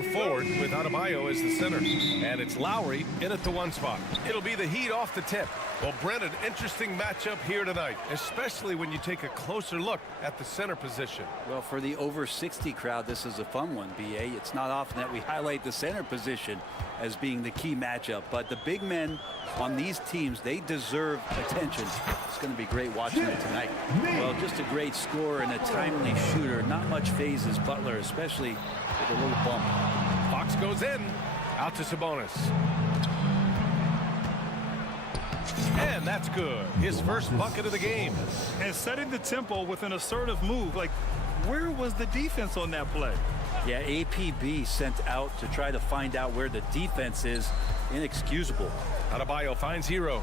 power forward with Adebayo as the center. And it's Lowry in at the 1 spot. It'll be the Heat off the tip. Well, Brent, an interesting matchup here tonight, especially when you take a closer look at the center position. Well, for the over 60 crowd, this is a fun one, B.A. It's not often that we highlight the center position as being the key matchup, but the big men on these teams, they deserve attention. It's going to be great watching them tonight. Well, just a great scorer and a timely shooter. Not much phases Butler, especially with a little bump. Fox goes in, out to Sabonis. And that's good. His first bucket of the game. And setting the tempo with an assertive move. Like, where was the defense on that play? Yeah, APB sent out to try to find out where the defense is. Inexcusable. Adebayo finds Hero.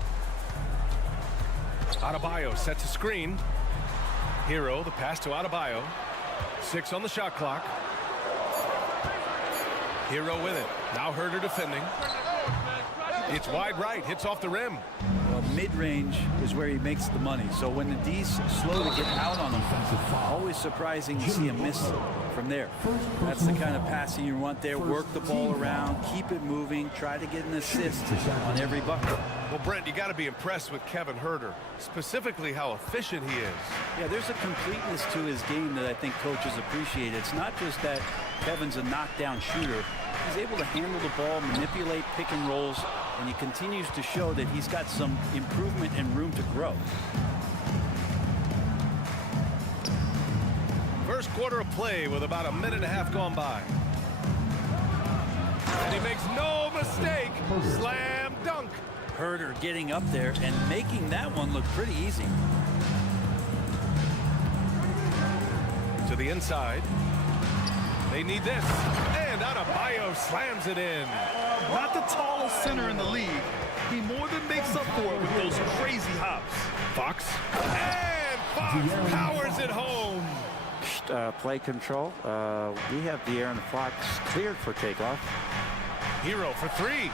Adebayo sets a screen. Hero, the pass to Adebayo. 6 on the shot clock. Hero with it. Now Herter defending. It's wide right, hits off the rim. Well, mid-range is where he makes the money. So when the D's slow to get out on him, always surprising to see a miss from there. That's the kind of passing you want there. Work the ball around, keep it moving, try to get an assist on every bucket. Well, Brent, you got to be impressed with Kevin Herter, specifically how efficient he is. Yeah, there's a completeness to his game that I think coaches appreciate. It's not just that Kevin's a knockdown shooter. He's able to handle the ball, manipulate pick and rolls, and he continues to show that he's got some improvement and room to grow. First quarter of play with about a minute and a half gone by. And he makes no mistake. Slam dunk. Herter getting up there and making that one look pretty easy. To the inside. They need this. And Adebayo slams it in. Not the tallest center in the league. He more than makes up for it with those crazy hops. Fox. And Fox powers it home. Play control. We have De'Aaron Fox cleared for takeoff. Hero for 3.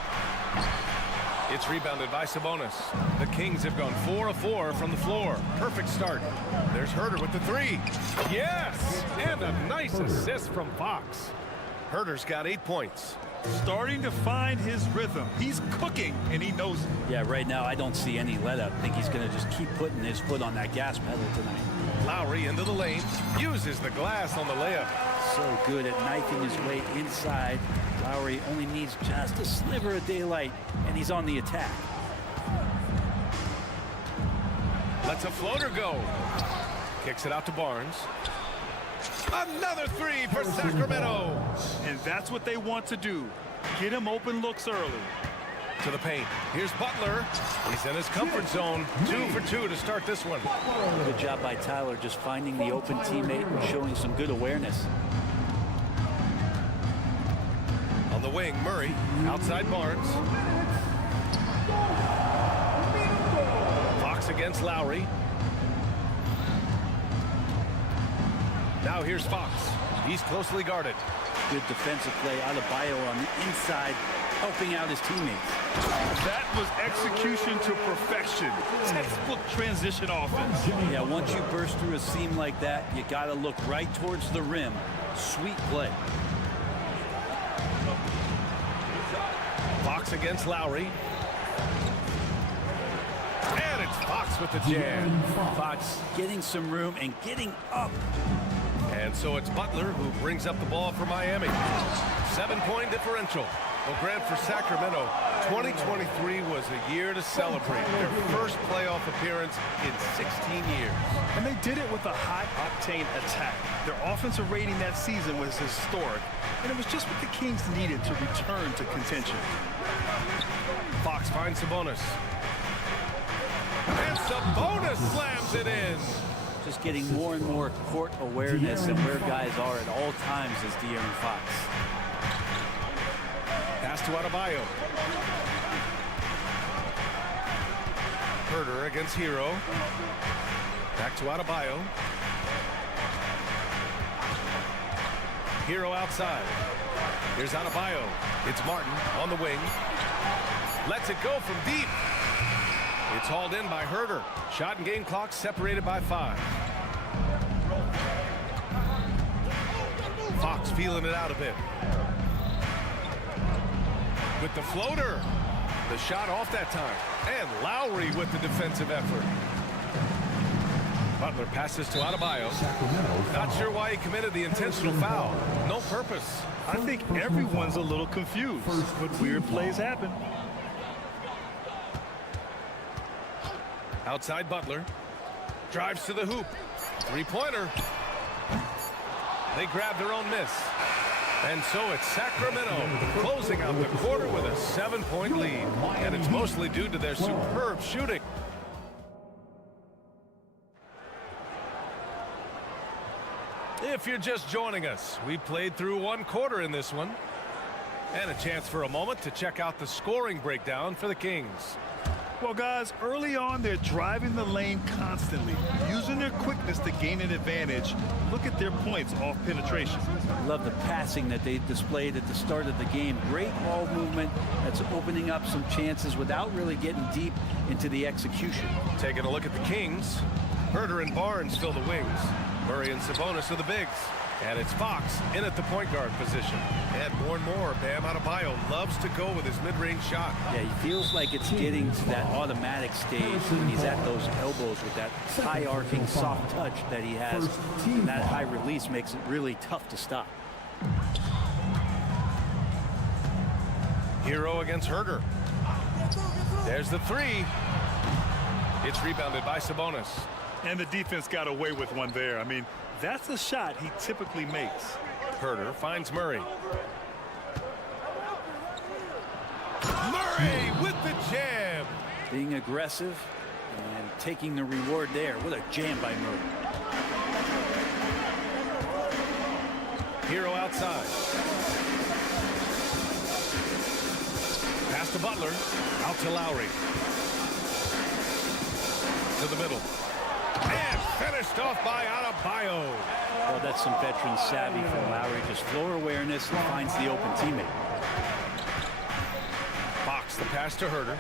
It's rebounded by Sabonis. The Kings have gone 4 of 4 from the floor. Perfect start. There's Herter with the 3. Yes! And a nice assist from Fox. Herter's got 8 points. Starting to find his rhythm. He's cooking, and he knows it. Yeah, right now I don't see any let up. I think he's going to just keep putting his foot on that gas pedal tonight. Lowry into the lane. Uses the glass on the layup. So good at knifing his way inside. Lowry only needs just a sliver of daylight, and he's on the attack. Lets a floater go. Kicks it out to Barnes. Another 3 for Sacramento. And that's what they want to do. Get him open looks early. To the paint. Here's Butler. He's in his comfort zone. 2 for 2 to start this one. Good job by Tyler just finding the open teammate and showing some good awareness. On the wing, Murray. Outside Barnes. Fox against Lowry. Now here's Fox. He's closely guarded. Good defensive play. Adebayo on the inside, helping out his teammates. That was execution to perfection. Textbook transition offense. Yeah, once you burst through a seam like that, you got to look right towards the rim. Sweet play. Fox against Lowry. And it's Fox with the jam. Fox getting some room and getting up. And so it's Butler who brings up the ball for Miami. 7-point differential. Well, Grant, for Sacramento, 2023 was a year to celebrate. Their first playoff appearance in 16 years. And they did it with a high-octane attack. Their offensive rating that season was historic, and it was just what the Kings needed to return to contention. Fox finds Sabonis. And Sabonis slams it in. Just getting more and more court awareness and where guys are at all times is De'Aaron Fox. Pass to Adebayo. Herter against Hero. Back to Adebayo. Hero outside. Here's Adebayo. It's Martin on the wing. Lets it go from deep. It's hauled in by Herter. Shot and game clock separated by 5. Fox feeling it out a bit. with the floater. The shot off that time. And Lowry with the defensive effort. Butler passes to Adebayo. Not sure why he committed the intentional foul. No purpose. I think everyone's a little confused, but weird plays happen. Outside Butler. Drives to the hoop. Three-pointer. They grab their own miss. And so it's Sacramento closing out the quarter with a 7-point lead. And it's mostly due to their superb shooting. If you're just joining us, we played through one quarter in this one. And a chance for a moment to check out the scoring breakdown for the Kings. Well, guys, early on, they're driving the lane constantly, using their quickness to gain an advantage. Look at their points off penetration. I love the passing that they displayed at the start of the game. Great ball movement that's opening up some chances without really getting deep into the execution. Taking a look at the Kings. Herter and Barnes fill the wings. Murray and Sabonis are the bigs. And it's Fox in at the point guard position. And more, Bam Adebayo loves to go with his mid-range shot. Yeah, he feels like it's getting to that automatic stage when he's at those elbows with that high arcing soft touch that he has. And that high release makes it really tough to stop. Hero against Herter. There's the three. It's rebounded by Sabonis. And the defense got away with one there. I mean, that's a shot he typically makes. Herter finds Murray. Murray with the jam. Being aggressive and taking the reward there. What a jam by Murray. Hero outside. Pass to Butler. Out to Lowry. To the middle. And finished off by Adebayo. Well, that's some veteran savvy from Lowry. Just floor awareness and finds the open teammate. Fox the pass to Herter.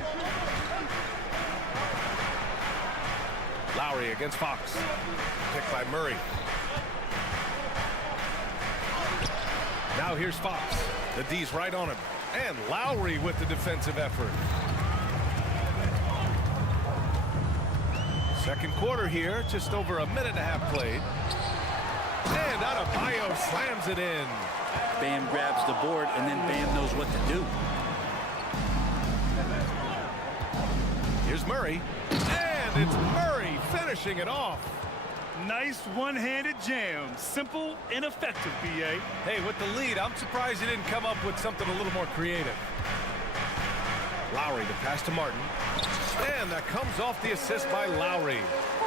Lowry against Fox. Picked by Murray. Now here's Fox. The D's right on him. And Lowry with the defensive effort. Second quarter here, just over a minute and a half played. And Adebayo slams it in. Bam grabs the board, and then Bam knows what to do. Here's Murray. And it's Murray finishing it off. Nice one-handed jam. Simple and effective, B.A. Hey, with the lead, I'm surprised he didn't come up with something a little more creative. Lowry, the pass to Martin. And that comes off the assist by Lowry.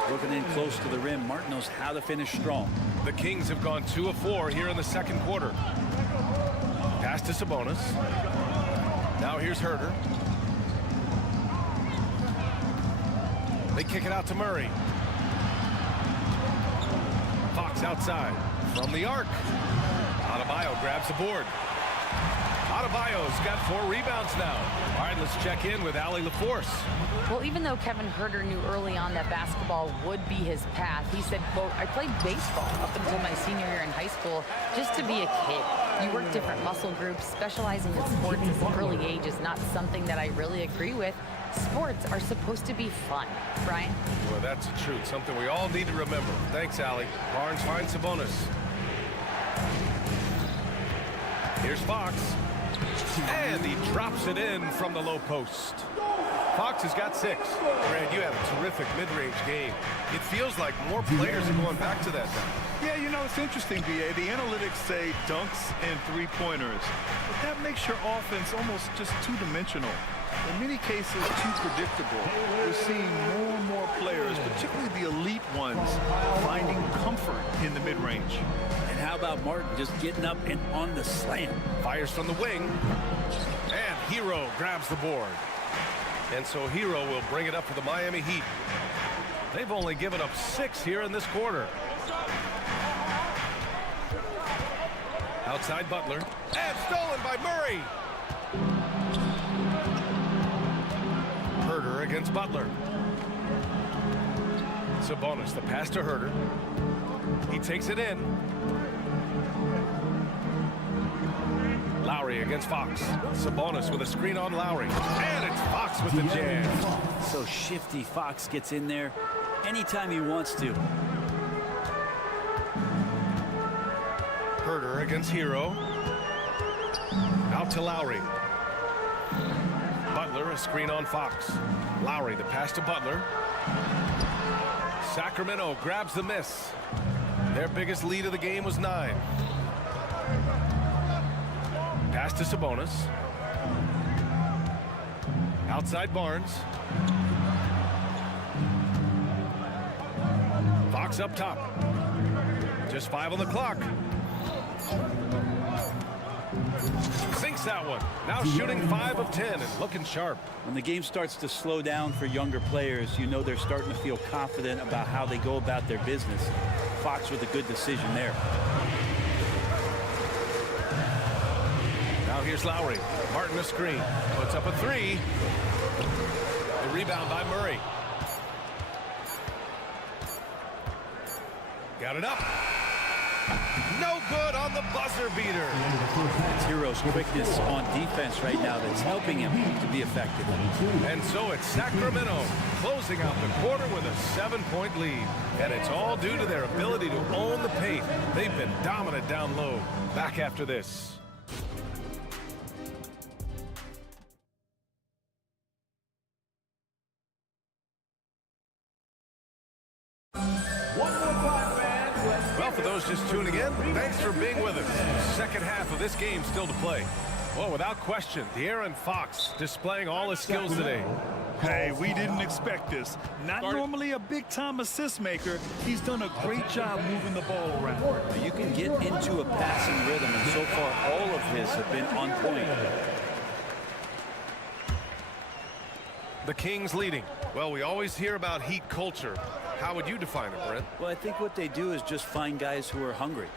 Working in close to the rim, Martin knows how to finish strong. The Kings have gone 2 of 4 here in the second quarter. Pass to Sabonis. Now here's Herter. They kick it out to Murray. Fox outside from the arc. Adebayo grabs the board. Adebayo's got 4 rebounds now. All right, let's check in with Allie LaForce. Well, even though Kevin Herter knew early on that basketball would be his path, he said, quote, I played baseball up until my senior year in high school just to be a kid. You work different muscle groups. Specializing in sports at an early age is not something that I really agree with. Sports are supposed to be fun. Brian? Well, that's the truth. Something we all need to remember. Thanks, Allie. Barnes finds Sabonis. Here's Fox. And he drops it in from the low post. Fox has got 6. Brad, you had a terrific mid-range game. It feels like more players are going back to that now. Yeah, you know, it's interesting, B.A. The analytics say dunks and three-pointers. But that makes your offense almost just two-dimensional. In many cases, too predictable. We're seeing more and more players, particularly the elite ones, finding comfort in the mid-range. And how about Martin just getting up and on the slam? Fires from the wing. And Hero grabs the board. And so Hero will bring it up for the Miami Heat. They've only given up 6 here in this quarter. Outside Butler. And stolen by Murray. Herter against Butler. Sabonis, the pass to Herter. He takes it in. Lowry Lowry against Fox. Sabonis with a screen on Lowry. And it's Fox with the jam. So shifty. Fox gets in there anytime he wants to. Herder against Hero. Out to Lowry. Butler, a screen on Fox. Lowry, the pass to Butler. Sacramento grabs the miss. Their biggest lead of the game was 9. Pass to Sabonis. Outside Barnes. Fox up top. Just 5 on the clock. Sinks that one. Now shooting 5 of 10 and looking sharp. When the game starts to slow down for younger players, you know they're starting to feel confident about how they go about their business. Fox with a good decision there. Now here's Lowry. Martin a screen. Puts up a 3. The rebound by Murray. Got it up. No good on the buzzer beater. It's Hero's quickness on defense right now that's helping him to be effective. And so it's Sacramento closing out the quarter with a 7-point lead. And it's all due to their ability to own the paint. They've been dominant down low. Back after this. Well, for those just tuning in, thanks for being with us. Second half of this game still to play. Well, without question, De'Aaron Fox displaying all his skills today. Hey, we didn't expect this. Not normally a big-time assist maker. He's done a great job moving the ball around. You can get into a passing rhythm, and so far all of his have been on point. The Kings leading. Well, we always hear about Heat culture. How would you define it, Brent? Well, I think what they do is just find guys who are hungry,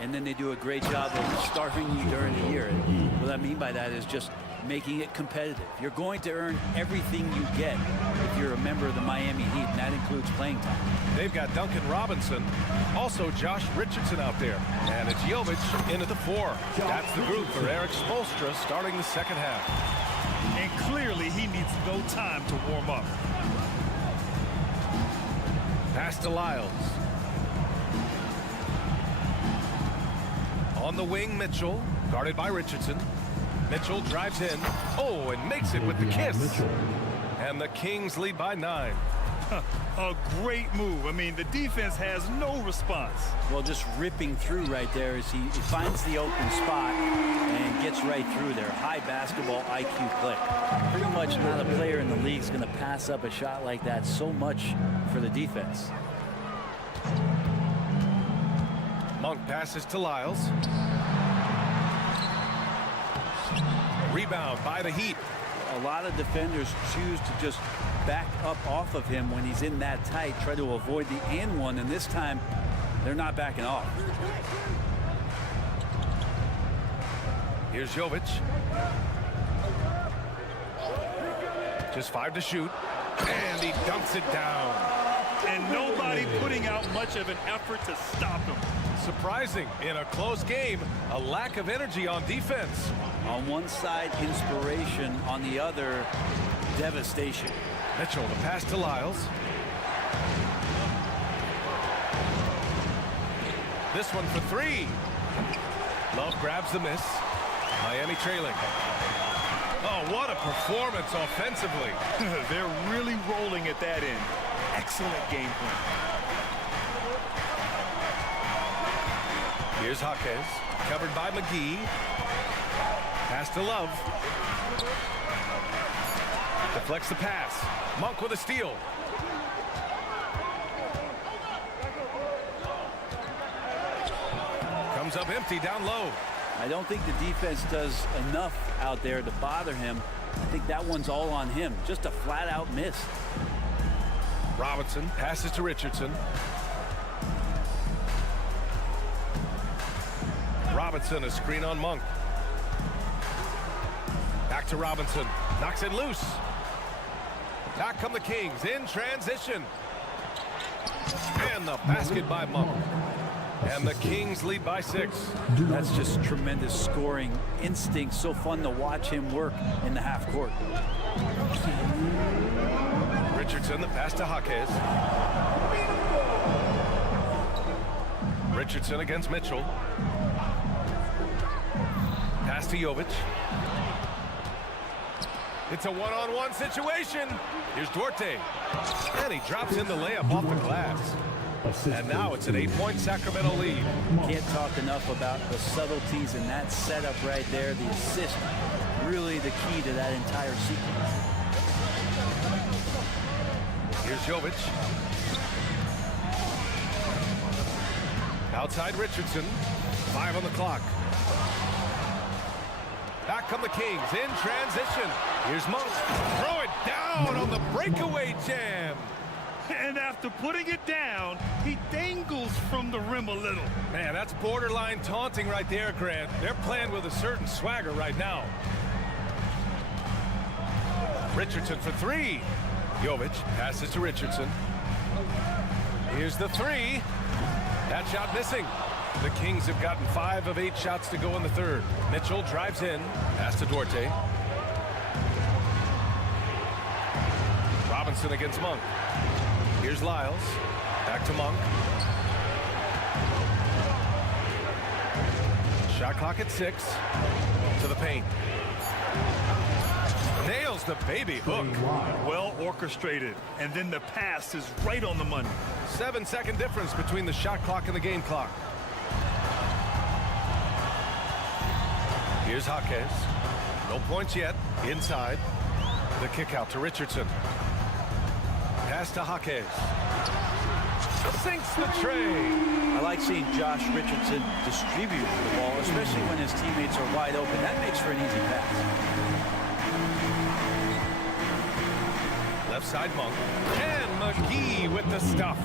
and then they do a great job of starving you during the year. And what I mean by that is just making it competitive. You're going to earn everything you get if you're a member of the Miami Heat, and that includes playing time. They've got Duncan Robinson, also Josh Richardson out there, and it's Jovic into the 4. That's the group for Eric Spoelstra starting the second half. And clearly he needs no time to warm up. Pass to Lyles. On the wing, Mitchell, guarded by Richardson. Mitchell drives in. Oh, and makes it with the kiss. And the Kings lead by 9. A great move. I mean, the defense has no response. Well, just ripping through right there as he finds the open spot and gets right through there. High basketball IQ play. Pretty much not a player in the league is going to pass up a shot like that so much for the defense. Monk passes to Lyles. Rebound by the Heat. A lot of defenders choose to just back up off of him when he's in that tight, try to avoid the and one, and this time they're not backing off. Here's Jovic. Just 5 to shoot, and he dunks it down. And nobody putting out much of an effort to stop him. Surprising in a close game, a lack of energy on defense. On one side, inspiration. On the other, devastation. Mitchell, the pass to Lyles. This one for 3. Love grabs the miss. Miami trailing. Oh, what a performance offensively. They're really rolling at that end. Excellent game plan. Here's Jaquez, covered by McGee. Pass to Love. Deflects the pass. Monk with a steal. Comes up empty down low. I don't think the defense does enough out there to bother him. I think that one's all on him. Just a flat-out miss. Robinson passes to Richardson. Robinson, a screen on Monk. Back to Robinson. Knocks it loose. Back come the Kings in transition. And the basket by Monk. And the Kings lead by 6. That's just tremendous scoring instinct. So fun to watch him work in the half court. Richardson, the pass to Skijesss. Richardson against Mitchell. Pass to Jovic. It's a one-on-one situation. Here's Duarte. And he drops in the layup off the glass. And now it's an 8-point Sacramento lead. Can't talk enough about the subtleties in that setup right there. The assist, really the key to that entire sequence. Here's Jovic. Outside Richardson. 5 on the clock. Back come the Kings in transition. Here's Monk. Throw it down on the breakaway jam. And after putting it down, he dangles from the rim a little. Man, that's borderline taunting right there, Grant. They're playing with a certain swagger right now. Richardson for 3. Jovic passes to Richardson. Here's the 3. That shot missing. The Kings have gotten 5 of 8 shots to go in the third. Mitchell drives in. Pass to Duarte. Robinson against Monk. Here's Lyles. Back to Monk. Shot clock at 6. To the paint. Nails the baby hook. Well orchestrated. And then the pass is right on the money. 7-second difference between the shot clock and the game clock. Here's Skijesss. No points yet. Inside. The kick out to Richardson. Pass to Skijesss. Sinks the tray. I like seeing Josh Richardson distribute the ball, especially when his teammates are wide open. That makes for an easy pass. Left side Monk. And McGee with the stuff.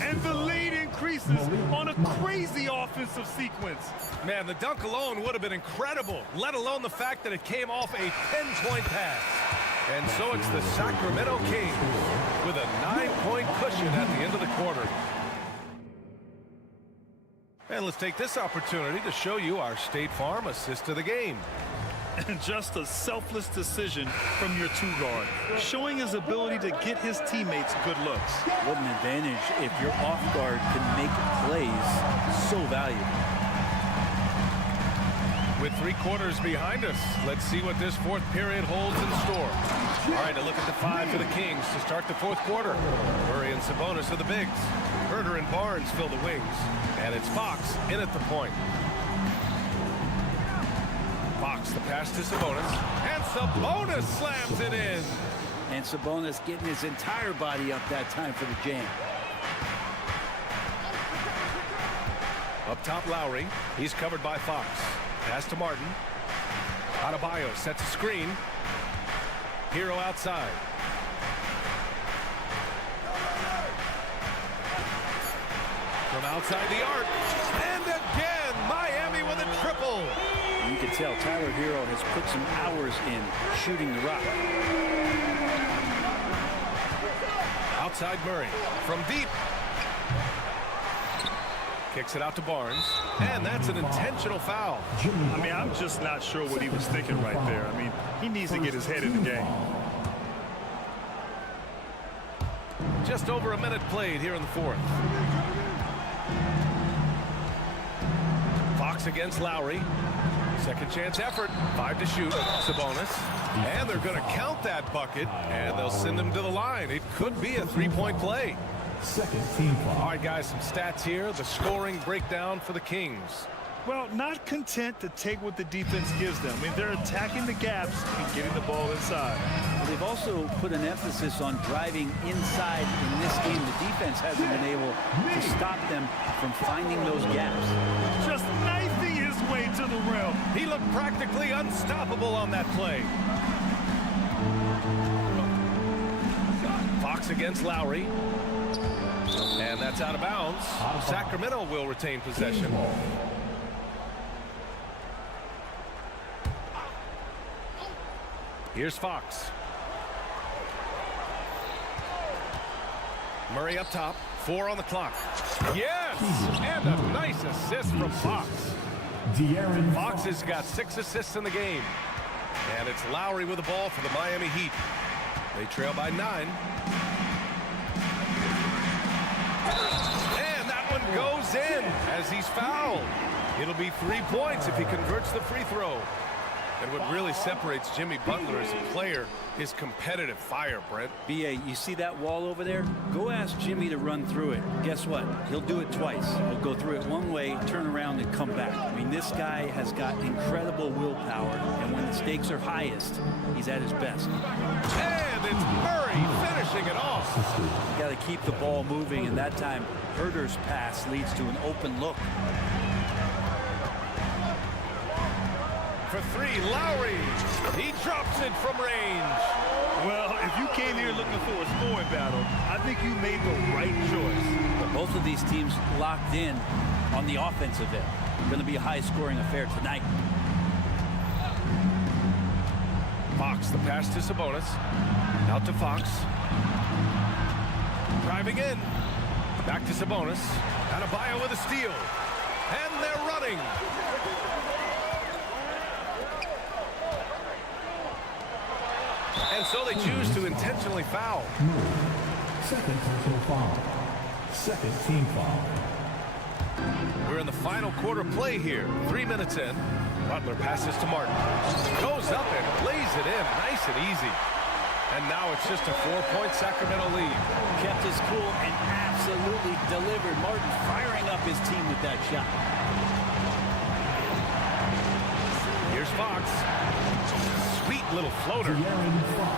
And the lead increases on a crazy offensive sequence. Man, the dunk alone would have been incredible, let alone the fact that it came off a 10-point pass. And so it's the Sacramento Kings with a 9-point cushion at the end of the quarter. And let's take this opportunity to show you our State Farm assist of the game. And just a selfless decision from your 2-guard, showing his ability to get his teammates good looks. What an advantage if your off guard can make plays so valuable. With 3 quarters behind us, let's see what this 4th period holds in store. All right, a look at the 5 for the Kings to start the 4th quarter. Murray and Sabonis are the bigs. Herter and Barnes fill the wings. And it's Fox in at the point. Fox, the pass to Sabonis. And Sabonis slams it in. And Sabonis getting his entire body up that time for the jam. Up top, Lowry. He's covered by Fox. Pass to Martin. Adebayo sets a screen. Hero outside. From outside the arc. And again, Miami with a triple. You can tell Tyler Hero has put some hours in shooting the rock. Outside Murray. From deep. Kicks it out to Barnes. And that's an intentional foul. I mean, I'm just not sure what he was thinking right there. I mean, he needs to get his head in the game. Just over a minute played here in the 4th. Fox against Lowry. Second chance effort. 5 to shoot. Sabonis. And they're going to count that bucket. And they'll send him to the line. It could be a 3-point play. Second team foul. All right, guys, some stats here. The scoring breakdown for the Kings. Well, not content to take what the defense gives them. I mean, they're attacking the gaps and getting the ball inside. But they've also put an emphasis on driving inside in this game. The defense hasn't been able to stop them from finding those gaps. Just knifing his way to the rim. He looked practically unstoppable on that play. Fox against Lowry. And that's out of bounds. Sacramento will retain possession. Here's Fox. Murray up top. 4 on the clock. Yes! And a nice assist from Fox. Fox has got 6 assists in the game. And it's Lowry with the ball for the Miami Heat. They trail by 9. And that one goes in as he's fouled. It'll be 3 points if he converts the free throw. And what really separates Jimmy Butler as a player is competitive fire, Brent. B.A., you see that wall over there? Go ask Jimmy to run through it. Guess what? He'll do it twice. He'll go through it one way, turn around, and come back. I mean, this guy has got incredible willpower, and when the stakes are highest, he's at his best. And it's Murray finishing it off. You got to keep the ball moving, and that time, Herder's pass leads to an open look. For 3, Lowry. He drops it from range. Well, if you came here looking for a scoring battle, I think you made the right choice. But both of these teams locked in on the offensive end. Going to be a high-scoring affair tonight. Fox, the pass to Sabonis. Out to Fox. Driving in. Back to Sabonis. Adebayo with a steal. And they're running. And so they choose to intentionally foul. Second personal foul. Second team foul. We're in the final quarter play here. 3 minutes in. Butler passes to Martin. Goes up and lays it in. Nice and easy. And now it's just a 4-point Sacramento lead. Kept his cool and absolutely delivered. Martin firing up his team with that shot. Here's Fox. Sweet little floater.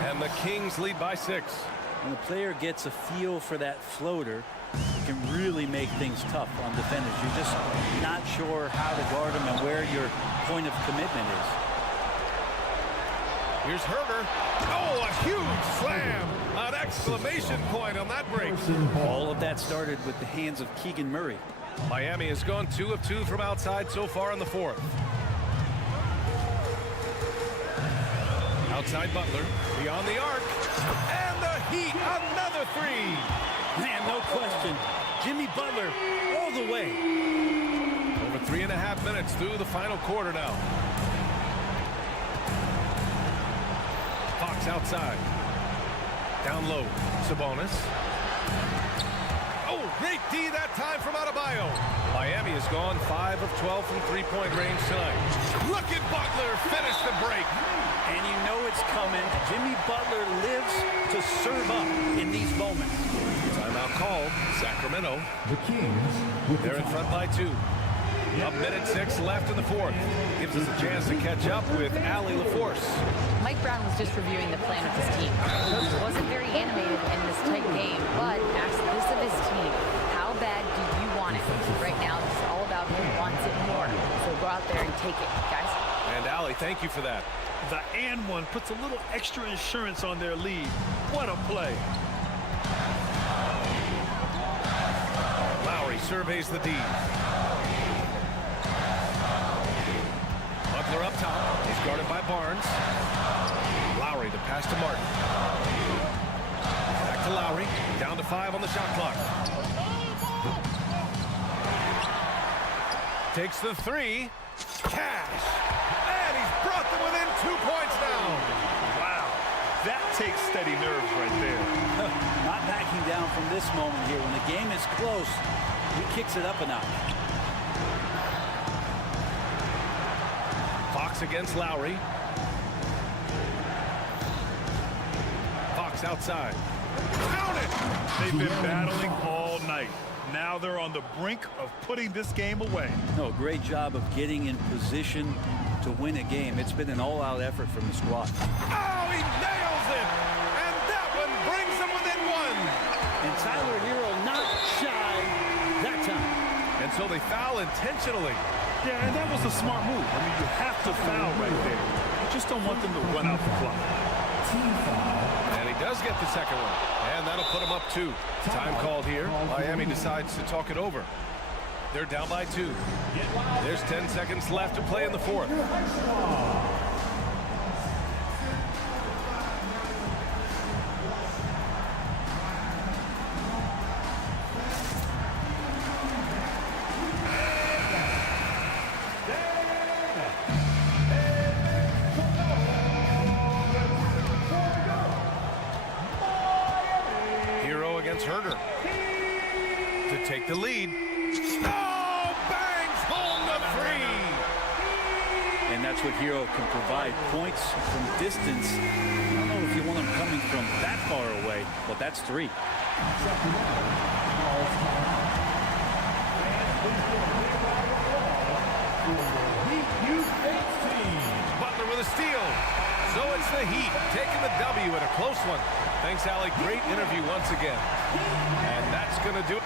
And the Kings lead by 6. When a player gets a feel for that floater, it can really make things tough on defenders. You're just not sure how to guard them and where your point of commitment is. Here's Herder. Oh, a huge slam. An exclamation point on that break. All of that started with the hands of Keegan Murray. Miami has gone 2 of 2 from outside so far in the 4th. Outside Butler, beyond the arc, and the Heat, another 3. Man, no question. Jimmy Butler all the way. Over 3.5 minutes through the final quarter now. Fox outside. Down low, Sabonis. Oh, great D that time from Adebayo. Miami has gone 5 of 12 from three-point range tonight. Look at Butler finish the break. And you know it's coming. Jimmy Butler lives to serve up in these moments. Timeout called. Sacramento. The Kings with They're in front by 2. A minute 6 left in the 4th. Gives us a chance to catch up with Allie LaForce. Mike Brown was just reviewing the plan of his team. Coach wasn't very animated in this tight game, but asked this of his team. How bad do you want it? Right now, it's all about who wants it more. So go out there and take it, guys. And Allie, thank you for that. The and one puts a little extra insurance on their lead. What a play. Lowry surveys the D. Butler up top. He's guarded by Barnes. Lowry, the pass to Martin. Back to Lowry. Down to 5 on the shot clock. Takes the 3. Cash. And he's brought them within 2 points now. Wow. That takes steady nerves right there. Not backing down from this moment here. When the game is close, he kicks it up a notch. Fox against Lowry. Fox outside. Count it! They've been battling all night. Now they're on the brink of putting this game away. No, great job of getting in position to win a game. It's been an all-out effort from the squad. Oh, he nails it! And that one brings them within 1. And Tyler Hero not shy that time. And so they foul intentionally. Yeah, and that was a smart move. I mean, you have to foul right there. You just don't want them to run out the clock. And he does get the second one. And that'll put him up 2. Time called here. Miami decides to talk it over. They're down by 2. There's 10 seconds left to play in the 4th. against Herder to take the lead. Oh, bangs home the three. And that's what Hero can provide, points from distance. I don't know if you want them coming from that far away, but that's 3. Butler with a steal. So it's the Heat taking the W at a close one. Thanks, Allie. Great interview once again. And that's going to do it.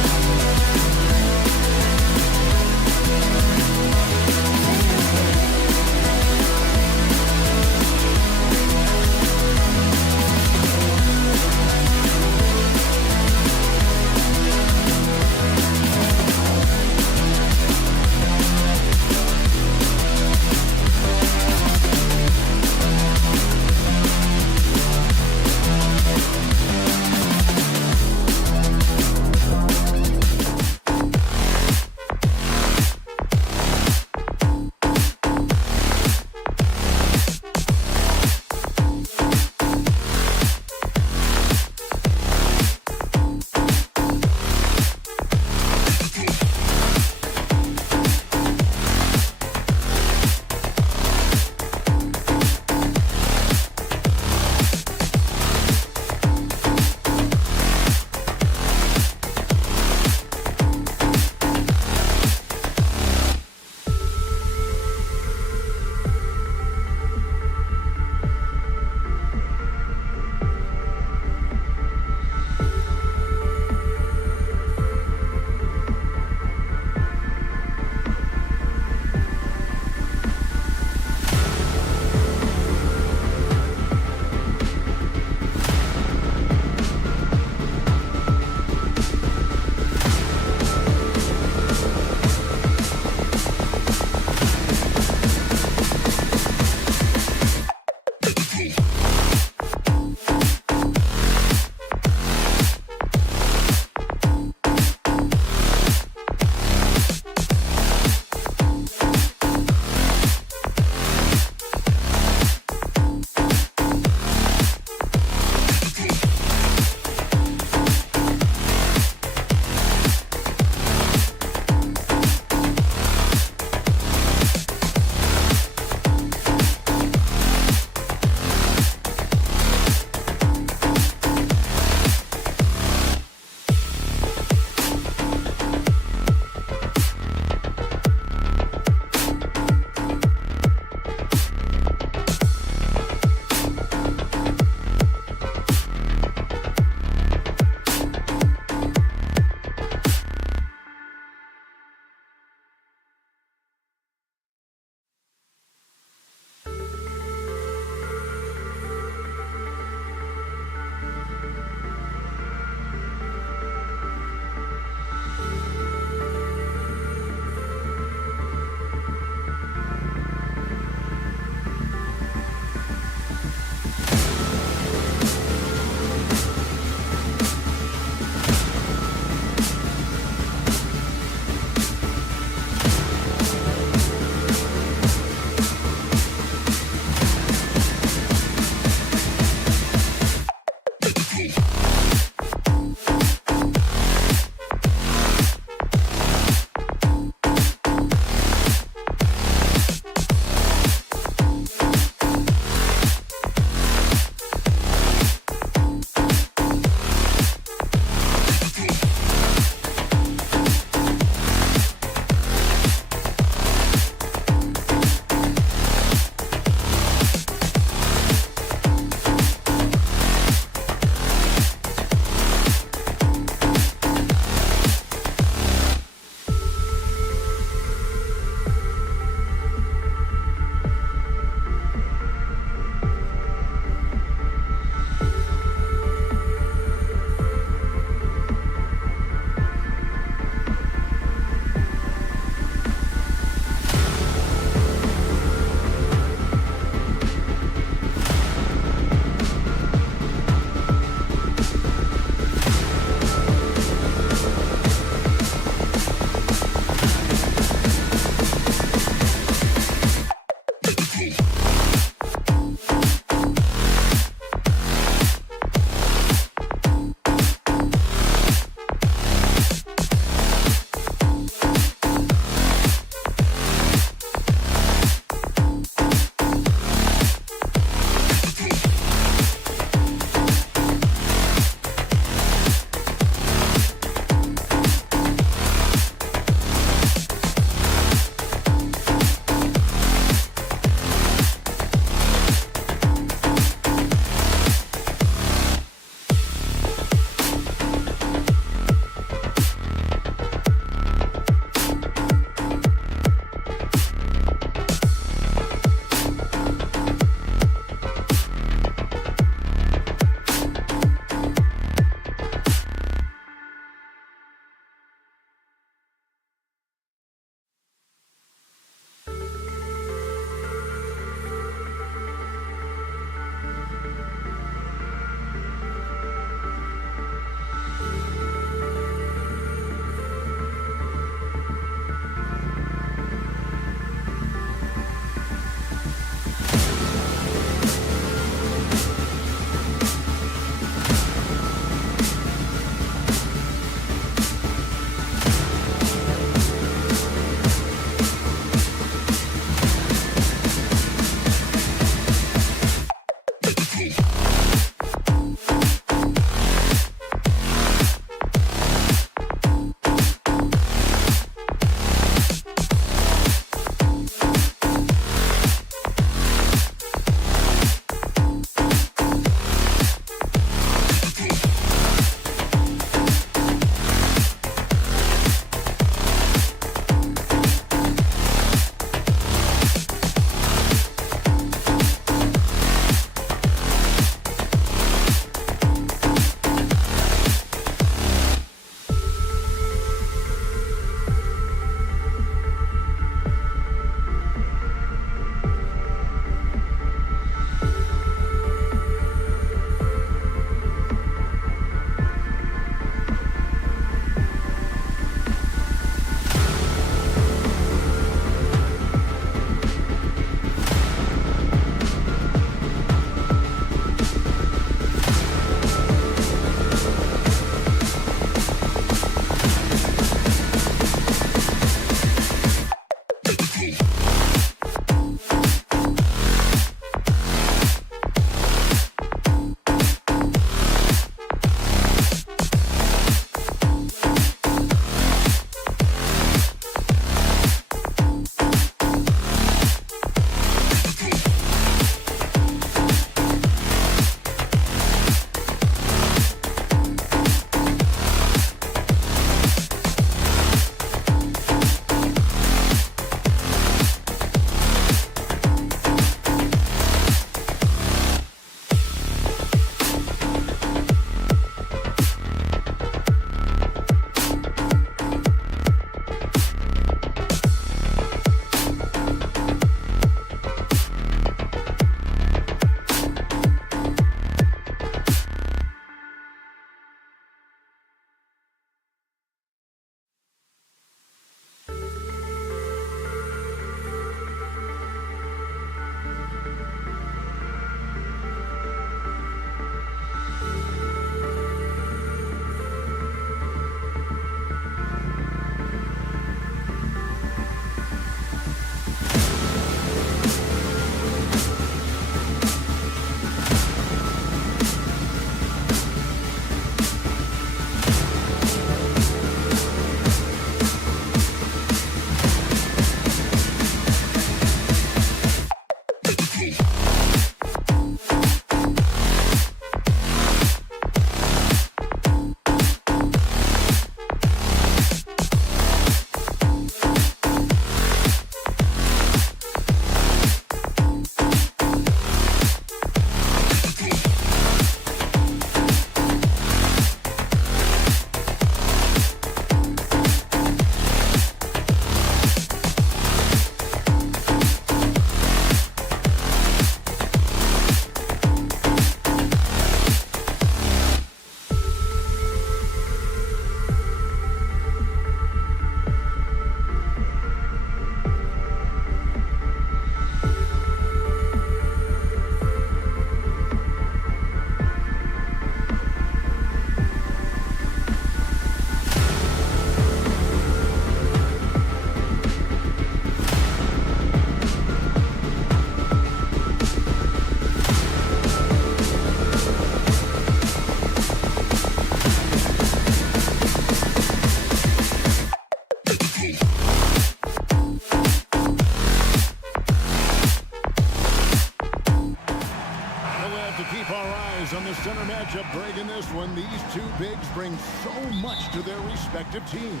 up Greg in this one. These two bigs bring so much to their respective teams.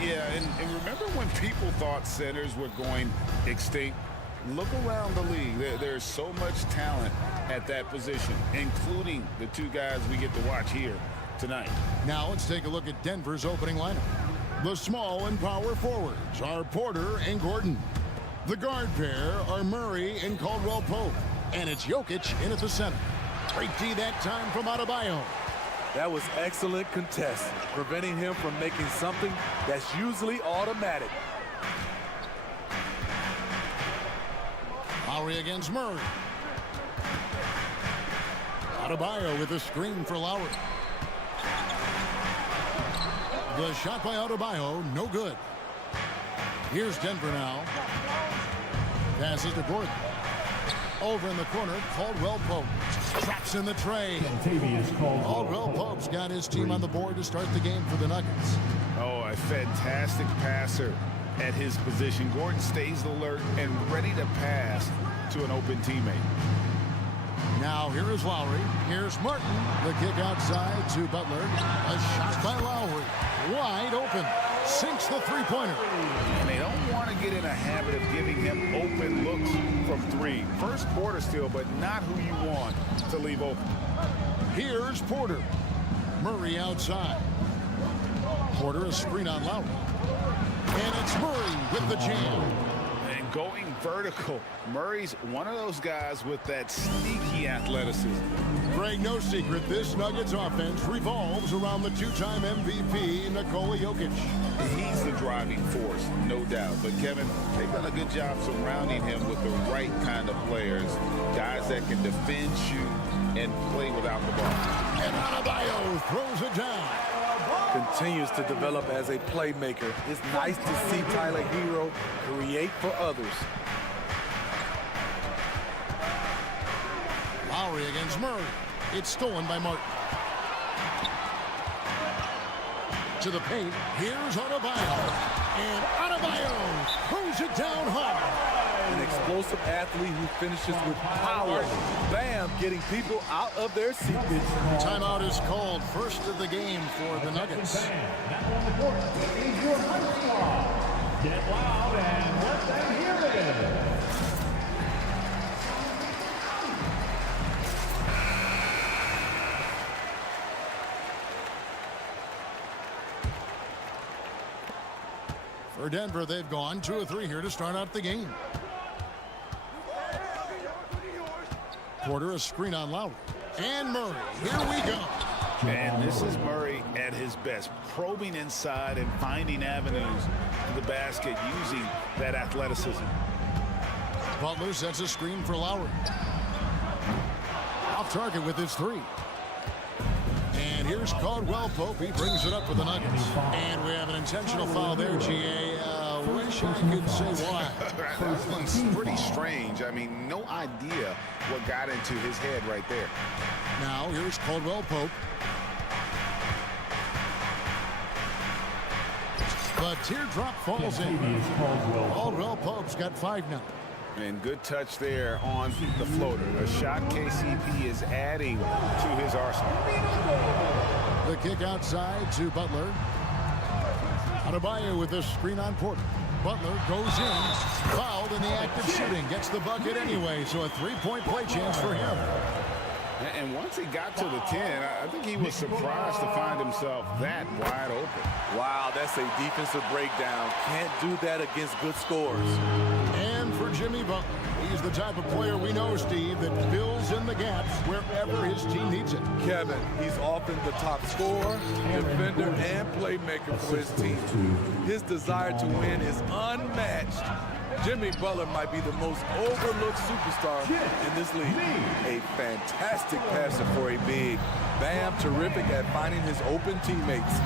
Yeah, and remember when people thought centers were going extinct? Look around the league. There's so much talent at that position, including the two guys we get to watch here tonight. Now let's take a look at Denver's opening lineup. The small and power forwards are Porter and Gordon. The guard pair are Murray and Caldwell Pope. And it's Jokic in at the center. Great D that time from Adebayo. That was excellent contesting, preventing him from making something that's usually automatic. Lowry against Murray. Adebayo with a screen for Lowry. The shot by Adebayo, no good. Here's Denver now. Passes to Gordon. Over in the corner, Caldwell Pope. Traps in the tray. Caldwell Pope's got his team on the board to start the game for the Nuggets. Oh, a fantastic passer at his position. Gordon stays alert and ready to pass to an open teammate. Now here is Lowry. Here's Martin. The kick outside to Butler. A shot by Lowry. Wide open. Sinks the three-pointer. And they don't want to get in a habit of giving him open looks from three. First quarter still, but not who you want to leave open. Here's Porter. Murray outside. Porter a screen on Lowry. And it's Murray with the jam. And going vertical. Murray's one of those guys with that sneaky athleticism. Greg, no secret, this Nuggets offense revolves around the two-time MVP, Nikola Jokic. He's the driving force, no doubt. But, Kevin, they've done a good job surrounding him with the right kind of players, guys that can defend, shoot, and play without the ball. And Adebayo throws it down. Continues to develop as a playmaker. It's nice to see Tyler Hero create for others. Lowry against Murray. It's stolen by Martin. To the paint. Here's Adebayo. And Adebayo throws it down hard. An explosive athlete who finishes with power. Bam, getting people out of their seats. Timeout is called. First of the game for the Nuggets. Now on the court is your high squad. Get loud and let them hear it. For Denver, they've gone 2 of 3 here to start out the game. Porter a screen on Lowry. And Murray. Here we go. And this is Murray at his best, probing inside and finding avenues to the basket using that athleticism. Butler sets a screen for Lowry. Off target with his 3. And here's Caldwell Pope. He brings it up for the Nuggets. And we have an intentional foul there, G.A. Wish I could say why. That one's pretty strange. I mean, no idea what got into his head right there. Now here's Caldwell Pope. The teardrop falls in. Caldwell Pope's got 5 now. And good touch there on the floater. A shot KCP is adding to his arsenal. The kick outside to Butler. Adebayo with the screen on Porter. Butler goes in. Fouled in the act of shooting. Gets the bucket anyway, so a 3-point play chance for him. And once he got to the 10, I think he was surprised to find himself that wide open. Wow, that's a defensive breakdown. Can't do that against good scores. And for Jimmy Butler, he's the type of player we know, Steve, that fills in the gaps wherever his team needs it. Kevin, he's often the top scorer, defender, and playmaker for his team. His desire to win is unmatched. Jimmy Butler might be the most overlooked superstar in this league. A fantastic passer for a big. Bam, terrific at finding his open teammates.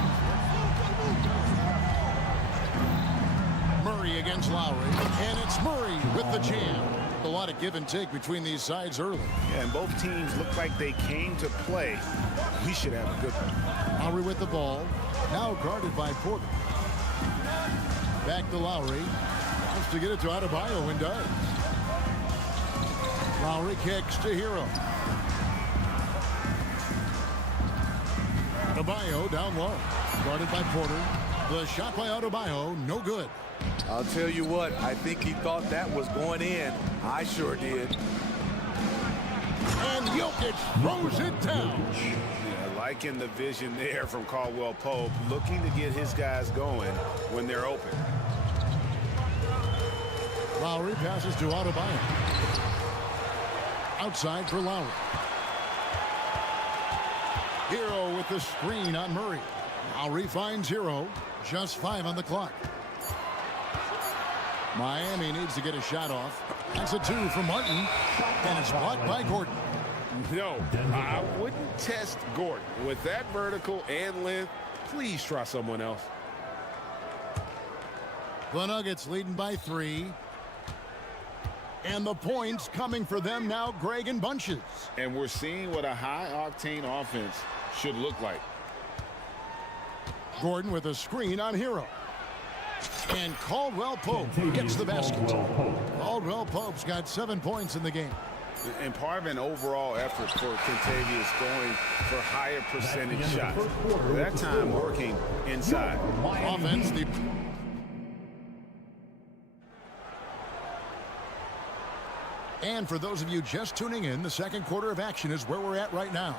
Murray against Lowry, and it's Murray with the jam. A lot of give and take between these sides early. Yeah, and both teams look like they came to play. We should have a good one. Lowry with the ball, now guarded by Porter. Back to Lowry. Wants to get it to Adebayo and does. Lowry kicks to Hero. Adebayo down low. Guarded by Porter. The shot by Adebayo, no good. I'll tell you what, I think he thought that was going in. I sure did. And Jokic throws it down. Yeah, liking the vision there from Caldwell Pope, looking to get his guys going when they're open. Lowry passes to Adebayo. Outside for Lowry. Hero with the screen on Murray. Lowry finds Hero. Just 5 on the clock. Miami needs to get a shot off. That's a 2 from Martin. And it's blocked by Gordon. No, I wouldn't test Gordon. With that vertical and length, please try someone else. The Nuggets leading by 3. And the points coming for them now, Greg, in bunches. And we're seeing what a high-octane offense should look like. Gordon with a screen on Hero. And Caldwell Pope gets the basket. Caldwell Pope's got 7 points in the game. And part of an overall effort for Kentavious going for higher percentage shots. That time working inside. Offense, And for those of you just tuning in, the second quarter of action is where we're at right now.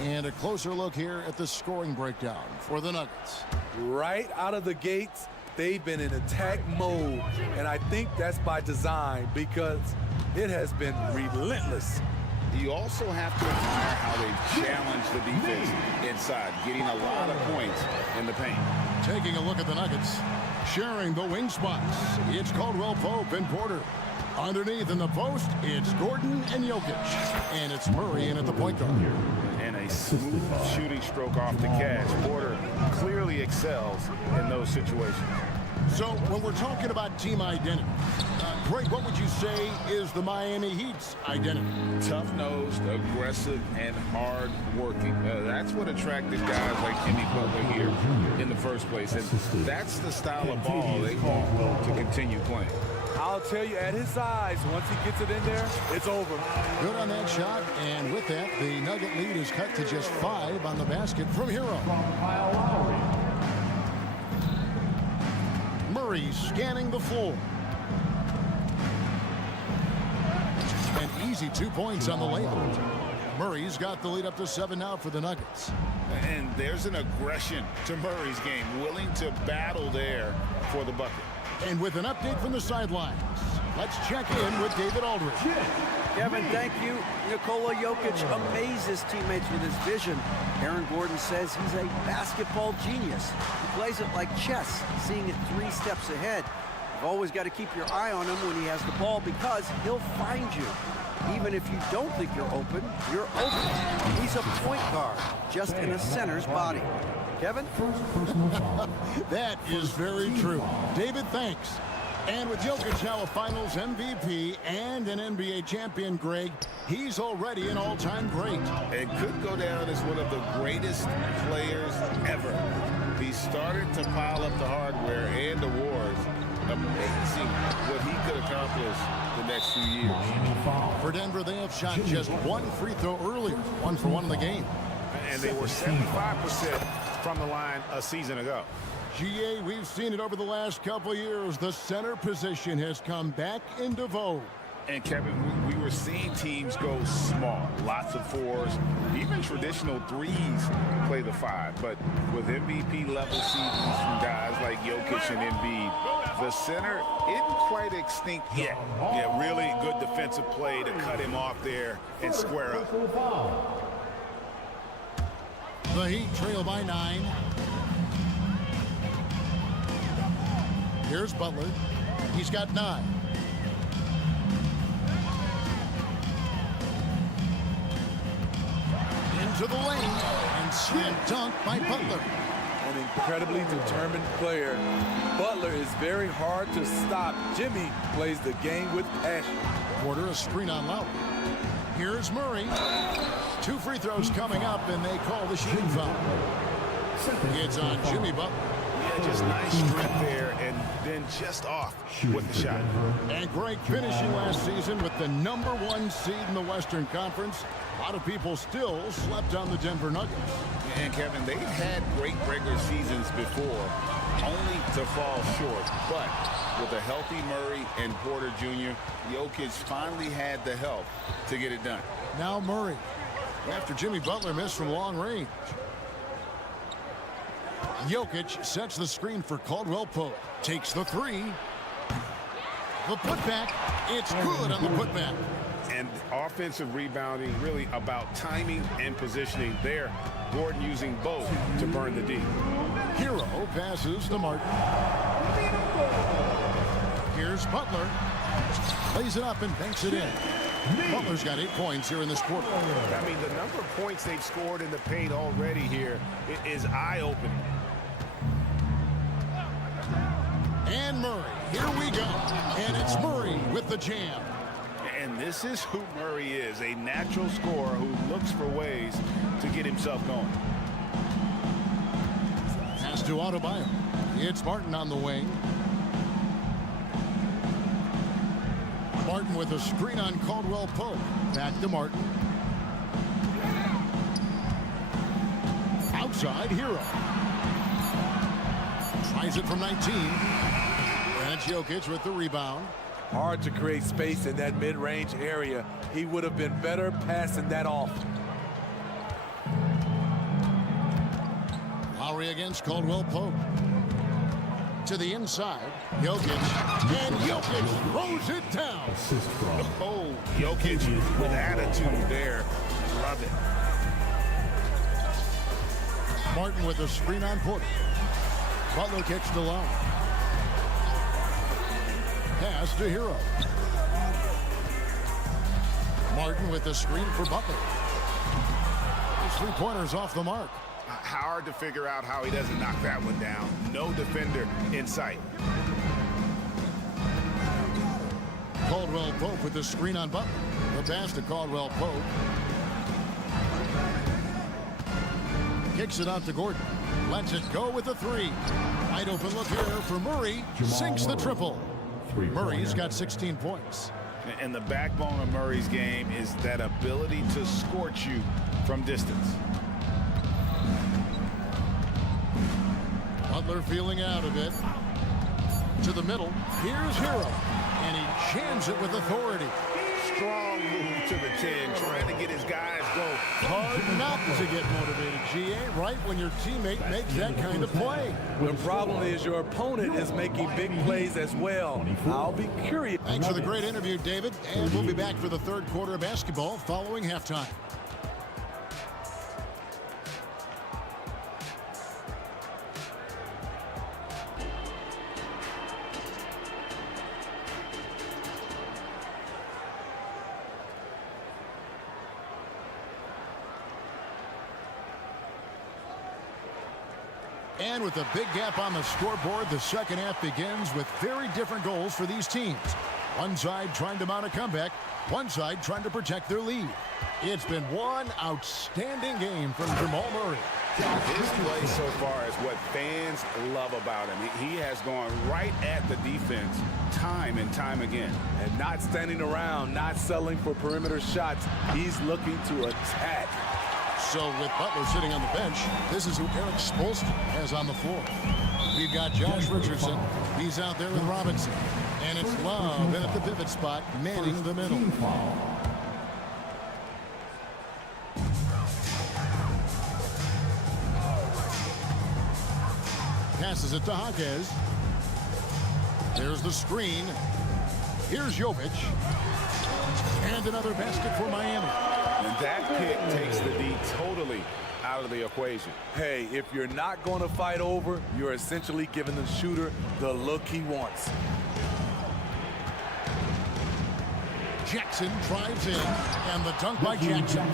And a closer look here at the scoring breakdown for the Nuggets. Right out of the gates, they've been in attack mode. And I think that's by design because it has been relentless. You also have to admire how they challenge the defense inside, getting a lot of points in the paint. Taking a look at the Nuggets, sharing the wing spots. It's Caldwell Pope and Porter. Underneath in the post, it's Gordon and Jokic. And it's Murray in at the point guard. And a smooth shooting stroke off the catch. Porter clearly excels in those situations. So when we're talking about team identity, Greg, what would you say is the Miami Heat's identity? Tough-nosed, aggressive, and hard-working. That's what attracted guys like Jimmy Butler here in the first place. And that's the style of ball they want to continue playing. I'll tell you, at his size, once he gets it in there, it's over. Good on that shot, and with that, the Nugget lead is cut to just 5 on the basket from Hero. Murray scanning the floor. An easy 2 points on the layup. Murray's got the lead up to 7 now for the Nuggets. And there's an aggression to Murray's game, willing to battle there for the bucket. And with an update from the sidelines, let's check in with David Aldridge. Kevin, thank you. Nikola Jokic amazes teammates with his vision. Aaron Gordon says he's a basketball genius. He plays it like chess, seeing it 3 steps ahead. You've always got to keep your eye on him when he has the ball because he'll find you. Even if you don't think you're open, you're open. He's a point guard, just in a center's body. Kevin? That is very true. David, thanks. And with Jokic now a Finals MVP and an NBA champion, Greg, he's already an all-time great. And could go down as one of the greatest players ever. He started to pile up the hardware and awards. Amazing what he could accomplish the next few years. For Denver, they have shot just 1 free throw earlier, 1 for 1 in the game. And they were 75% from the line a season ago. GA, we've seen it over the last couple years. The center position has come back into vogue. And Kevin, we were seeing teams go small, lots of 4s, even traditional 3s play the 5. But with MVP level seasons from guys like Jokic and Embiid, the center isn't quite extinct yet. Yeah, really good defensive play to cut him off there and square up. The Heat trail by 9. Here's Butler. He's got 9. Into the lane and slam dunk by Butler. An incredibly determined player. Butler is very hard to stop. Jimmy plays the game with passion. Porter a screen on Lowry. Here's Murray. 2 free throws coming up, and they call the shooting foul. It's on Jimmy Butler. Yeah, Just nice strength there, and then just off with the shot. And great finishing last season with the #1 seed in the Western Conference. A lot of people still slept on the Denver Nuggets. And Kevin, they've had great regular seasons before, only to fall short. But with a healthy Murray and Porter Jr., Jokic finally had the help to get it done. Now Murray, after Jimmy Butler missed from long range. Jokic sets the screen for Caldwell Pope. Takes the three. The putback. It's good on the putback. And offensive rebounding really about timing and positioning there. Gordon using both to burn the D. Hero passes to Martin. Here's Butler. Lays it up and banks it in. Butler's got 8 points here in this quarter. I mean, the number of points they've scored in the paint already here is eye-opening. And Murray, here we go. And it's Murray with the jam. And this is who Murray is, a natural scorer who looks for ways to get himself going. Pass to Adebayo. It's Martin on the wing. Martin with a screen on Caldwell Pope. Back to Martin. Outside, Hero. Tries it from 19. And it's Jokic with the rebound. Hard to create space in that mid-range area. He would have been better passing that off. Lowry against Caldwell Pope. To the inside, Jokic, and Jokic throws it down. Oh, Jokic with attitude there. Love it. Martin with a screen on Porter. Butler kicks to Lowry. Pass to Hero. Martin with the screen for Butler. His three-pointers off the mark. Hard to figure out how he doesn't knock that one down. No defender in sight. Caldwell Pope with the screen on Butler. The pass to Caldwell Pope. Kicks it out to Gordon. Lets it go with the three. Wide open look here for Murray. Sinks the triple. Murray's got 16 points. And the backbone of Murray's game is that ability to scorch you from distance. Butler feeling out of it. To the middle. Here's Hero. And he jams it with authority. Strong move to the 10, trying to get his guys going. Hard not to get motivated, GA, right when your teammate makes that kind of play. The problem is your opponent is making big plays as well. I'll be curious. Thanks for the great interview, David. And we'll be back for the third quarter of basketball following halftime. And with a big gap on the scoreboard, the second half begins with very different goals for these teams. One side trying to mount a comeback, one side trying to protect their lead. It's been one outstanding game from Jamal Murray. His play so far is what fans love about him. He has gone right at the defense time and time again. And not standing around, not settling for perimeter shots. He's looking to attack. So with Butler sitting on the bench, this is who Eric Spoelstra has on the floor. We've got Josh Richardson. He's out there with Robinson. And it's Love in at the pivot spot, manning the middle. Passes it to Skijesss. There's the screen. Here's Jovic. And another basket for Miami. And that pick takes the D totally out of the equation. Hey, if you're not going to fight over, you're essentially giving the shooter the look he wants. Jackson drives in, and the dunk by Jackson.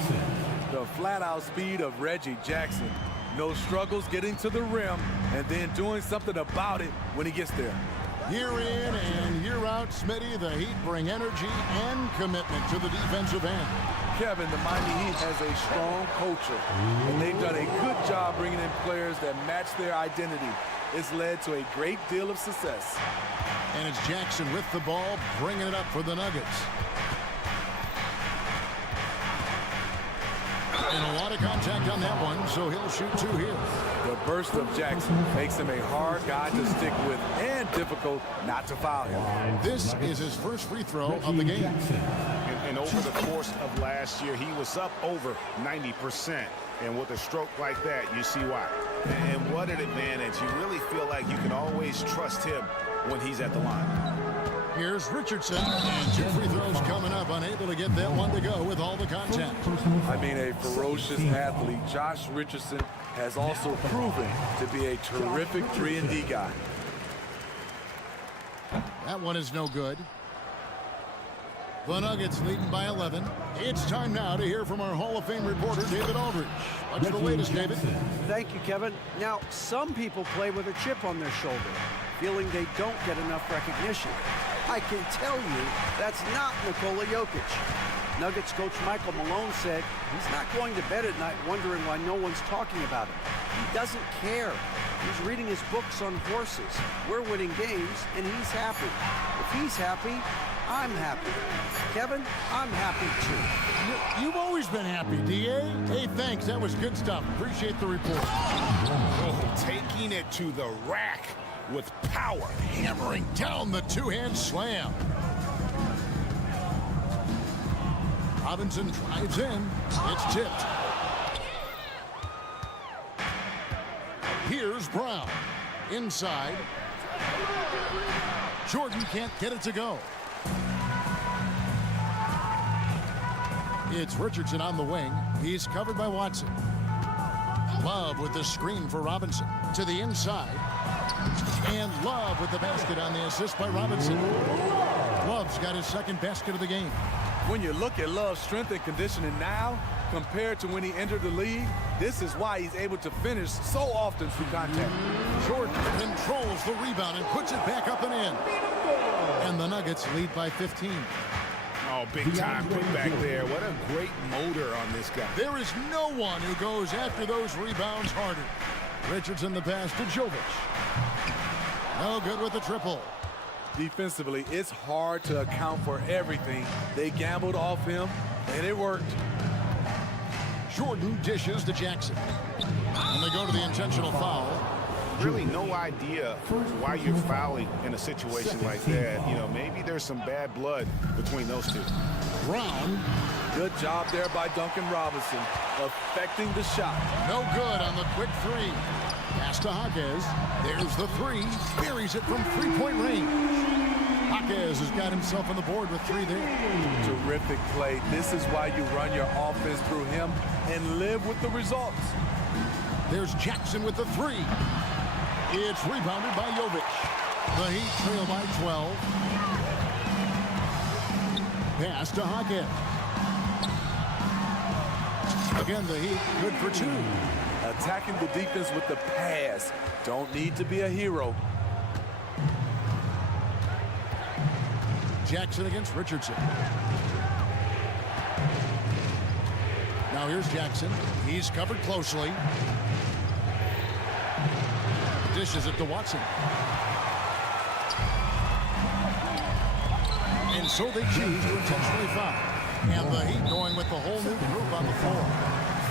The flat-out speed of Reggie Jackson. No struggles getting to the rim, and then doing something about it when he gets there. Year in and year out, Smitty, the Heat bring energy and commitment to the defensive end. Kevin, the Miami Heat has a strong culture, and they've done a good job bringing in players that match their identity. it's led to a great deal of success. And it's Jackson with the ball, bringing it up for the Nuggets. And a lot of contact on that one, so he'll shoot 2 here. The burst of Jackson makes him a hard guy to stick with and difficult not to foul him. This is his first free throw of the game. And over the course of last year, he was up over 90%. And with a stroke like that, you see why. And what an advantage. You really feel like you can always trust him when he's at the line. Here's Richardson, and 2 free throws coming up, unable to get that one to go with all the contact. I mean, a ferocious athlete. Josh Richardson has also proven to be a terrific 3-and-D guy. That one is no good. The Nuggets leading by 11. It's time now to hear from our Hall of Fame reporter, David Aldridge. What's the latest, David? Thank you, Kevin. Now, some people play with a chip on their shoulder, feeling they don't get enough recognition. I can tell you that's not Nikola Jokic. Nuggets coach Michael Malone said he's not going to bed at night wondering why no one's talking about him. He doesn't care. He's reading his books on horses. We're winning games, and he's happy. If he's happy, I'm happy. Kevin, I'm happy too. You've always been happy, D.A. Hey, thanks. That was good stuff. Appreciate the report. Oh, taking it to the rack with power. Hammering down the 2-hand slam. Robinson drives in. It's tipped. Here's Brown. Inside. Jordan can't get it to go. It's Richardson on the wing. He's covered by Watson. Love with the screen for Robinson. To the inside. And Love with the basket on the assist by Robinson. Love's got his second basket of the game. When you look at Love's strength and conditioning now compared to when he entered the league, this is why he's able to finish so often through contact. Jordan controls the rebound and puts it back up and in. And the Nuggets lead by 15. Oh, big time put back there. What a great motor on this guy. There is no one who goes after those rebounds harder. Richardson the pass to Jovic. No good with the triple. Defensively, it's hard to account for everything. They gambled off him, and it worked. Jordan dishes to Jackson. And they go to the intentional foul. Really no idea why you're fouling in a situation like that. You know, maybe there's some bad blood between those two. Brown. Good job there by Duncan Robinson, affecting the shot. No good on the quick 3. Pass to Skijesss. There's the 3. Buries it from 3-point range. Skijesss has got himself on the board with 3 there. Terrific play. This is why you run your offense through him and live with the results. There's Jackson with the 3. It's rebounded by Jovic. The Heat trail by 12. Pass to Skijesss. Again, the Heat good for 2. Attacking the defense with the pass. Don't need to be a hero. Jackson against Richardson. Now here's Jackson. He's covered closely. Dishes it to Watson. And so they choose to intentionally foul. And the Heat going with the whole new group on the floor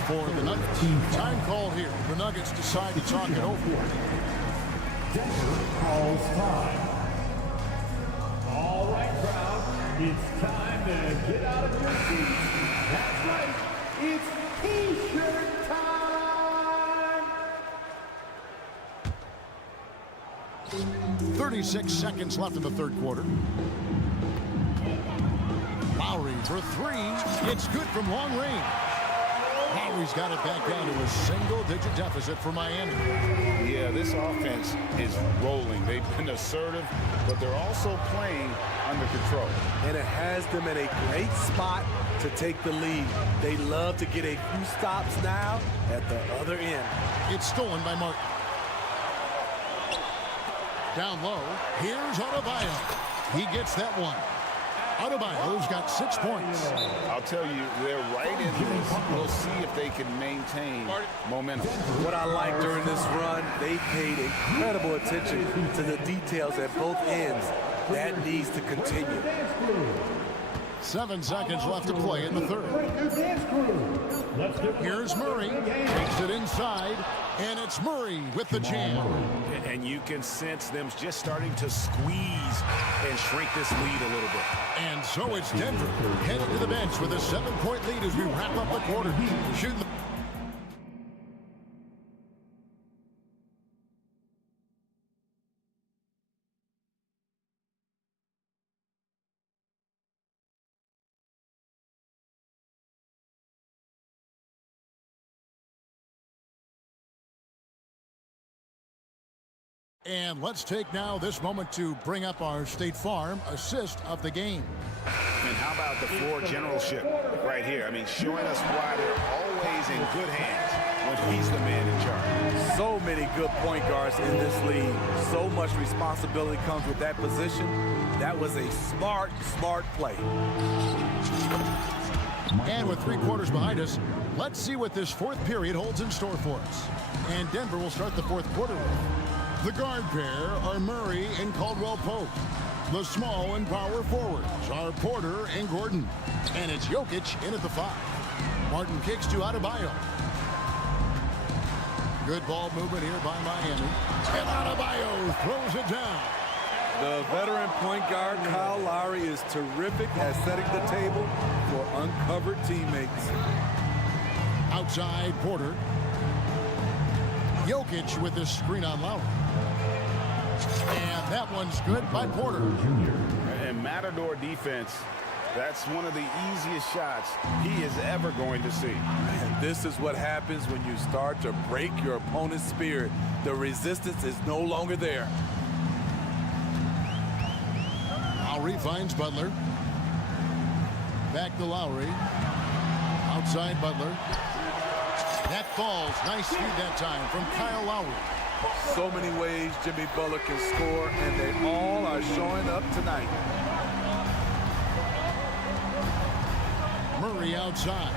for the Nuggets. Time called here. The Nuggets decide to talk it over. Denver calls time. All right, crowd. It's time to get out of your seats. That's right. It's T-shirt time. 36 seconds left in the third quarter. Lowry for 3. It's good from long range. Lowry's got it back down to a single-digit deficit for Miami. Yeah, this offense is rolling. They've been assertive, but they're also playing under control. And it has them in a great spot to take the lead. They love to get a few stops now at the other end. It's stolen by Martin. Down low, here's Adebayo. He gets that one. Adebayo's got 6 points. I'll tell you, they're right in this. We'll see if they can maintain momentum. What I like during this run, they paid incredible attention to the details at both ends. That needs to continue. 7 seconds left to play in the third. Here's Murray. Takes it inside, and it's Murray with the jam. And you can sense them just starting to squeeze and shrink this lead a little bit. And so it's Denver headed to the bench with a 7-point lead as we wrap up the quarter. Shooting the And let's take now this moment to bring up our State Farm assist of the game. And how about the floor generalship right here? I mean, showing us why they're always in good hands when he's the man in charge. So many good point guards in this league. So much responsibility comes with that position. That was a smart play. And with 3 quarters behind us, let's see what this fourth period holds in store for us. And Denver will start the fourth quarter with. The guard pair are Murray and Caldwell Pope. The small and power forwards are Porter and Gordon. And it's Jokic in at the 5. Martin kicks to Adebayo. Good ball movement here by Miami. And Adebayo throws it down. The veteran point guard, Kyle Lowry, is terrific at setting the table for uncovered teammates. Outside Porter. Jokic with the screen on Lowry. And that one's good by Porter. And Matador defense, that's one of the easiest shots he is ever going to see. And this is what happens when you start to break your opponent's spirit. The resistance is no longer there. Lowry finds Butler. Back to Lowry. Outside Butler. That falls. Nice feed that time from Kyle Lowry. So many ways Jimmy Butler can score, and they all are showing up tonight. Murray outside.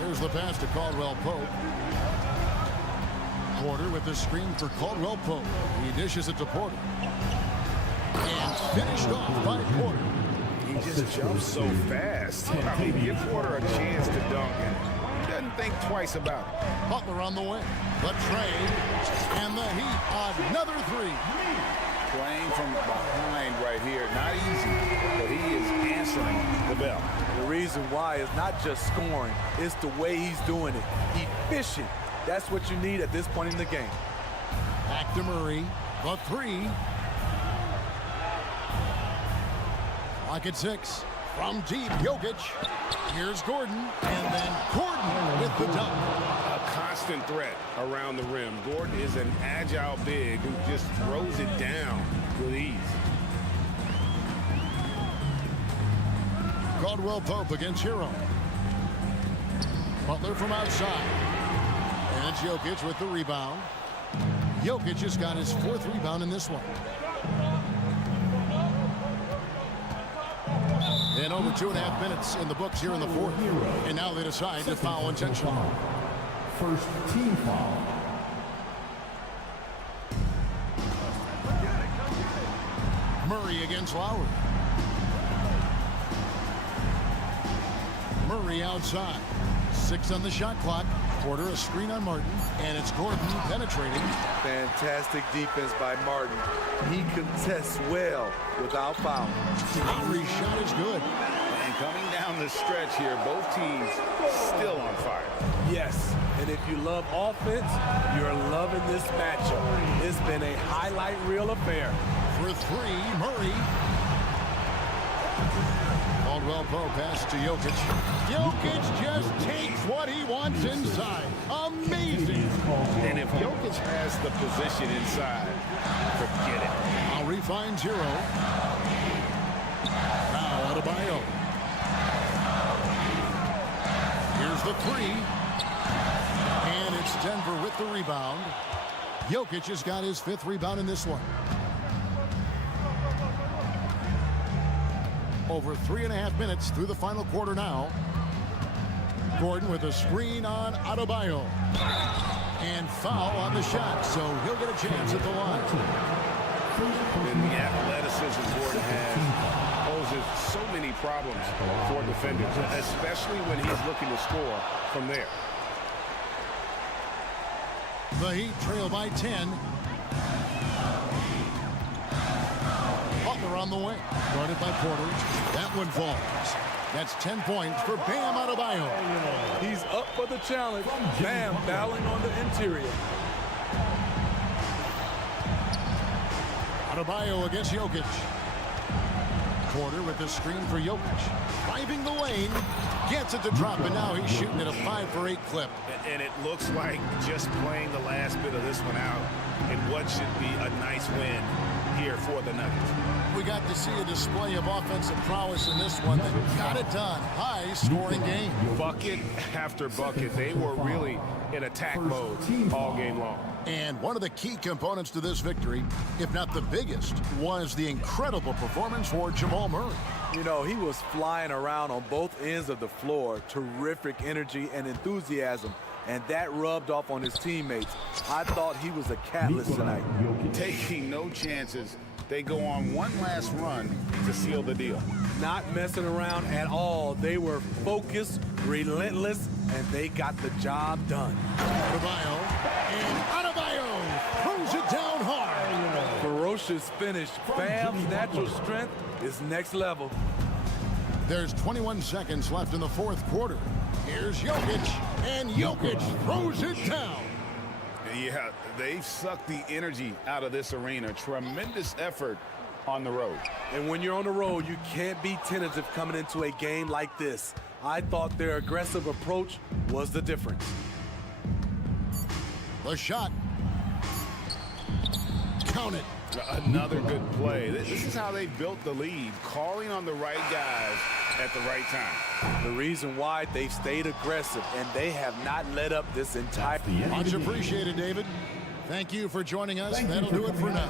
There's the pass to Caldwell Pope. Porter with the screen for Caldwell Pope. He dishes it to Porter. And finished off by Porter. He just jumps so fast. I mean, give Porter a chance to dunk, and he doesn't think twice about it. Butler on the wing. The trade. And the Heat. Another 3. Playing from behind right here. Not easy, but he is answering the bell. The reason why is not just scoring. It's the way he's doing it. Efficient. That's what you need at this point in the game. Back to Murray. The 3. Lock at 6. From deep, Jokic. Here's Gordon. And then Gordon with the dunk. A constant threat around the rim. Gordon is an agile big who just throws it down with ease. Caldwell Pope against Hero. Butler from outside. And it's Jokic with the rebound. Jokic has got his 4th rebound in this one. And over 2.5 minutes in the books here in the fourth. And now they decide to foul intentionally. First team foul. Murray against Lowry. Murray outside. 6 on the shot clock. Porter a screen on Martin. And it's Gordon penetrating. Fantastic defense by Martin. He contests well without foul. Lowry's shot is good. And coming down the stretch here, both teams still on fire. Yes, and if you love offense, you're loving this matchup. It's been a highlight reel affair. For 3, Murray. Caldwell Pope pass to Jokic. Jokic just takes what he wants inside. Amazing. And if Jokic has the position inside, forget it. Lowry finds Hero. Now Adebayo. Here's the 3. And it's Denver with the rebound. Jokic has got his 5th rebound in this one. Over 3.5 minutes through the final quarter now. Gordon with a screen on Adebayo. And foul on the shot, so he'll get a chance at the line. And the athleticism Gordon has poses so many problems for defenders, especially when he's looking to score from there. The Heat trail by 10. Butler on the way. Guarded by Porter. That one falls. That's 10 points for Bam Adebayo. He's up for the challenge. Bam battling on the interior. Adebayo against Jokic. Porter with the screen for Jokic. Driving the lane. Gets it to drop, and now he's shooting at a 5-for-8 clip. And it looks like just playing the last bit of this one out in what should be a nice win here for the Nuggets. We got to see a display of offensive prowess in this one that got it done. High-scoring game. Bucket after bucket. They were really in attack mode all game long. And one of the key components to this victory, if not the biggest, was the incredible performance for Jamal Murray. You know, he was flying around on both ends of the floor. Terrific energy and enthusiasm. And that rubbed off on his teammates. I thought he was a catalyst tonight. Taking no chances. They go on one last run to seal the deal. Not messing around at all. They were focused, relentless, and they got the job done. Adebayo, and Adebayo throws it down hard. Ferocious finish. Bam's natural strength is next level. There's 21 seconds left in the fourth quarter. Here's Jokic, and Jokic throws it down. Yeah, they've sucked the energy out of this arena. Tremendous effort on the road. And when you're on the road, you can't be tentative coming into a game like this. I thought their aggressive approach was the difference. The shot. Count it. Another good play. This is how they built the lead, calling on the right guys at the right time. The reason why they've stayed aggressive, and they have not let up this entire... Much appreciated, David. Thank you for joining us. That'll do it for now.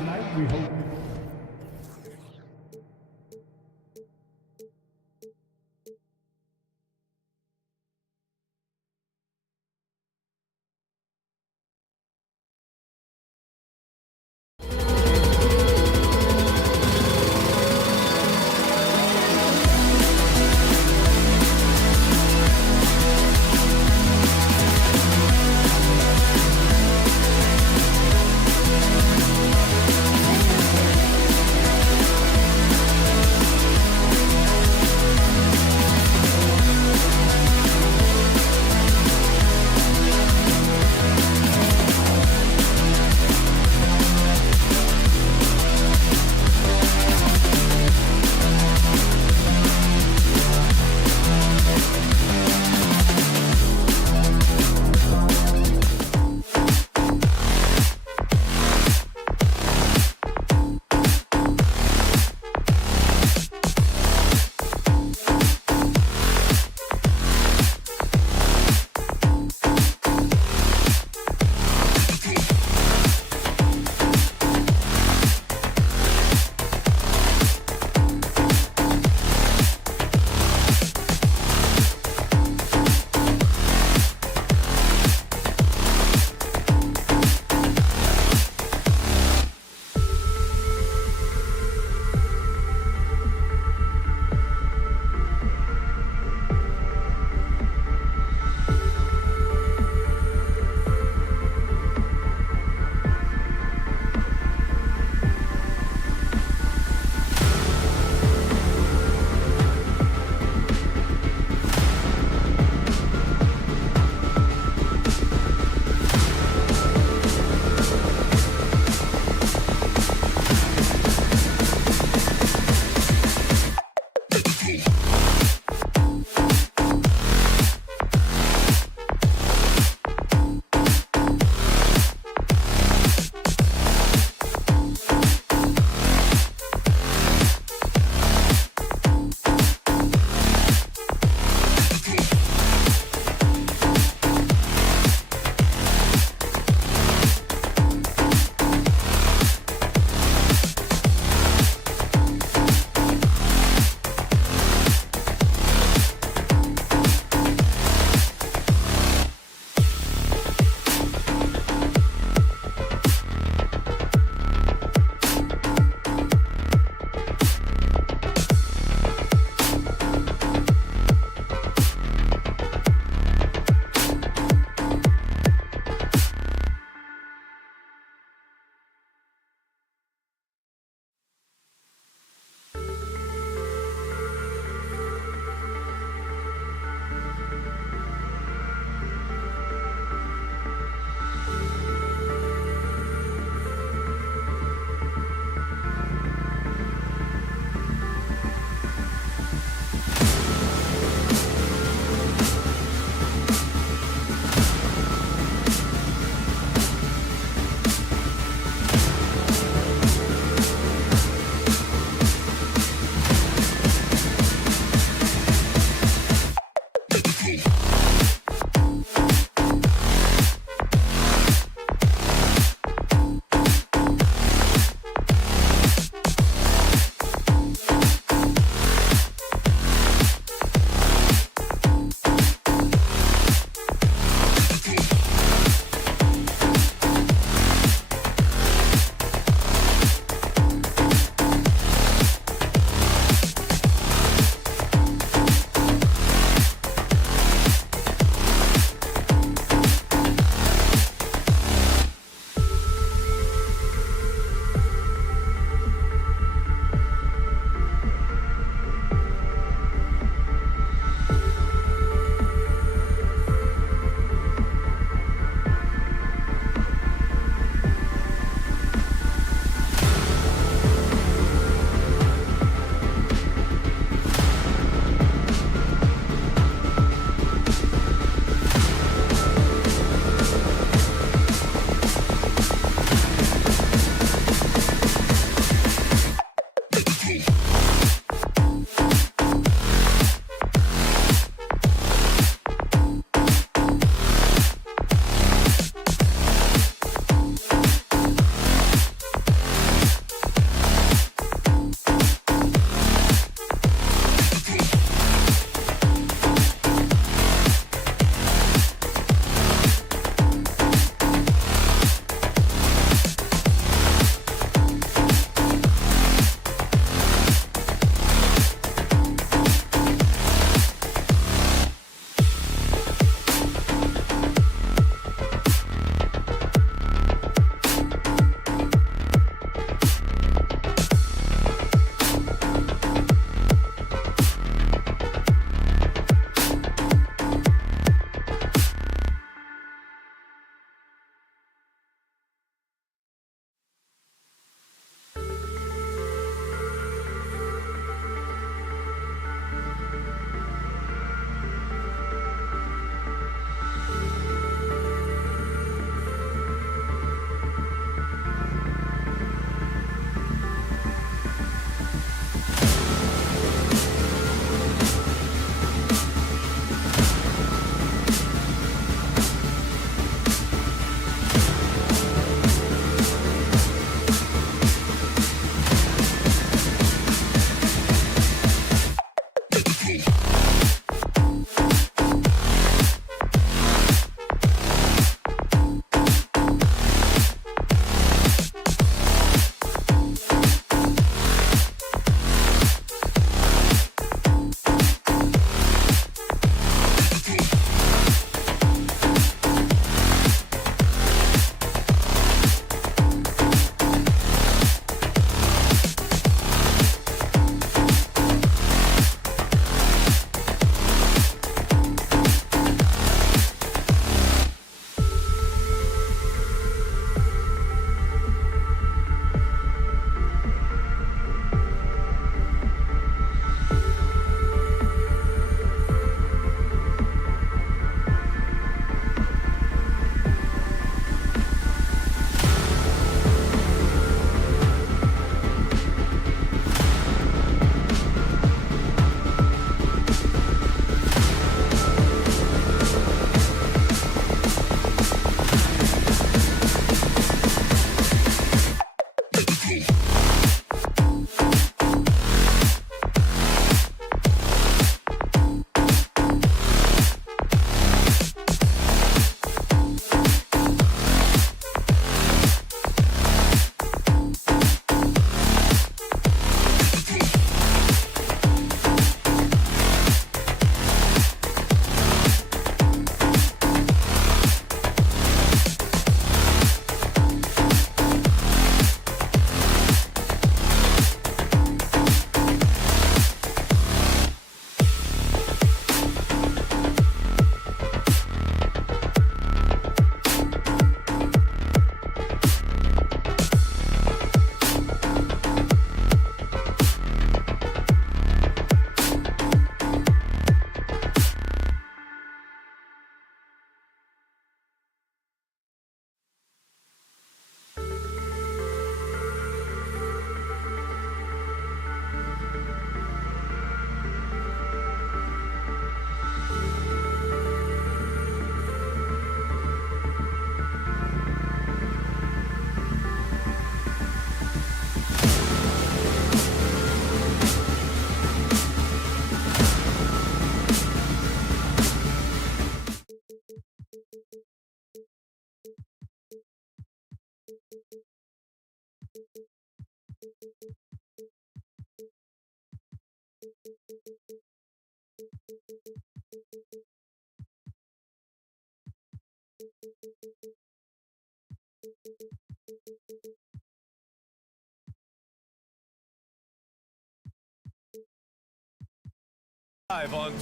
Live on.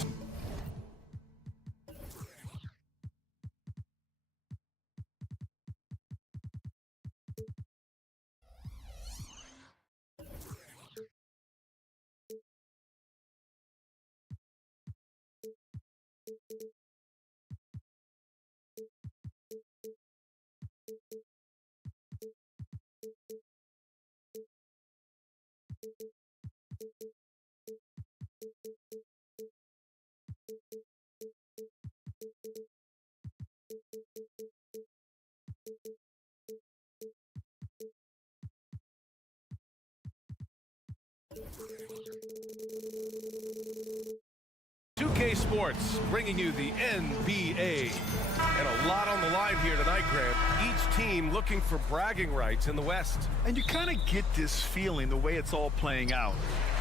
Sports bringing you the NBA. And a lot on the line here tonight, Graham. Each team looking for bragging rights in the West. And you kind of get this feeling, the way it's all playing out,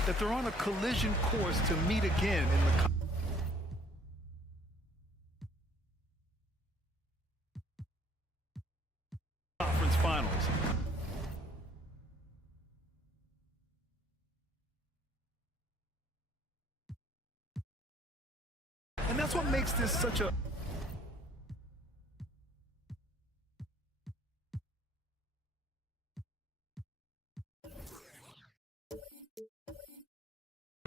that they're on a collision course to meet again in the conference finals. And that's what makes this such a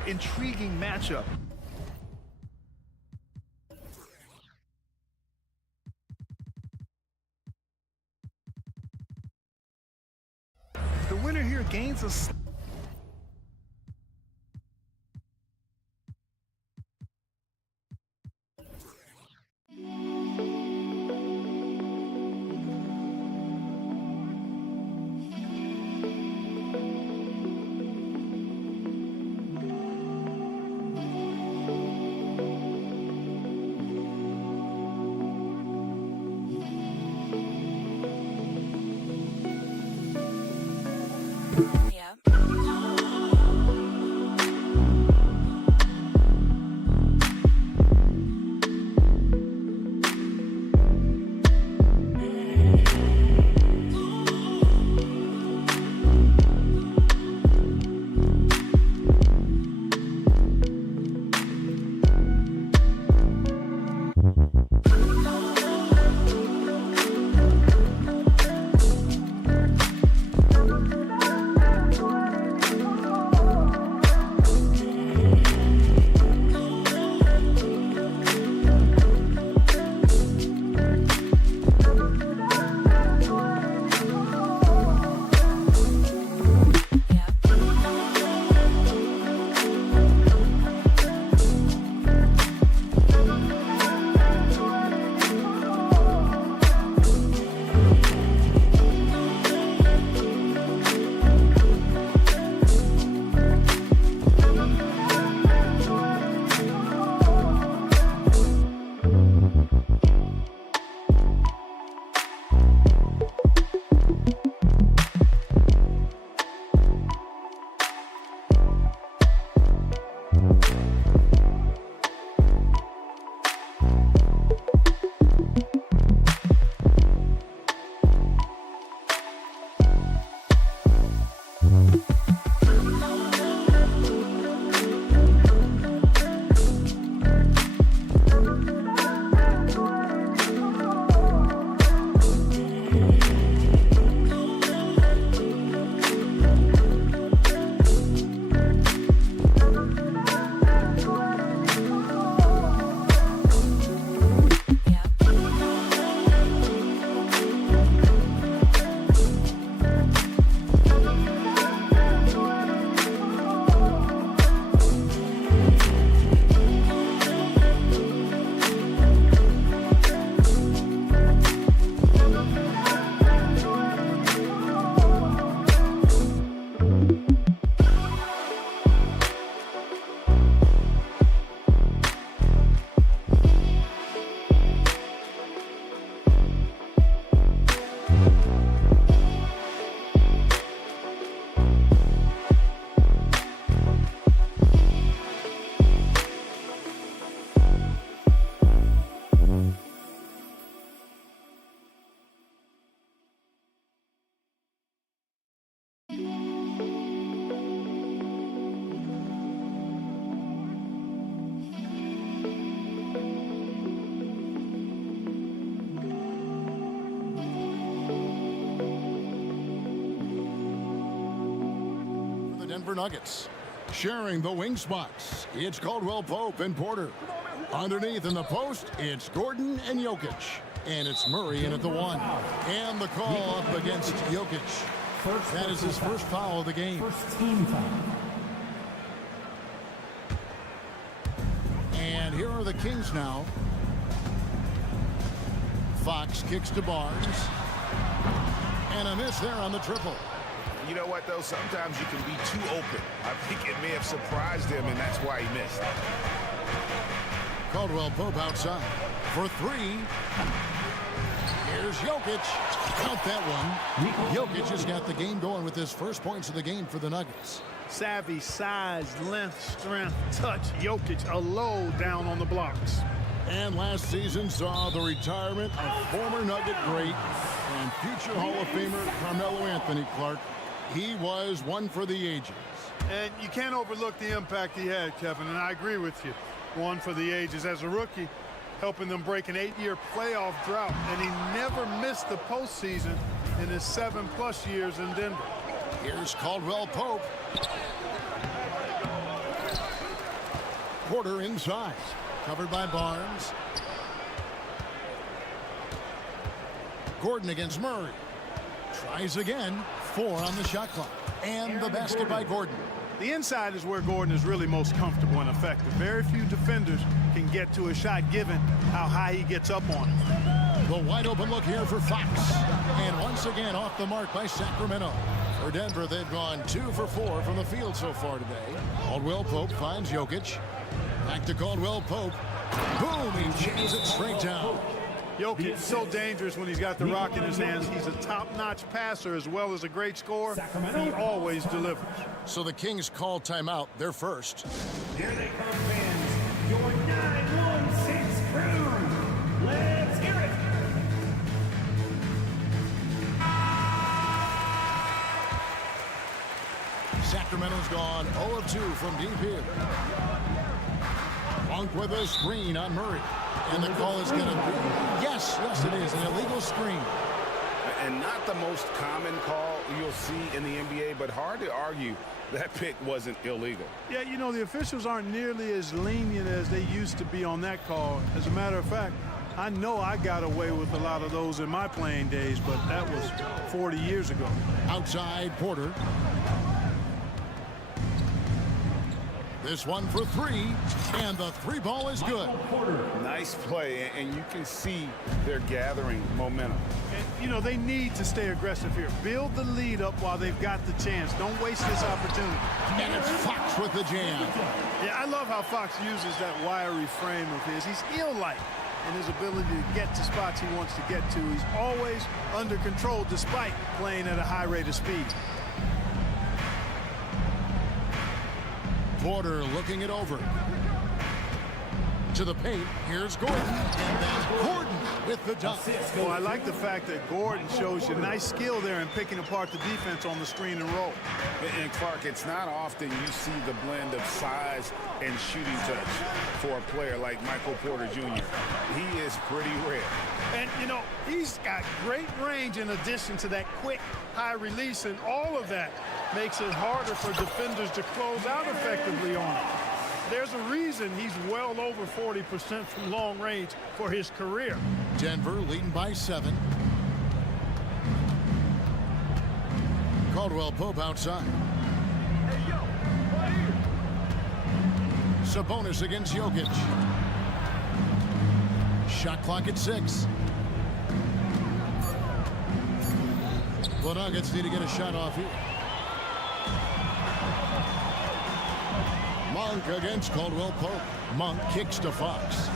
intriguing matchup. The winner here gains a Yeah. the Denver Nuggets. Sharing the wing spots, it's Caldwell Pope and Porter. Underneath in the post, it's Gordon and Jokic. And it's Murray in at the 1. And the call up against Jokic. That is his first foul of the game. First team foul. And here are the Kings now. Fox kicks to Barnes. And a miss there on the triple. You know what, though? Sometimes you can be too open. I think it may have surprised him, and that's why he missed. Caldwell Pope outside for 3. Here's Jokic. Count that one. Jokic has got the game going with his first points of the game for the Nuggets. Savvy, size, length, strength, touch. Jokic a low down on the blocks. And last season saw the retirement of former Nugget great and future Hall of Famer Carmelo Anthony Clark. He was one for the ages. And you can't overlook the impact he had, Kevin, and I agree with you. One for the ages. As a rookie, helping them break an 8-year playoff drought, and he never missed the postseason in his 7+ years in Denver. Here's Caldwell Pope. Porter inside, covered by Barnes. Gordon against Murray. Tries again. 4 on the shot clock. And the basket by Gordon. The inside is where Gordon is really most comfortable and effective. Very few defenders can get to a shot given how high he gets up on it. The wide open look here for Fox. And once again off the mark by Sacramento. For Denver, they've gone 2 for 4 from the field so far today. Caldwell Pope finds Jokic. Back to Caldwell Pope. Boom! He jams it straight down. Jokic so dangerous when he's got the rock in his hands. He's a top-notch passer as well as a great scorer. He always delivers. So the Kings call timeout. They're first. Here they come, fans. Your 916 crew. Let's hear it. Sacramento's gone 0 of 2 from deep here. Monk with a screen on Murray. And the call is going to be, yes, it is, an illegal screen. And not the most common call you'll see in the NBA, but hard to argue that pick wasn't illegal. Yeah, you know, the officials aren't nearly as lenient as they used to be on that call. As a matter of fact, I know I got away with a lot of those in my playing days, but that was 40 years ago. Outside Porter. This one for 3, and the 3 ball is good. Nice play, and you can see they're gathering momentum. And, you know, they need to stay aggressive here. Build the lead up while they've got the chance. Don't waste this opportunity. And it's Fox with the jam. Yeah, I love how Fox uses that wiry frame of his. He's eel-like in his ability to get to spots he wants to get to. He's always under control despite playing at a high rate of speed. Porter looking it over. To the paint. Here's Gordon. And then Gordon with the dunk. Well, I like the fact that Gordon shows you nice skill there in picking apart the defense on the screen and roll. And Clark, it's not often you see the blend of size and shooting touch for a player like Michael Porter Jr. He is pretty rare. And, you know, he's got great range in addition to that quick, high release, and all of that makes it harder for defenders to close out effectively on him. There's a reason he's well over 40% from long range for his career. Denver leading by 7. Caldwell Pope outside. Sabonis against Jokic. Shot clock at 6. The Nuggets need to get a shot off here. Monk against Caldwell Pope. Monk kicks to Fox.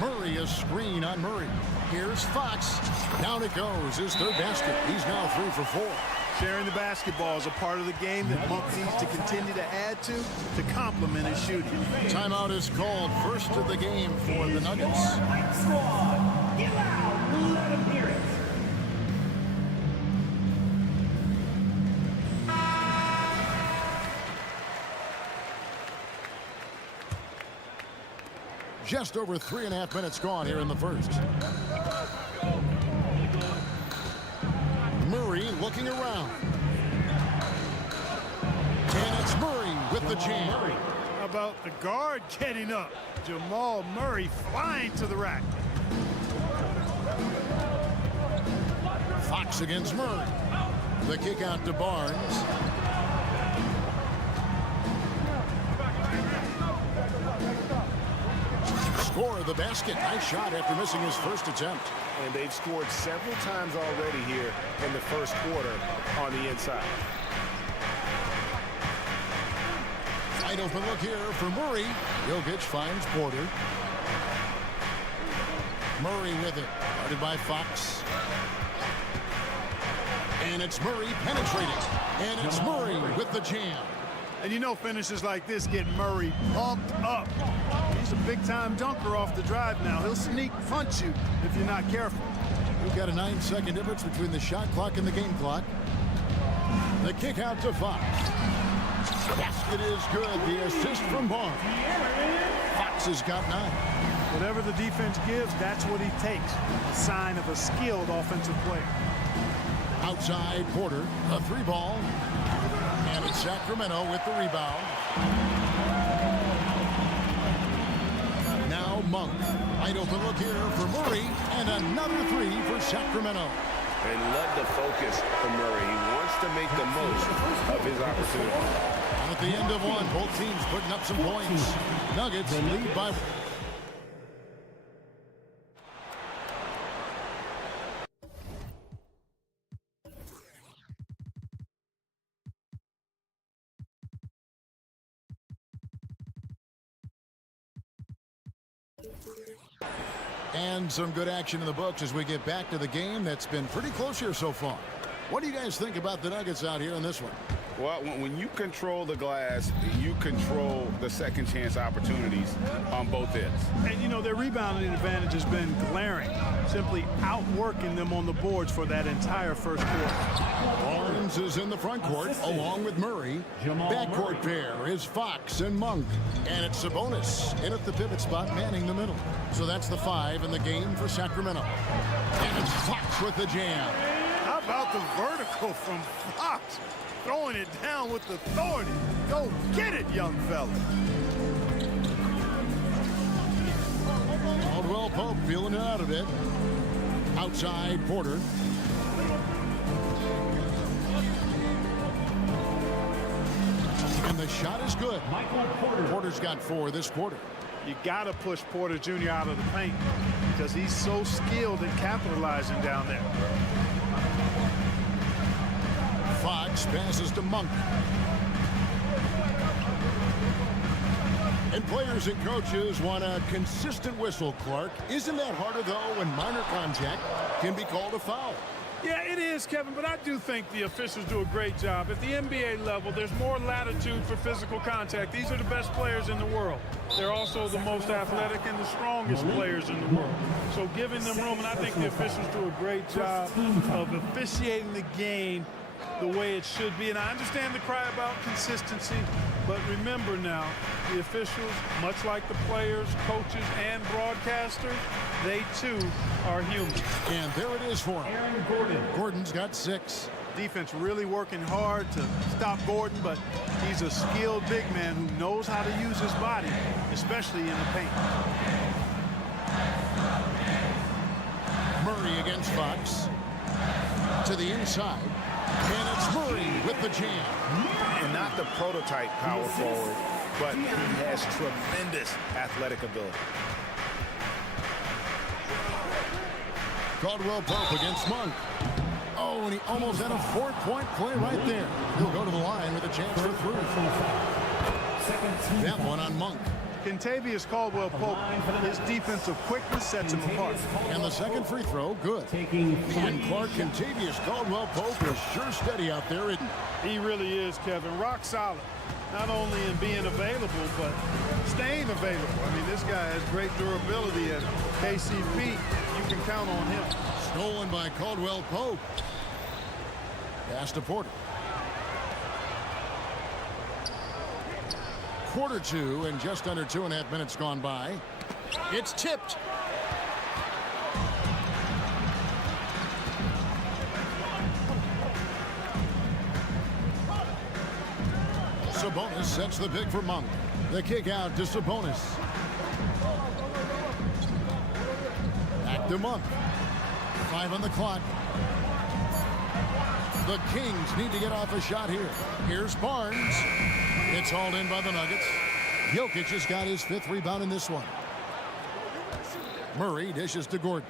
Murray a screen on Murray. Here's Fox. Down it goes. His third basket. He's now 3 for 4. Sharing the basketball is a part of the game that Monk needs to continue to add to complement his shooting. Timeout is called. First of the game for the Nuggets. Squad, get loud, let them hear it. Just over 3.5 minutes gone here in the first. Murray looking around. And the jam. How about the guard getting up? Jamal Murray flying to the rack. Fox against Murray. The kick out to Barnes. Score the basket. Nice shot after missing his first attempt. And they've scored several times already here in the first quarter on the inside. Wide open look here for Murray. Jokic finds Porter. Murray with it. Guarded by Fox. And it's Murray penetrating. And it's Murray with the jam. And you know finishes like this get Murray pumped up. He's a big-time dunker off the drive now. He'll sneak punch you if you're not careful. We've got a 9-second difference between the shot clock and the game clock. The kick out to Fox. Basket is good. The assist from Barnes. Fox has got 9. Whatever the defense gives, that's what he takes. A sign of a skilled offensive player. Outside Porter, a 3-ball. And it's Sacramento with the rebound. Now Monk. Wide open look here for Murray. And another 3 for Sacramento. And love the focus for Murray. He wants to make the most of his opportunity. And at the end of one, both teams putting up some points. Nuggets lead by... And some good action in the books as we get back to the game that's been pretty close here so far. What do you guys think about the Nuggets out here in this one? Well, when you control the glass, you control the second chance opportunities on both ends. And, you know, their rebounding advantage has been glaring, simply outworking them on the boards for that entire first quarter. Barnes is in the front court along with Murray. Backcourt pair is Fox and Monk. And it's Sabonis in at the pivot spot, manning the middle. So that's the 5 in the game for Sacramento. And it's Fox with the jam. How about the vertical from Fox? Throwing it down with authority. Go get it, young fella. Caldwell Pope feeling it out a bit. Outside Porter. And the shot is good. Porter's got 4 this quarter. You got to push Porter Jr. out of the paint because he's so skilled at capitalizing down there. Fox passes to Monk. And players and coaches want a consistent whistle, Clark. Isn't that harder, though, when minor contact can be called a foul? Yeah, it is, Kevin, but I do think the officials do a great job. At the NBA level, there's more latitude for physical contact. These are the best players in the world. They're also the most athletic and the strongest players in the world. So giving them room, and I think the officials do a great job of officiating the game the way it should be. And I understand the cry about consistency, but remember now, the officials, much like the players, coaches, and broadcasters, they too are human. And there it is for him. Gordon's got 6. Defense really working hard to stop Gordon, but he's a skilled big man who knows how to use his body, especially in the paint. Murray against Fox. To the inside. And it's Murray with the jam. And not the prototype power forward, but he has tremendous athletic ability. Caldwell Pope against Monk. Oh, and he almost had a 4-point play right there. He'll go to the line with a chance for 3. That one on Monk. Kentavious Caldwell-Pope, his defensive quickness sets him apart. And the second free throw, good. And Clark, Kentavious Caldwell-Pope is sure steady out there, isn't he? He really is, Kevin. Rock solid. Not only in being available, but staying available. I mean, this guy has great durability at KCP. You can count on him. Stolen by Caldwell-Pope. Pass to Porter. Quarter 2 and just under 2.5 minutes gone by. It's tipped. Sabonis sets the pick for Monk. The kick out to Sabonis. Back to Monk. 5 on the clock. The Kings need to get off a shot here. Here's Barnes. It's hauled in by the Nuggets. Jokic has got his 5th rebound in this one. Murray dishes to Gordon.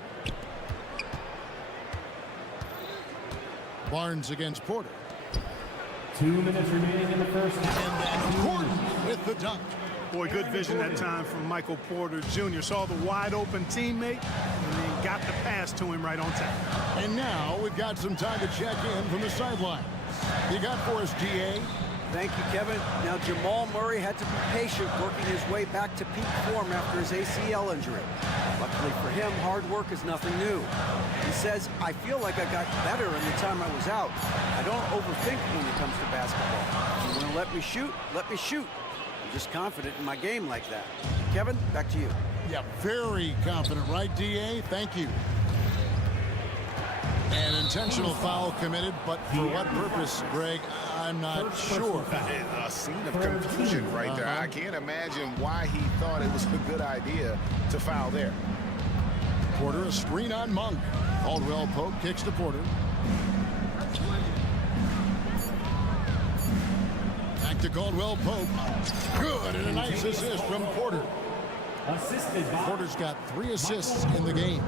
Barnes against Porter. 2 minutes remaining in the first half. And then Gordon with the dunk. Boy, good vision that time from Michael Porter Jr. Saw the wide open teammate and then got the pass to him right on time. And now we've got some time to check in from the sideline. You got for us, DA? Thank you, Kevin. Now, Jamal Murray had to be patient working his way back to peak form after his ACL injury. Luckily for him, hard work is nothing new. He says, I feel like I got better in the time I was out. I don't overthink when it comes to basketball. If you want to let me shoot, let me shoot. I'm just confident in my game like that. Kevin, back to you. Yeah, very confident, right, DA? Thank you. An intentional foul committed, but for what purpose, Greg? I'm not sure. A scene of confusion right there. I can't imagine why he thought it was a good idea to foul there. Porter, a screen on Monk. Caldwell Pope kicks to Porter. Back to Caldwell Pope. Good, and a nice assist from Porter. Assisted by Porter's got 3 assists in the game.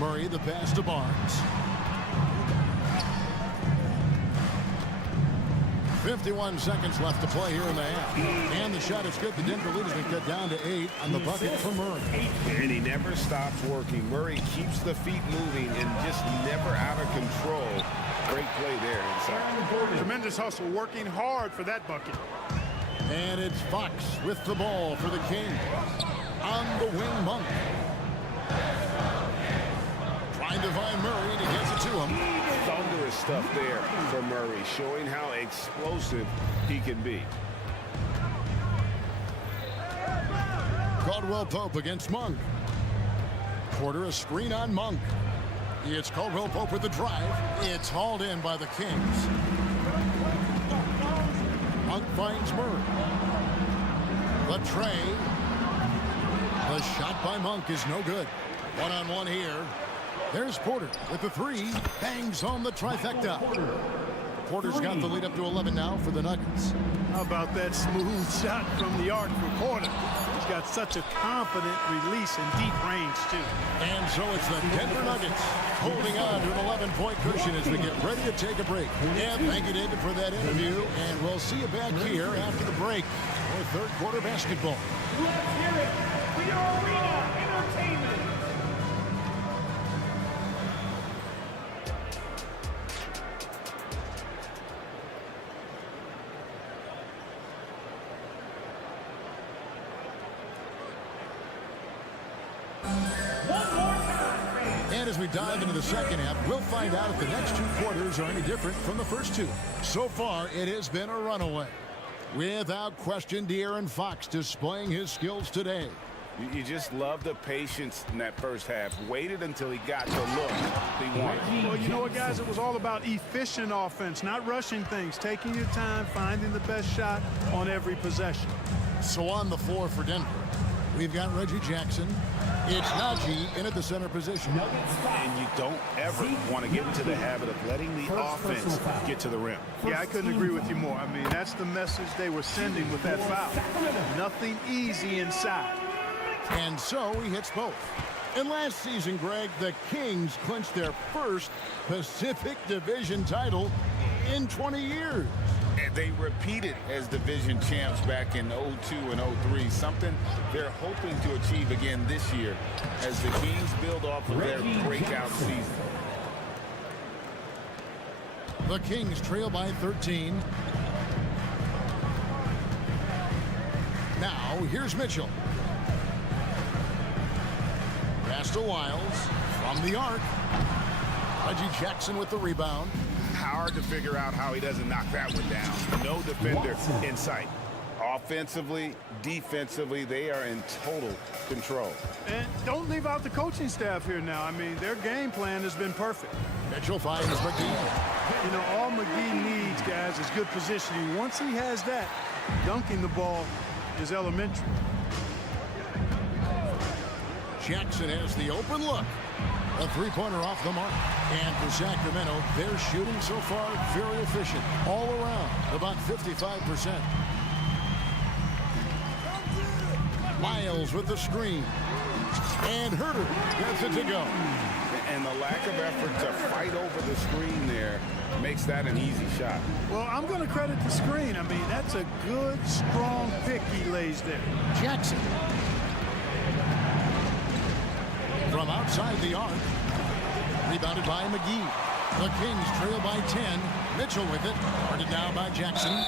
Murray, the pass to Barnes. 51 seconds left to play here in the half. And the shot is good. The Denver lead has been cut down to 8 on the bucket for Murray. And he never stops working. Murray keeps the feet moving and just never out of control. Great play there inside. Tremendous hustle, working hard for that bucket. And it's Fox with the ball for the Kings. On the wing, Monk. Trying to find Murray, and he gets it to him. Thunderous stuff there for Murray, showing how explosive he can be. Caldwell Pope against Monk. Porter, a screen on Monk. It's Caldwell Pope with the drive. It's hauled in by the Kings. Monk finds Murray. The tray. The shot by Monk is no good. One-on-one here. There's Porter with the 3. Bangs home the trifecta. Porter's got the lead up to 11 now for the Nuggets. How about that smooth shot from the arc for Porter? He's got such a confident release and deep range, too. And so it's the Denver Nuggets holding on to an 11-point cushion as we get ready to take a break. And thank you, David, for that interview. And we'll see you back here after the break for third quarter basketball. Let's hear it for your arena entertainment. And as we dive into the second half, we'll find out if the next 2 quarters are any different from the first 2. So far, it has been a runaway. Without question, De'Aaron Fox displaying his skills today. You just love the patience in that first half. Waited until he got the look he wanted. Well, you know what, guys? It was all about efficient offense, not rushing things, taking your time, finding the best shot on every possession. So on the floor for Denver, we've got Reggie Jackson. It's Najee in at the center position. And you don't ever want to get into the habit of letting the offense get to the rim. Yeah, I couldn't agree with you more. I mean, that's the message they were sending with that foul. Nothing easy inside. And so he hits both. And last season, Greg, the Kings clinched their first Pacific Division title in 20 years. And they repeated as division champs back in 02 and 03, something they're hoping to achieve again this year as the Kings build off of their breakout season. The Kings trail by 13. Now, here's Mitchell. Pass to Wiles from the arc. Reggie Jackson with the rebound. Hard to figure out how he doesn't knock that one down. No defender in sight. Offensively, defensively, they are in total control. And don't leave out the coaching staff here now. I mean, their game plan has been perfect. Mitchell finds McGee. You know, all McGee needs, guys, is good positioning. Once he has that, dunking the ball is elementary. Jackson has the open look. A three-pointer off the mark. And for Sacramento, their shooting so far very efficient. All around, about 55%. Miles with the screen. And Herder gets it to go. And the lack of effort to fight over the screen there makes that an easy shot. Well, I'm going to credit the screen. I mean, that's a good, strong pick he lays there. Jackson. From outside the arc. Rebounded by McGee. The Kings trail by 10. Mitchell with it. Guarded now by Jackson.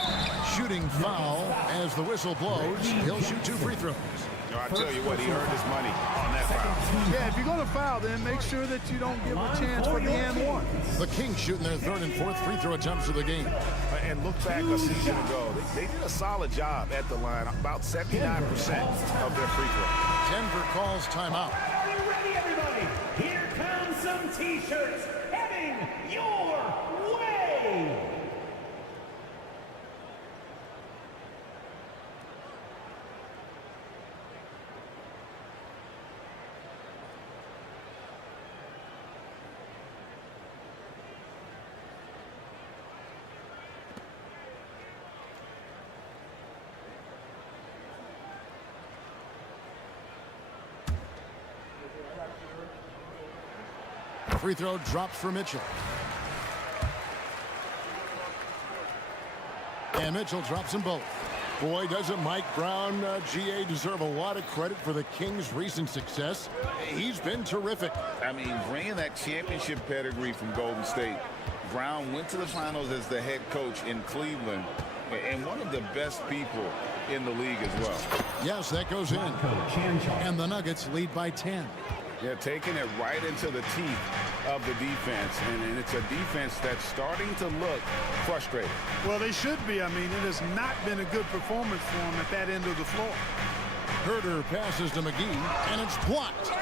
Shooting foul as the whistle blows. He'll shoot 2 free throws. I tell you what, he earned his money on that foul. Yeah, if you're going to foul, then make sure that you don't give a chance for the and one. The Kings shooting their 3rd and 4th free throw attempts of the game. And look back a season ago, they did a solid job at the line, about 79% of their free throws. Denver calls timeout. Are you ready, everybody? Here comes some T-shirts heading your way. Free throw drops for Mitchell. And Mitchell drops them both. Boy, doesn't Mike Brown, GA, deserve a lot of credit for the Kings' recent success. He's been terrific. I mean, bringing that championship pedigree from Golden State, Brown went to the finals as the head coach in Cleveland, and one of the best people in the league as well. Yes, that goes in. And the Nuggets lead by 10. Yeah, taking it right into the teeth of the defense, and it's a defense that's starting to look frustrated. Well, they should be. I mean, it has not been a good performance for them at that end of the floor. Herder passes to McGee, and it's blocked.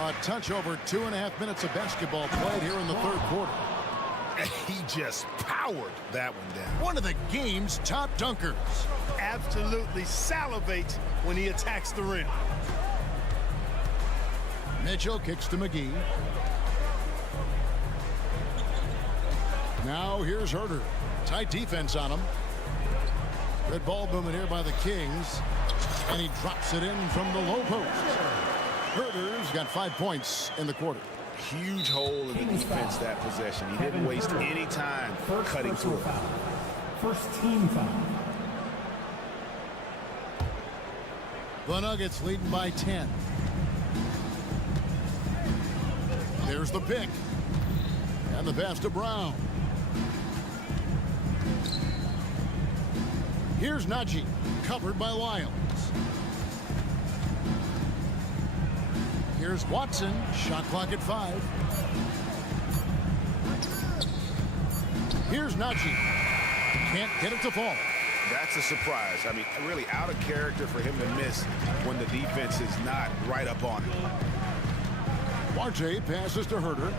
A touch over 2.5 minutes of basketball played here in the 3rd quarter. He just powered that one down. One of the game's top dunkers. Absolutely salivates when he attacks the rim. Mitchell kicks to McGee. Now here's Herder. Tight defense on him. Good ball movement here by the Kings. And he drops it in from the low post. Herder's got 5 points in the quarter. Huge hole in the defense that possession. He didn't waste any time cutting through it. First team foul. The Nuggets leading by 10. There's the pick. And the pass to Brown. Here's Najee, covered by Lyles. Here's Watson, shot clock at 5. Here's Najee. Can't get it to fall. That's a surprise. I mean, really out of character for him to miss when the defense is not right up on it. RJ passes to Herder.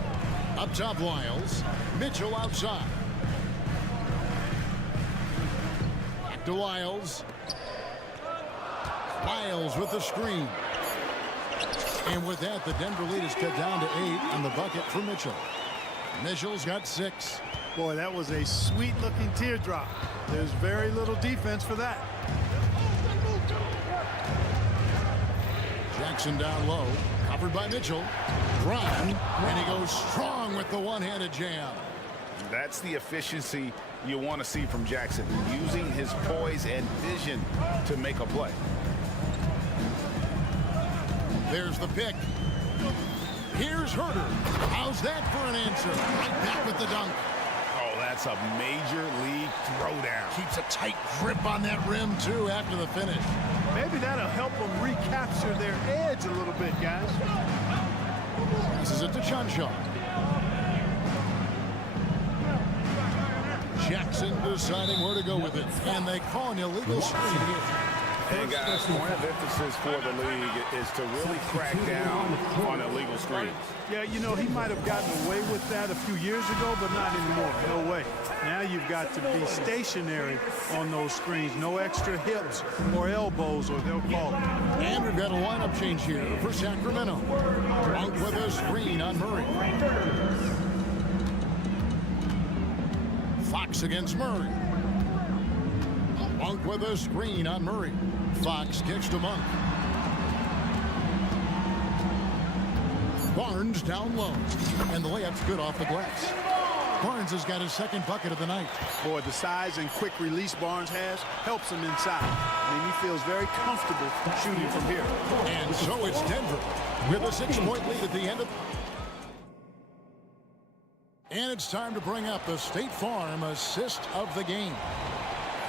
Up top, Lyles. Mitchell outside. Back to Lyles. Lyles with the screen. And with that, the Denver lead is cut down to 8 on the bucket for Mitchell. Mitchell's got 6. Boy, that was a sweet-looking teardrop. There's very little defense for that. Jackson down low, covered by Mitchell. Brown, and he goes strong with the one-handed jam. That's the efficiency you want to see from Jackson, using his poise and vision to make a play. There's the pick. Here's Herder. How's that for an answer? Right back with the dunk. Oh, that's a major league throwdown. Keeps a tight grip on that rim, too, after the finish. Maybe that'll help them recapture their edge a little bit, guys. Passes it to Shanshaw. Jackson deciding where to go with it. And they call an illegal screen here. And guys, point of emphasis for the league is to really crack down on illegal screens. Yeah, you know, he might have gotten away with that a few years ago, but not anymore. No way. Now you've got to be stationary on those screens. No extra hips or elbows, or they'll call it. And we've got a lineup change here for Sacramento. Monk with a screen on Murray. Fox against Murray. Monk with a screen on Murray. Fox kicks to Monk. Barnes down low. And the layup's good off the glass. Barnes has got his second bucket of the night. Boy, the size and quick release Barnes has helps him inside. I mean, he feels very comfortable shooting from here. And so it's Denver with a 6-point lead at the end of... And it's time to bring up the State Farm assist of the game.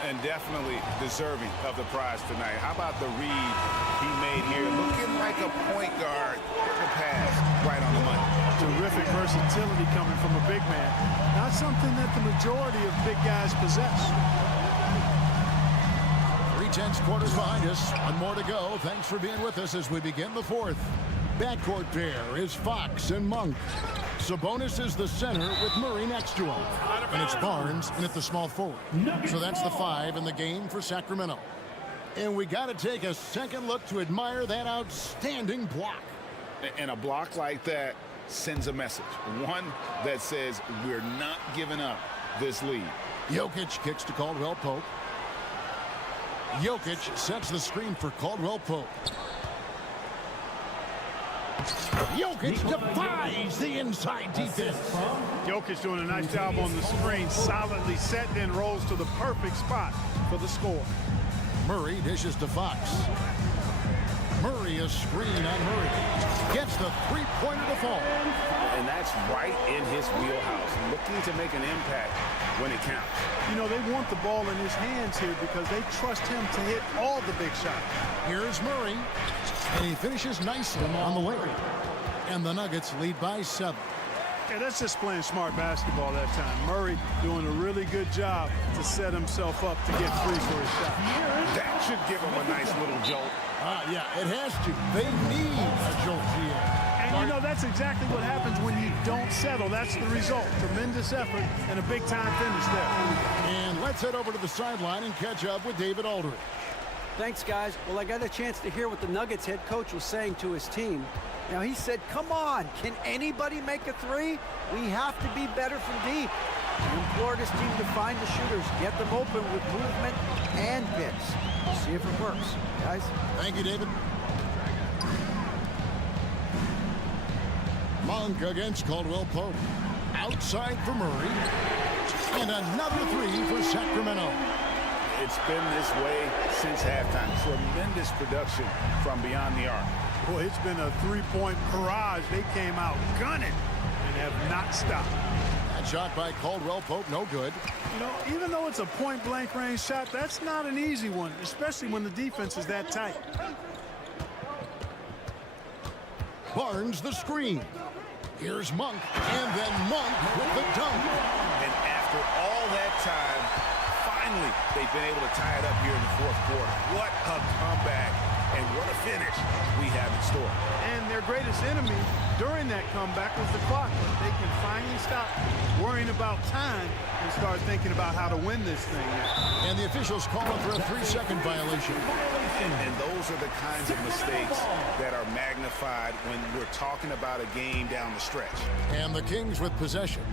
And definitely deserving of the prize tonight. How about the read he made here? Looking like a point guard. The pass right on the money. Terrific versatility coming from a big man. Not something that the majority of big guys possess. 3/10 quarters behind us. One more to go. Thanks for being with us as we begin the fourth. Backcourt pair is Fox and Monk. Sabonis is the center with Murray next to him. And it's Barnes in at the small forward. So that's the 5 in the game for Sacramento. And we got to take a second look to admire that outstanding block. And a block like that sends a message. One that says we're not giving up this lead. Jokic kicks to Caldwell Pope. Jokic sets the screen for Caldwell Pope. Jokic defies the inside defense. Jokic doing a nice job on the screen, solidly set, then rolls to the perfect spot for the score. Murray dishes to Fox. Murray a screen on Murray. Gets the three-pointer to fall. And that's right in his wheelhouse. Looking to make an impact when it counts. You know, they want the ball in his hands here because they trust him to hit all the big shots. Here's Murray. And he finishes nicely on the way. And the Nuggets lead by 7. Yeah, that's just playing smart basketball that time. Murray doing a really good job to set himself up to get free for his shot. That should give him a nice little jolt. Yeah, it has to. They need a jolt here. And you know, that's exactly what happens when you don't settle. That's the result. Tremendous effort and a big-time finish there. And let's head over to the sideline and catch up with David Aldridge. Thanks, guys. Well, I got a chance to hear what the Nuggets head coach was saying to his team. Now, he said, come on, can anybody make a three? We have to be better from deep. He implored his team to find the shooters, get them open with movement and picks. See if it works, guys. Thank you, David. Monk against Caldwell Pope. Outside for Murray. And another three for Sacramento. It's been this way since halftime. Tremendous production from beyond the arc. Boy, it's been a three-point barrage. They came out gunning and have not stopped. That shot by Caldwell Pope, no good. You know, even though it's a point-blank range shot, that's not an easy one, especially when the defense is that tight. Barnes the screen. Here's Monk, and then Monk with the dunk. And after all that time, finally, they've been able to tie it up here in the fourth quarter. What a comeback, and what a finish we have in store. And their greatest enemy during that comeback was the clock. But they can finally stop worrying about time and start thinking about how to win this thing now. And the officials call it for a 3-second violation. And those are the kinds of mistakes that are magnified when we're talking about a game down the stretch. And the Kings with possession.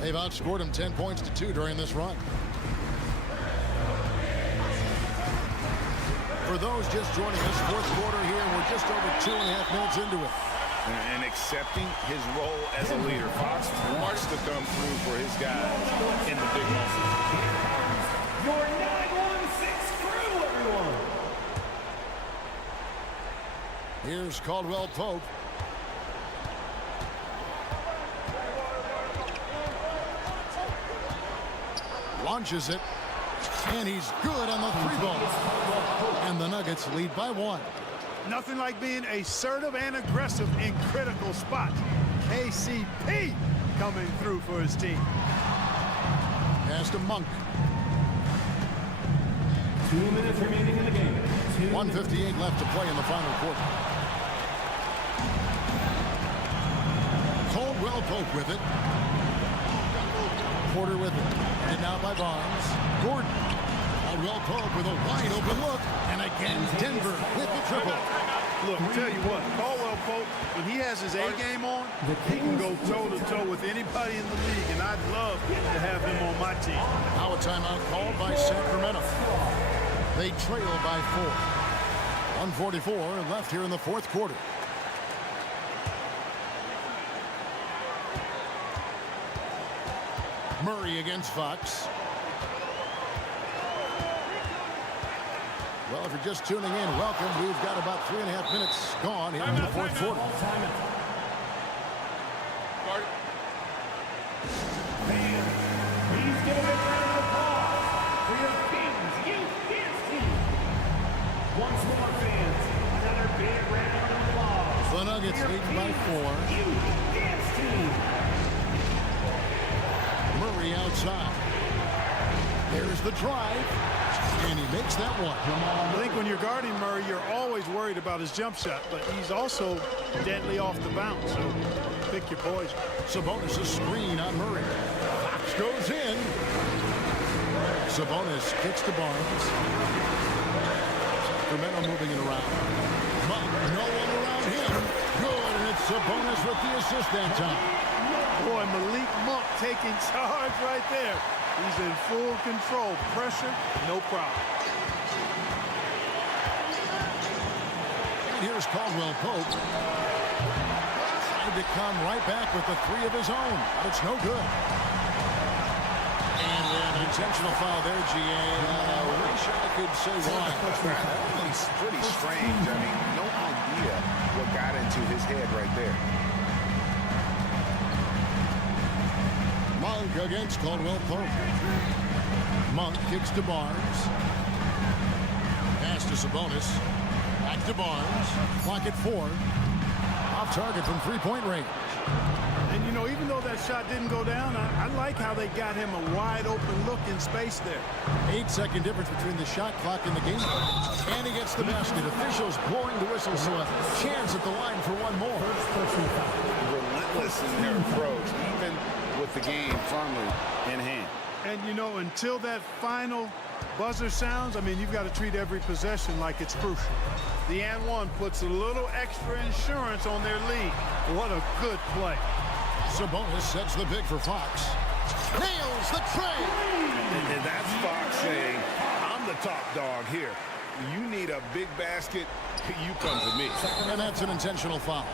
They've outscored them 10 points to 2 during this run. For those just joining us, fourth quarter here, and we're just over 2.5 minutes into it. And accepting his role as a leader. Fox wants to come through for his guys in the big moments. Your 916 crew, everyone. Here's Caldwell Pope. Launches it. And he's good on the three ball. And the Nuggets lead by 1. Nothing like being assertive and aggressive in critical spots. KCP coming through for his team. Pass to Monk. 2 minutes remaining in the game. 1:58 left to play in the final quarter. Caldwell Pope with it. Porter with it. And now by Barnes. Gordon. Caldwell Pope with a wide open look. And again, Denver with the triple. Look, I'll tell you what, Caldwell Pope, when he has his A game on, he can go toe-to-toe with anybody in the league, and I'd love to have him on my team. Now a timeout called by Sacramento. They trail by 4. 1:44 left here in the fourth quarter. Murray against Fox. Well, if you're just tuning in, welcome. We've got about 3.5 minutes gone here in the fourth quarter. Fans, please give a big round of applause for your Kings Youth Dance Team. Once more, fans, another big round of applause. The Nuggets lead by 4. Youth Dance Team. Murray outside. There's the drive. And he makes that one. I think when you're guarding Murray, you're always worried about his jump shot, but he's also deadly off the bounce, so pick your poison. Sabonis a screen on Murray. Fox goes in. Sabonis kicks to Barnes. Sacramento moving it around. Monk, no one around him. Good, and it's Sabonis with the assist that time. Boy, Malik Monk taking charge right there. He's in full control. Pressure, no problem. And here's Caldwell Pope. Trying to come right back with the 3 of his own, but it's no good. And an intentional foul there, GA. I wish I could say why. It's pretty strange. I mean, no idea what got into his head right there. Monk against Caldwell Pope. Monk kicks to Barnes. Pass to Sabonis. Back to Barnes. Clock at 4. Off target from three-point range. And, you know, even though that shot didn't go down, I like how they got him a wide-open look in space there. 8-second difference between the shot clock and the game. And he gets the basket. Officials blowing the whistle, so a chance at the line for one more. Relentless in their approach, even with the game firmly in hand. And, you know, until that final buzzer sounds, I mean, you've got to treat every possession like it's crucial. The and one puts a little extra insurance on their lead. What a good play. Sabonis sets the big for Fox. Nails the tray. And that's Fox saying, I'm the top dog here. You need a big basket, you come to me. And that's an intentional foul.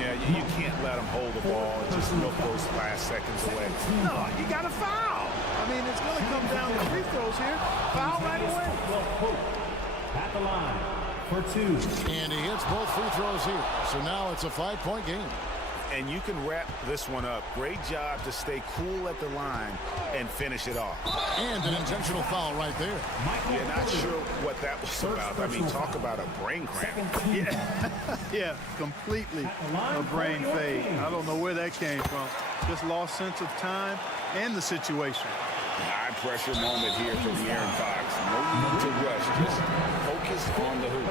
Yeah, you can't let him hold the ball and just milk those last seconds away. No, you got to foul. I mean, it's going to come down to free throws here. Foul right away. At the line for 2. And he hits both free throws here. So now it's a 5-point game. And you can wrap this one up. Great job to stay cool at the line and finish it off. And an intentional foul right there. Yeah, not sure what that was about. I mean, talk about a brain cramp. Yeah, completely a brain fade. I don't know where that came from. Just lost sense of time and the situation. High pressure moment here for De'Aaron Fox. No need to rush. Just focus on the hoop.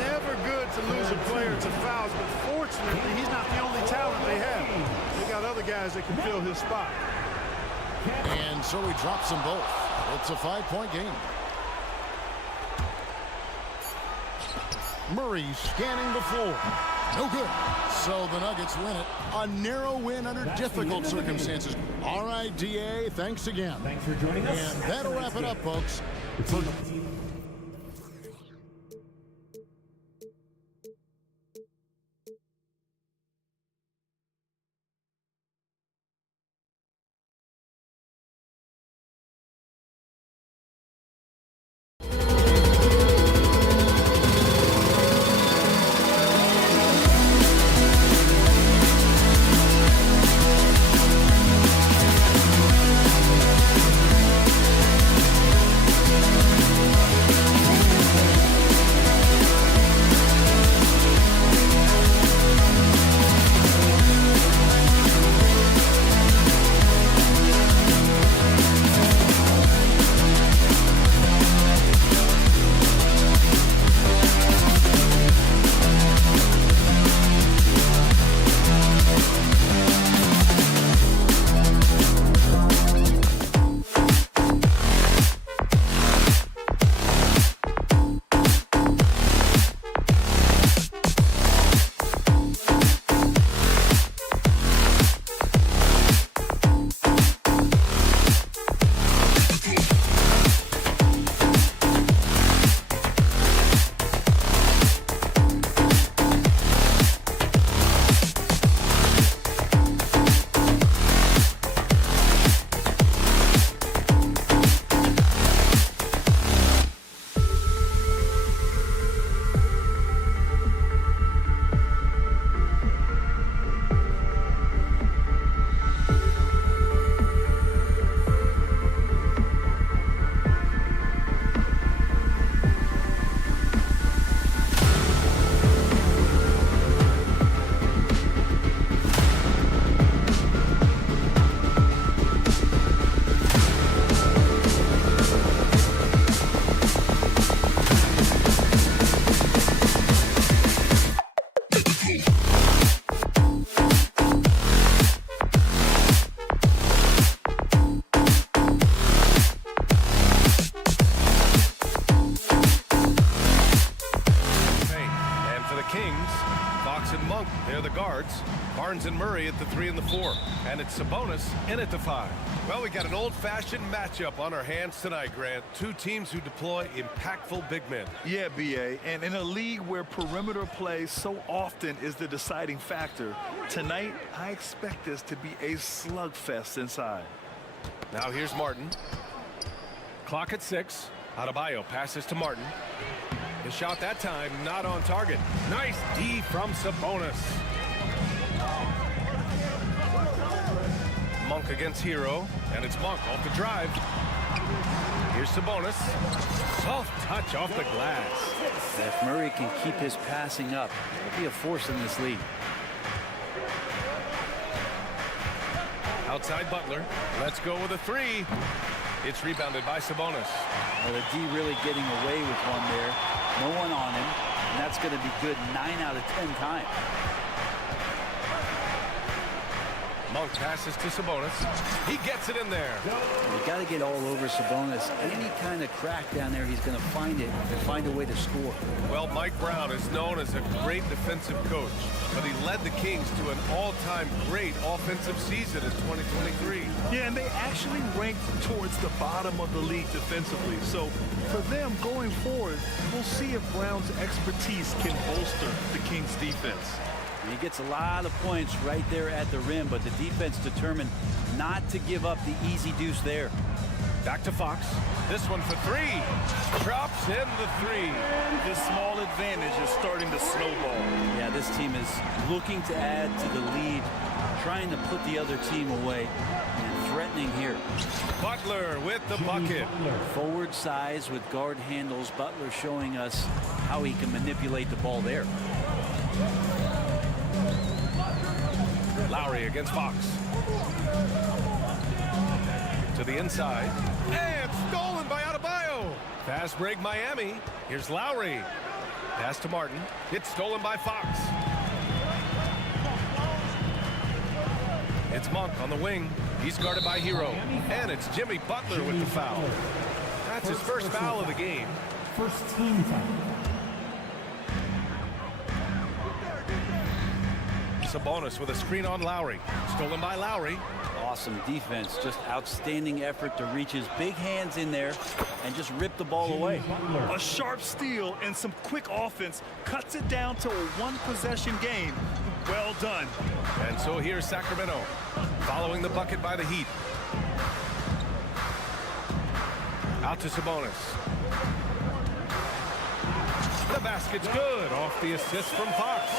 Never good to lose a player to fouls, but fortunately, he's not the only talent they have. They got other guys that can fill his spot. And so he drops them both. It's a 5-point game. Murray scanning the floor. No good. So the Nuggets win it. A narrow win under difficult circumstances. All right, DA, thanks again. Thanks for joining us. And that'll wrap it up, folks. Murray at the 3 and the 4. And it's Sabonis in at the 5. Well, we got an old-fashioned matchup on our hands tonight, Grant. Two teams who deploy impactful big men. Yeah, B.A. And in a league where perimeter play so often is the deciding factor, tonight I expect this to be a slugfest inside. Now here's Martin. Clock at 6. Adebayo passes to Martin. The shot that time not on target. Nice D from Sabonis. Monk against Hero, and it's Monk off the drive. Here's Sabonis. Soft touch off the glass. If Murray can keep his passing up, he'll be a force in this league. Outside Butler. Let's go with a 3. It's rebounded by Sabonis. Well, the D really getting away with one there. No one on him, and that's going to be good 9 out of 10 times. Monk passes to Sabonis. He gets it in there. You got to get all over Sabonis. Any kind of crack down there, he's going to find it and find a way to score. Well, Mike Brown is known as a great defensive coach, but he led the Kings to an all-time great offensive season in 2023. Yeah, and they actually ranked towards the bottom of the league defensively. So for them going forward, we'll see if Brown's expertise can bolster the Kings' defense. He gets a lot of points right there at the rim, but the defense determined not to give up the easy deuce there. Back to Fox. This one for 3. Drops in the 3. This small advantage is starting to snowball. Yeah, this team is looking to add to the lead, trying to put the other team away, and threatening here. Butler with the bucket. Forward size with guard handles. Butler showing us how he can manipulate the ball there. Lowry against Fox. To the inside. And stolen by Adebayo. Fast break Miami. Here's Lowry. Pass to Martin. It's stolen by Fox. It's Monk on the wing. He's guarded by Hero. And it's Jimmy Butler with the foul. That's his first foul of the game. First team foul. Sabonis with a screen on Lowry. Stolen by Lowry. Awesome defense. Just outstanding effort to reach his big hands in there and just rip the ball away. A sharp steal and some quick offense cuts it down to a one-possession game. Well done. And so here's Sacramento following the bucket by the Heat. Out to Sabonis. The basket's good off the assist from Fox.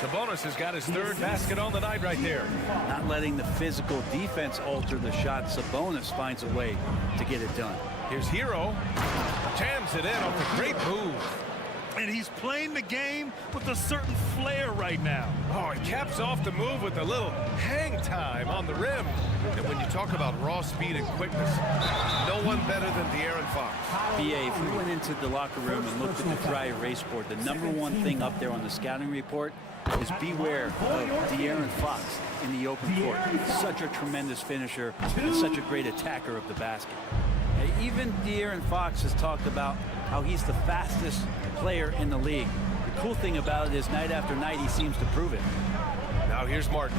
Sabonis has got his 3rd basket on the night right there. Not letting the physical defense alter the shot. Sabonis finds a way to get it done. Here's Hero. Jams it in off a great move. And he's playing the game with a certain flair right now. Oh, he caps off the move with a little hang time on the rim. And when you talk about raw speed and quickness, no one better than De'Aaron Fox. B.A., if we went into the locker room and looked at the dry erase board, the #1 thing up there on the scouting report is beware of De'Aaron Fox in the open court. Such a tremendous finisher and such a great attacker of the basket. Even De'Aaron Fox has talked about how he's the fastest player in the league. The cool thing about it is night after night he seems to prove it. Now here's Martin.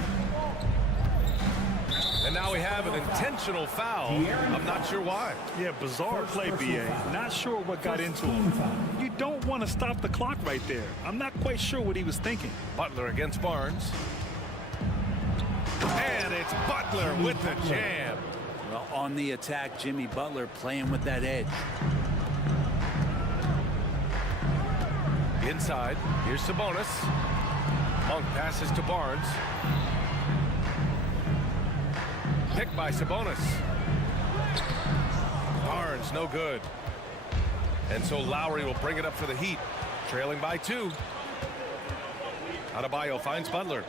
And now we have an intentional foul. I'm not sure why. Yeah, bizarre play, B.A. Not sure what got into him. You don't want to stop the clock right there. I'm not quite sure what he was thinking. Butler against Barnes. And it's Butler with the jam. Well, on the attack, Jimmy Butler playing with that edge. Inside, here's Sabonis. Monk passes to Barnes. Picked by Sabonis. Barnes, no good. And so Lowry will bring it up for the Heat, trailing by 2. Adebayo finds Butler.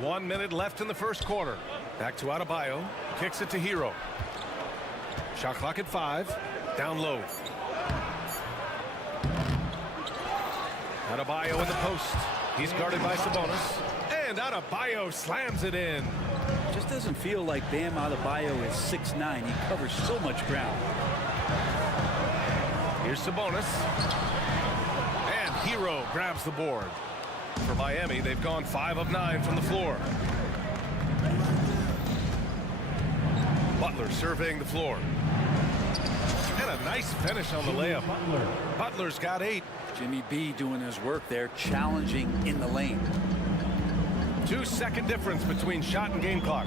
1 minute left in the first quarter. Back to Adebayo. Kicks it to Hero. Shot clock at 5. Down low. Adebayo in the post. He's guarded by Sabonis. And Adebayo slams it in. Just doesn't feel like Bam Adebayo is 6'9". He covers so much ground. Here's Sabonis. And Hero grabs the board. For Miami, they've gone 5 of 9 from the floor. Butler surveying the floor. And a nice finish on the layup. Butler's got 8. Jimmy B doing his work there, challenging in the lane. 2-second difference between shot and game clock.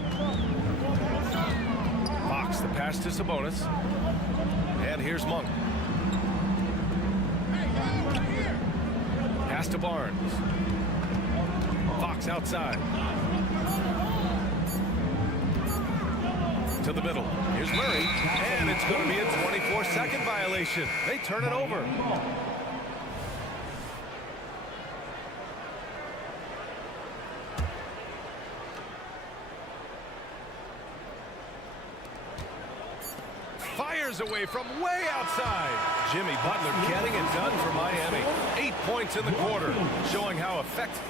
Fox, the pass to Sabonis. And here's Monk. Pass to Barnes. Fox outside. To the middle. Here's Murray. And it's going to be a 24-second violation. They turn it over. Fires away from way outside. Jimmy Butler getting it done for Miami. 8 points in the quarter, showing how effective.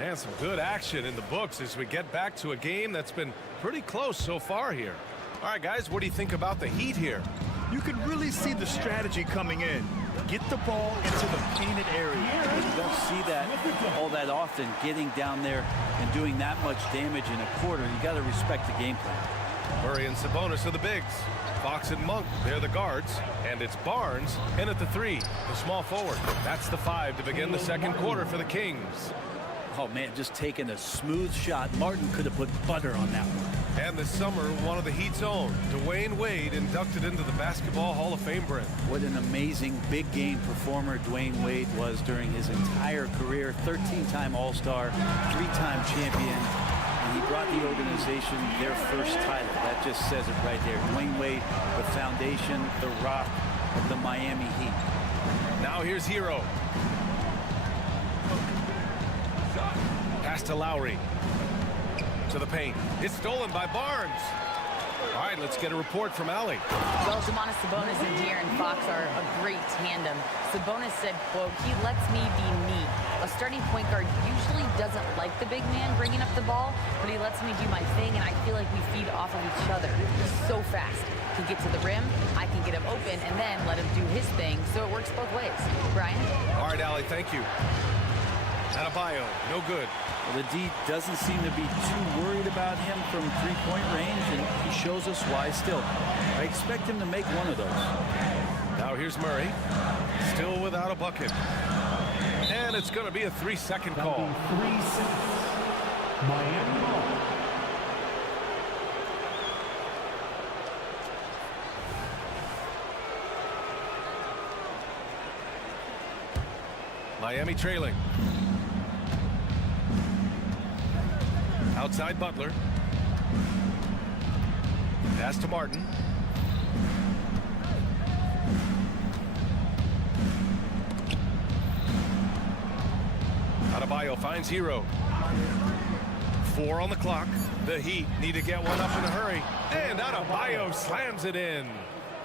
And some good action in the books as we get back to a game that's been pretty close so far here. All right, guys, what do you think about the Heat here? You can really see the strategy coming in. Get the ball into the painted area. You don't see that all that often, getting down there and doing that much damage in a quarter. You got to respect the game plan. Murray and Sabonis are the bigs. Fox and Monk, they're the guards. And it's Barnes in at the 3, the small forward. That's the 5 to begin the second quarter for the Kings. Oh, man, just taking a smooth shot. Martin could have put butter on that one. And this summer, one of the Heat's own, Dwayne Wade, inducted into the Basketball Hall of Fame, Brent. What an amazing big game performer Dwayne Wade was during his entire career. 13-time All-Star, 3-time champion, and he brought the organization their first title. That just says it right there. Dwayne Wade, the foundation, the rock of the Miami Heat. Now here's Hero. Pass to Lowry. To the paint. It's stolen by Barnes. All right, let's get a report from Allie. Well, Domantas Sabonis and De'Aaron Fox are a great tandem. Sabonis said, quote, "He lets me be me. A starting point guard usually doesn't like the big man bringing up the ball, but he lets me do my thing, and I feel like we feed off of each other. He's so fast. He can get to the rim, I can get him open, and then let him do his thing, so it works both ways." Brian? All right, Allie, thank you. Adebayo, no good. Well, the D doesn't seem to be too worried about him from three-point range, and he shows us why still. I expect him to make one of those. Now here's Murray, still without a bucket. And it's going to be a 3-second call. 3 seconds. Miami ball. Miami trailing. Outside Butler. Pass to Martin. Adebayo finds Hero. 4 on the clock. The Heat need to get one up in a hurry. And Adebayo slams it in.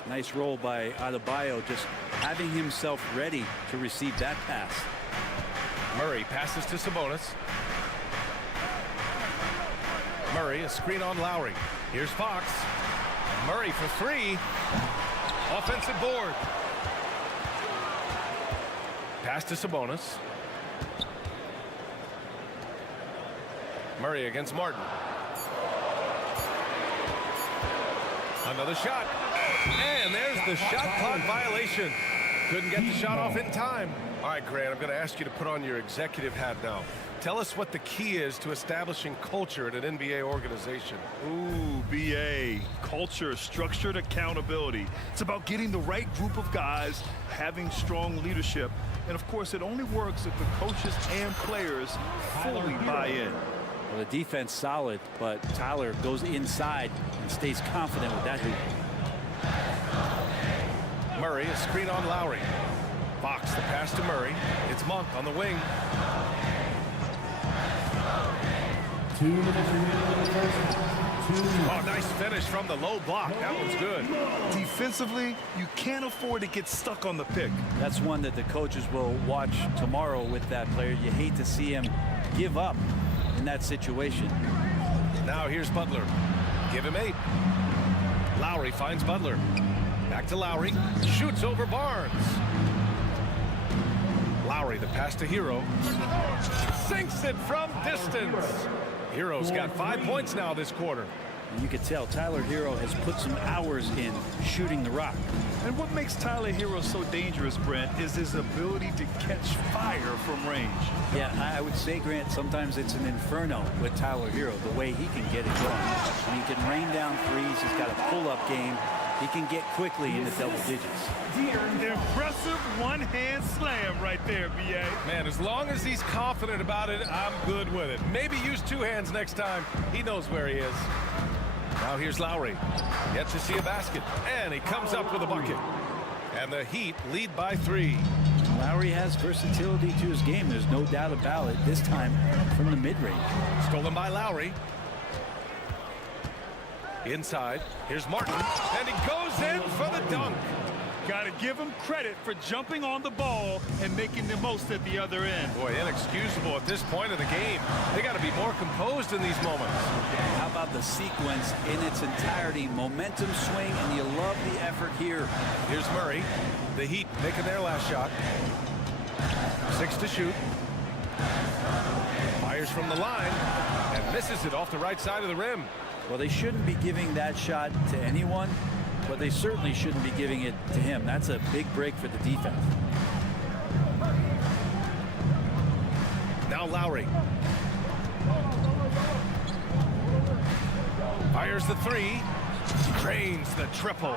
Nice roll by Adebayo, just having himself ready to receive that pass. Murray passes to Sabonis. Murray, a screen on Lowry. Here's Fox. Murray for 3. Offensive board. Pass to Sabonis. Murray against Martin. Another shot. And there's the shot clock violation. Couldn't get the shot off in time. All right, Grant, I'm going to ask you to put on your executive hat now. Tell us what the key is to establishing culture at an NBA organization. Ooh, BA. Culture, structured accountability. It's about getting the right group of guys, having strong leadership. And, of course, it only works if the coaches and players fully buy in. Well, the defense solid, but Tyler goes inside and stays confident with that hoop. Murray, a screen on Lowry. Fox, the pass to Murray. It's Monk on the wing. 2 minutes remaining in the first. Oh, nice finish from the low block. That one's good. Defensively, you can't afford to get stuck on the pick. That's one that the coaches will watch tomorrow with that player. You hate to see him give up in that situation. Now here's Butler. Give him 8. Lowry finds Butler. Back to Lowry. Shoots over Barnes. Lowry, the pass to Hero. Sinks it from distance. Hero's got 5 points now this quarter. You can tell Tyler Hero has put some hours in shooting the rock. And what makes Tyler Hero so dangerous, Brent, is his ability to catch fire from range. Yeah, I would say, Grant, sometimes it's an inferno with Tyler Hero, the way he can get it going. And he can rain down threes. He's got a pull-up game. He can get quickly into double digits. Impressive one-hand slam right there, B.A. Man, as long as he's confident about it, I'm good with it. Maybe use two hands next time. He knows where he is. Now here's Lowry. Yet to see a basket. And he comes up with a bucket. And the Heat lead by 3. Lowry has versatility to his game. There's no doubt about it. This time from the mid-range. Stolen by Lowry. Inside. Here's Martin. And he goes in for the dunk. Got to give him credit for jumping on the ball and making the most at the other end. Boy, inexcusable at this point of the game. They got to be more composed in these moments. How about the sequence in its entirety? Momentum swing, and you love the effort here. Here's Murray. The Heat making their last shot. 6 to shoot. Fires from the line and misses it off the right side of the rim. Well, they shouldn't be giving that shot to anyone, but they certainly shouldn't be giving it to him. That's a big break for the defense. Now Lowry. Fires the 3. Drains the triple.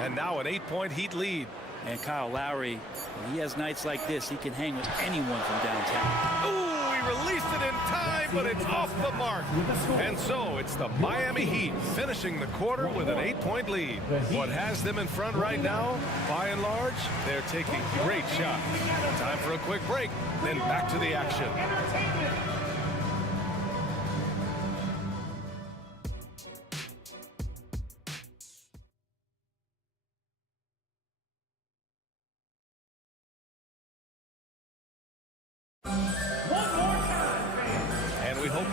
And now an 8-point Heat lead. And Kyle Lowry, when he has nights like this, he can hang with anyone from downtown. Ooh, he released it in time, but it's off the mark. And so it's the Miami Heat finishing the quarter with an 8-point lead. What has them in front right now, by and large, they're taking great shots. Time for a quick break, then back to the action.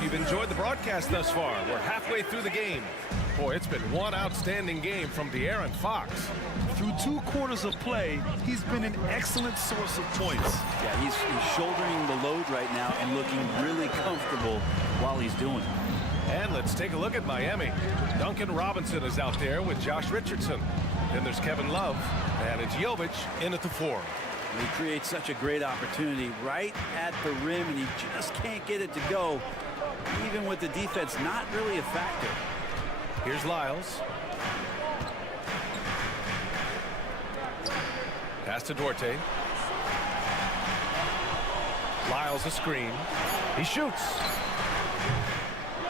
You've enjoyed the broadcast thus far. We're halfway through the game. Boy, it's been one outstanding game from De'Aaron Fox. Through 2 quarters of play, he's been an excellent source of points. Yeah, he's shouldering the load right now and looking really comfortable while he's doing it. And let's take a look at Miami. Duncan Robinson is out there with Josh Richardson. Then there's Kevin Love, and it's Jovic in at the 4. He creates such a great opportunity right at the rim, and he just can't get it to go. Even with the defense not really a factor. Here's Lyles. Pass to Duarte. Lyles a screen. He shoots.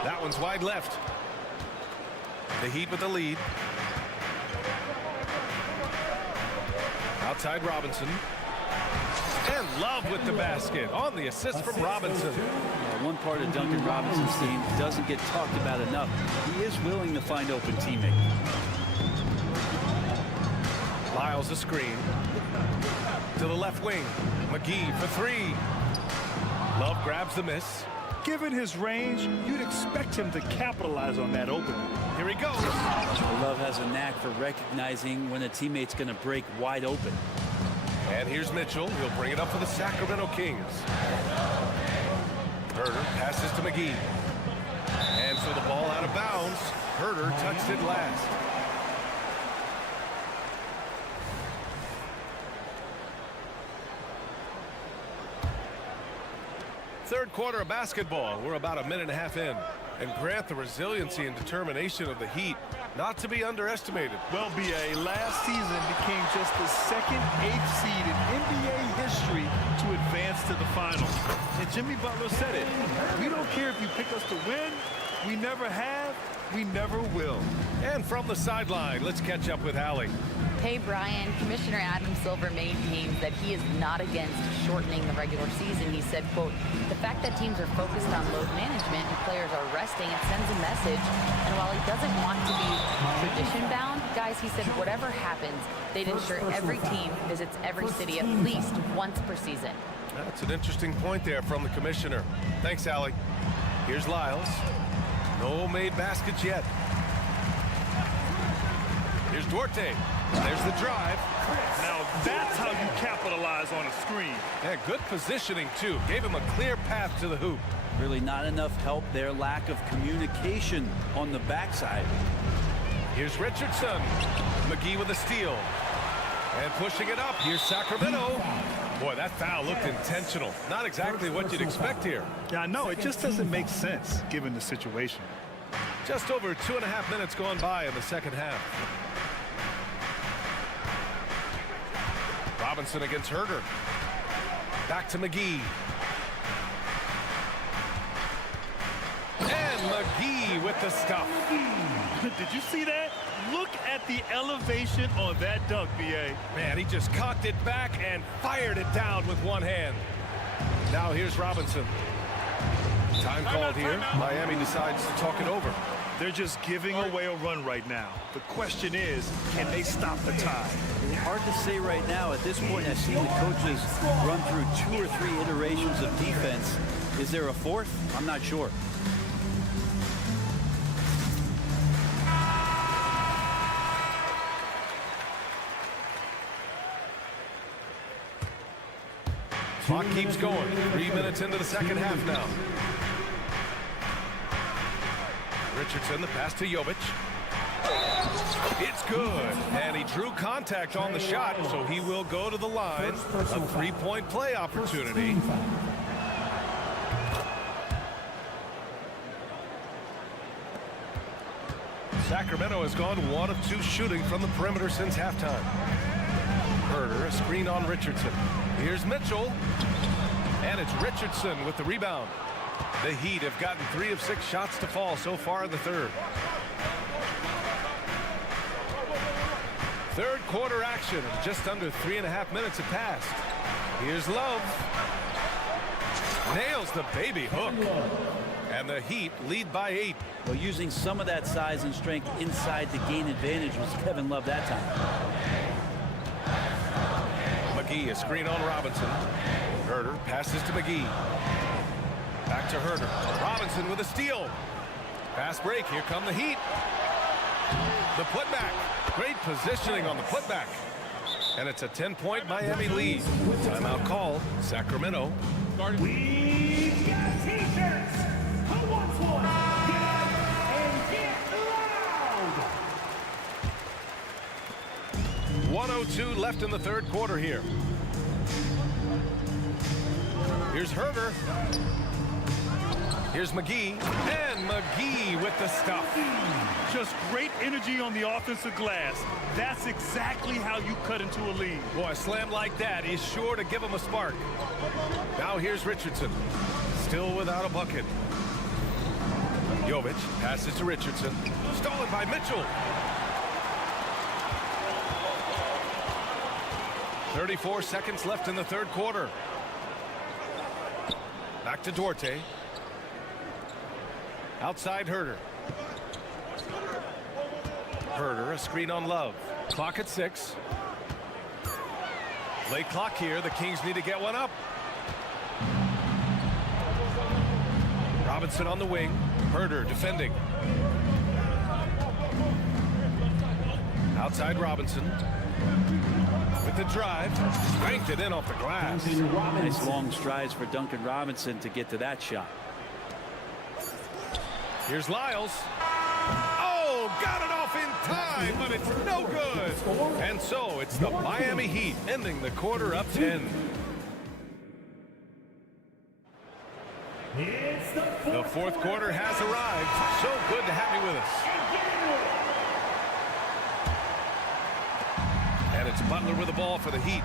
That one's wide left. The Heat with the lead. Outside Robinson. And Love with the basket on the assist from Robinson. One part of Duncan Robinson's game doesn't get talked about enough. He is willing to find open teammates. Lyles a screen. To the left wing. McGee for 3. Love grabs the miss. Given his range, you'd expect him to capitalize on that opening. Here he goes. Love has a knack for recognizing when a teammate's going to break wide open. And here's Mitchell. He'll bring it up for the Sacramento Kings. Herder passes to McGee. And so the ball out of bounds. Herder touched it last. Third quarter of basketball. We're about a minute and a half in. And Grant, the resiliency and determination of the Heat, not to be underestimated. Well, B.A., last season became just the second 8th seed in NBA history to advance to the finals. And Jimmy Butler said it. We don't care if you pick us to win. We never have. We never will. And from the sideline, let's catch up with Allie. Hey, Brian. Commissioner Adam Silver maintains that he is not against shortening the regular season. He said, quote, the fact that teams are focused on load management and players are resting, it sends a message. And while he doesn't want to be tradition-bound, guys, he said whatever happens, they'd ensure every team visits every city at least once per season. That's an interesting point there from the commissioner. Thanks, Allie. Here's Lyles. No made baskets yet. Here's Duarte. There's the drive. Now that's how you capitalize on a screen. Yeah, good positioning, too. Gave him a clear path to the hoop. Really not enough help there. Lack of communication on the backside. Here's Richardson. McGee with a steal. And pushing it up. Here's Sacramento. Boy, that foul looked intentional. Not exactly what you'd expect here. Yeah, I know. It just doesn't make sense given the situation. Just over 2.5 minutes gone by in the second half. Robinson against Herder. Back to McGee. And McGee with the stuff. Did you see that? Look at the elevation on that dunk, B.A. Man, he just cocked it back and fired it down with one hand. Now here's Robinson. Time called here. Miami decides to talk it over. They're just giving away a run right now. The question is, can they stop the tide? Hard to say right now. At this point, I see the coaches run through 2 or 3 iterations of defense. Is there a fourth? I'm not sure. Clock keeps going. 3 minutes into the second half now. Richardson, the pass to Jovic. It's good. And he drew contact on the shot, so he will go to the line. A 3-point play opportunity. Sacramento has gone 1 of 2 shooting from the perimeter since halftime. Herder, a screen on Richardson. Here's Mitchell. And it's Richardson with the rebound. The Heat have gotten 3 of 6 shots to fall so far in the third. Third quarter action. Just under 3.5 minutes have passed. Here's Love. Nails the baby hook. And the Heat lead by 8. Well, using some of that size and strength inside to gain advantage was Kevin Love that time. McGee, a screen on Robinson. Herder passes to McGee. Back to Herder. Robinson with a steal. Fast break. Here come the Heat. The putback. Great positioning on the putback. And it's a 10-point Miami lead. Timeout call. Sacramento. We've got T-shirts. Who wants one? Get up and get loud. 1:02 left in the third quarter here. Here's Herder. Here's McGee. And McGee with the stuff. Just great energy on the offensive glass. That's exactly how you cut into a lead. Boy, a slam like that is sure to give him a spark. Now here's Richardson. Still without a bucket. Jovic passes to Richardson. Stolen by Mitchell. 34 seconds left in the third quarter. Back to Duarte. Outside Herder. Herder, a screen on Love. Clock at 6. Late clock here. The Kings need to get one up. Robinson on the wing. Herder defending. Outside Robinson. With the drive. Spanked it in off the glass. Nice long strides for Duncan Robinson to get to that shot. Here's Lyles. Oh, got it off in time, but it's no good. And so it's the Miami Heat ending the quarter up 10. The fourth quarter has arrived. So good to have you with us. And it's Butler with the ball for the Heat.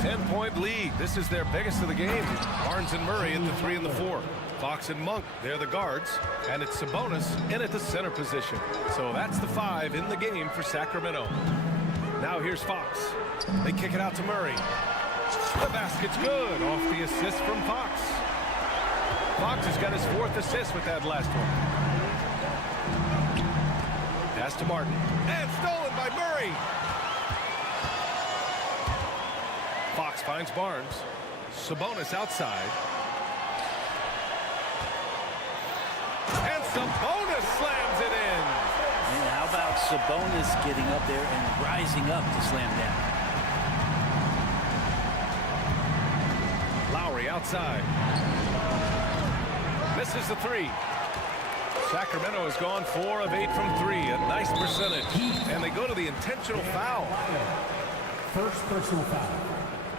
10-point lead. This is their biggest of the game. Barnes and Murray at the 3 and the 4. Fox and Monk, they're the guards. And it's Sabonis in at the center position. So that's the 5 in the game for Sacramento. Now here's Fox. They kick it out to Murray. The basket's good off the assist from Fox. Fox has got his 4th assist with that last one. Pass to Martin. And stolen by Murray. Fox finds Barnes. Sabonis outside. And Sabonis slams it in. And how about Sabonis getting up there and rising up to slam down. Lowry outside. Misses the three. Sacramento has gone 4 of 8 from 3. A nice percentage. And they go to the intentional foul. First personal foul.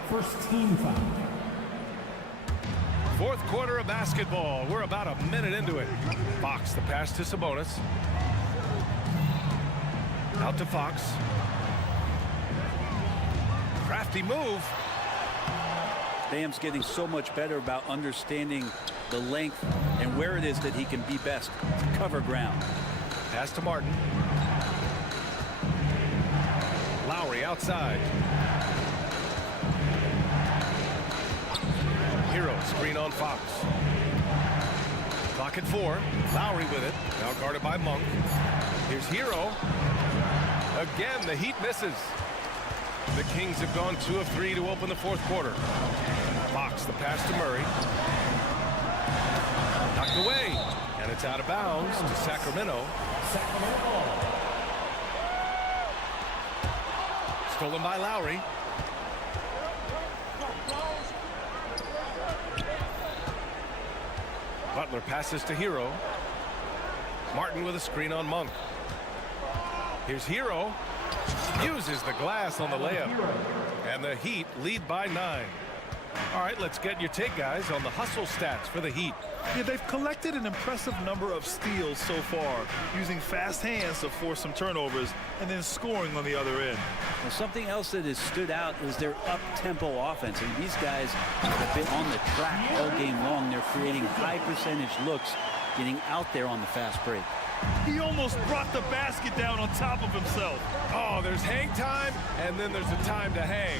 First team foul. Fourth quarter of basketball. We're about a minute into it. Fox, the pass to Sabonis. Out to Fox. Crafty move. Bam's getting so much better about understanding the length and where it is that he can be best to cover ground. Pass to Martin. Lowry outside. Hero screen on Fox. Clock at 4. Lowry with it. Now guarded by Monk. Here's Hero. Again, the Heat misses. The Kings have gone 2 of 3 to open the fourth quarter. Fox, the pass to Murray. Knocked away. And it's out of bounds to Sacramento. Stolen by Lowry. Butler passes to Hero. Martin with a screen on Monk. Here's Hero. Uses the glass on the layup. And the Heat lead by 9. All right, let's get your take, guys, on the hustle stats for the Heat. Yeah, they've collected an impressive number of steals so far, using fast hands to force some turnovers and then scoring on the other end. Well, something else that has stood out is their up-tempo offense. I mean, these guys have been on the track all game long. They're creating high-percentage looks, getting out there on the fast break. He almost brought the basket down on top of himself. Oh, there's hang time, and then there's a time to hang.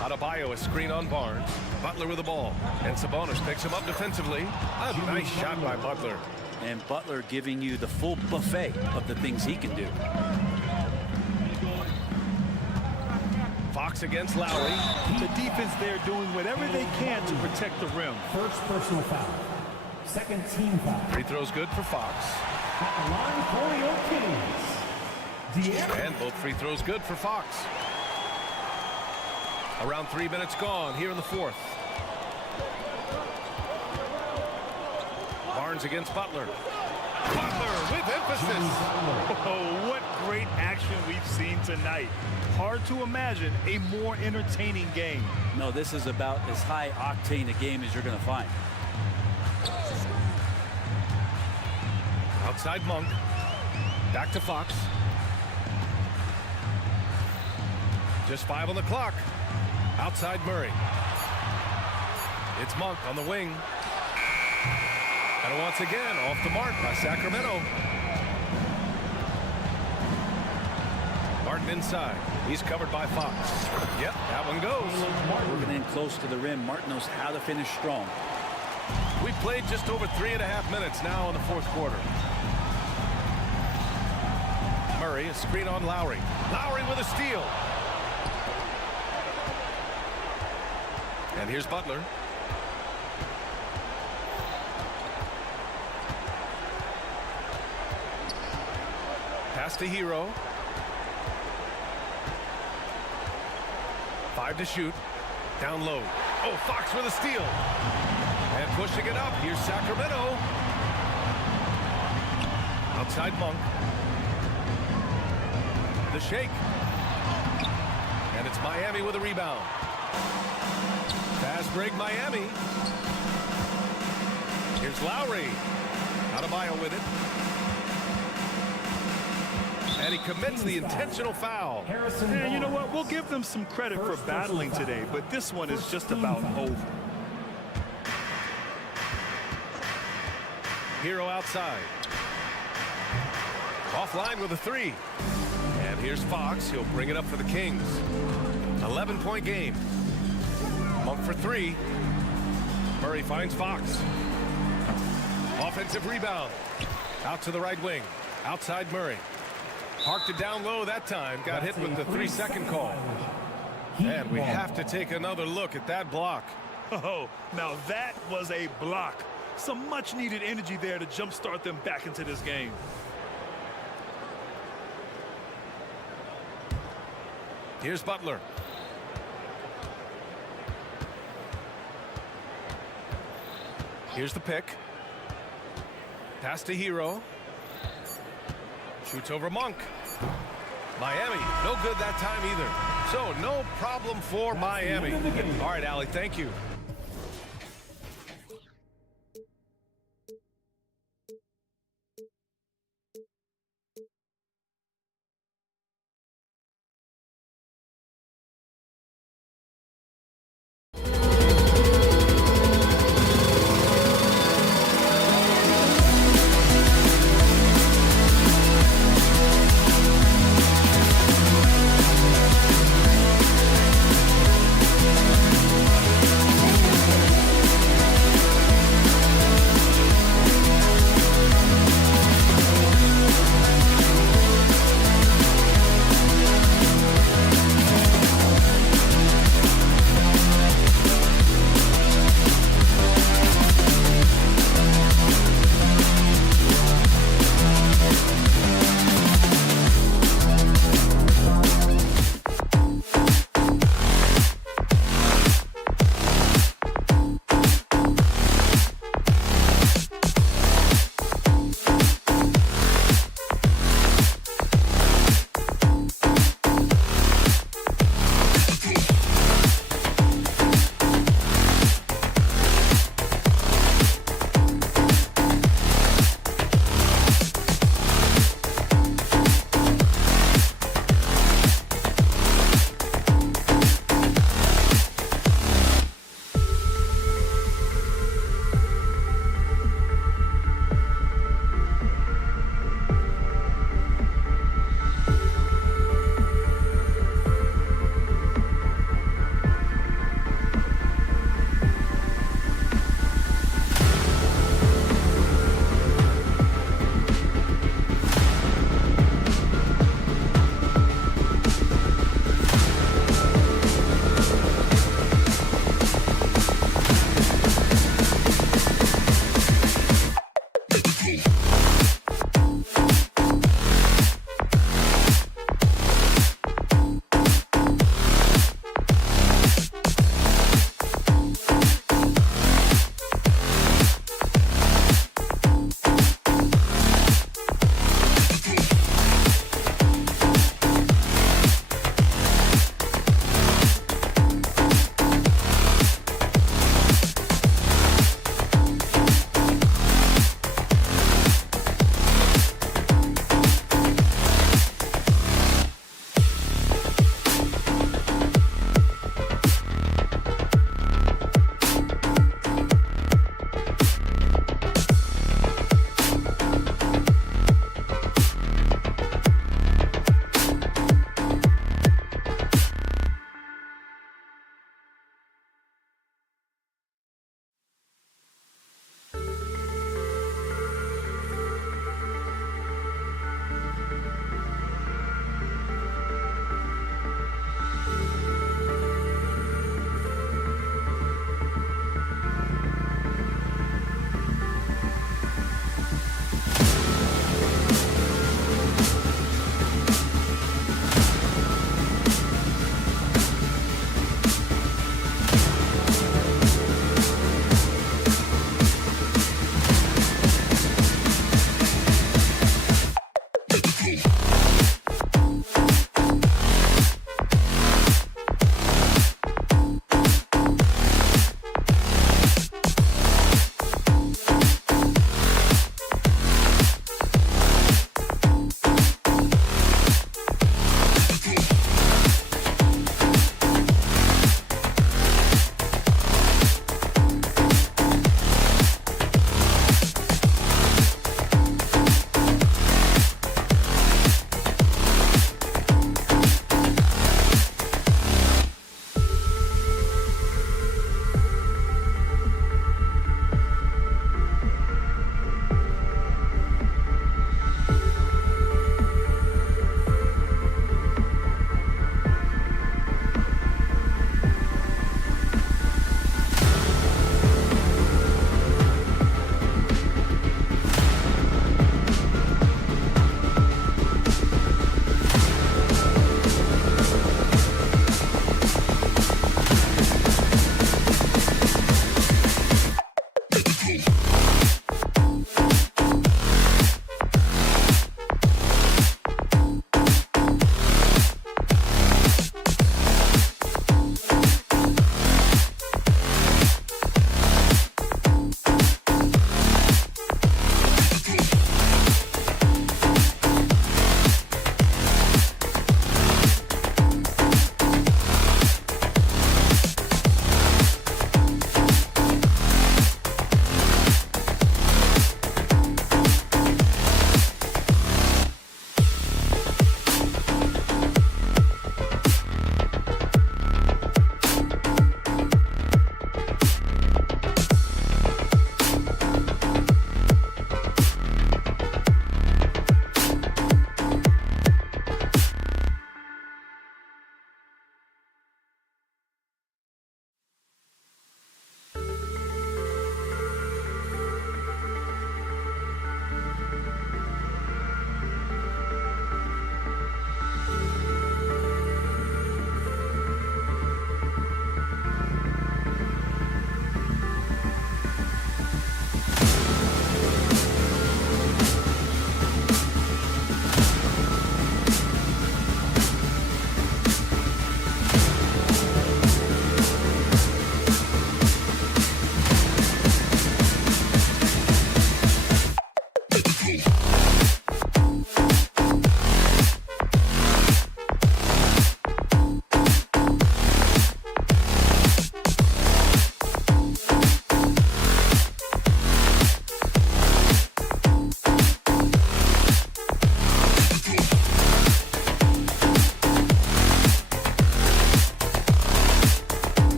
Adebayo, a screen on Barnes. Butler with the ball. And Sabonis picks him up defensively. A nice shot by Butler. And Butler giving you the full buffet of the things he can do. Fox against Lowry. The defense there doing whatever they can to protect the rim. First personal foul. Second team foul. Free throws good for Fox. At the line for your Kings. And both free throws good for Fox. Around 3 minutes gone here in the fourth. Barnes against Butler. Butler with emphasis. Oh, what great action we've seen tonight. Hard to imagine a more entertaining game. No, this is about as high octane a game as you're going to find. Outside Monk. Back to Fox. Just 5 on the clock. Outside Murray. It's Monk on the wing. And once again, off the mark by Sacramento. Martin inside. He's covered by Fox. Yep, that one goes. Working in close to the rim. Martin knows how to finish strong. We played just over 3.5 minutes now in the fourth quarter. Murray, a screen on Lowry. Lowry with a steal. And here's Butler. Pass to Hero. 5 to shoot. Down low. Oh, Fox with a steal. And pushing it up. Here's Sacramento. Outside Monk. The shake. And it's Miami with a rebound. Fast break Miami. Here's Lowry. Adebayo with it. And he commits the intentional foul. Yeah, you know what? We'll give them some credit for battling today, but this one is just about over. Hero outside. Offline with a 3. And here's Fox. He'll bring it up for the Kings. 11-point game. Monk for 3. Murray finds Fox. Offensive rebound. Out to the right wing. Outside Murray. Parked it down low that time. Got hit with the 3-second call. And we have to take another look at that block. Oh, now that was a block. Some much-needed energy there to jumpstart them back into this game. Here's Butler. Here's the pick. Pass to Hero. Shoots over Monk. Miami, no good that time either. So no problem for Miami. All right, Allie, thank you.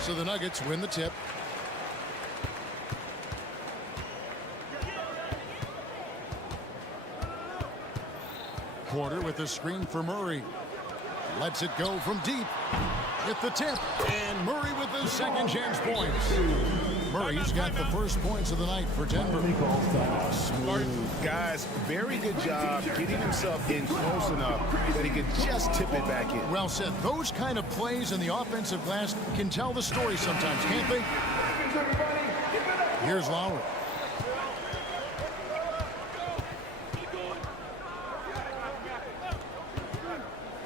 So the Nuggets win the tip. Porter with the screen for Murray. Lets it go from deep with the tip. And Murray with the second chance points. Murray's got the first points of the night for Denver. Smooth. Guys, very good job getting himself in close enough that he could just tip it back in. Well said. Those kind of plays in the offensive glass can tell the story sometimes, can't they? Here's Lowry.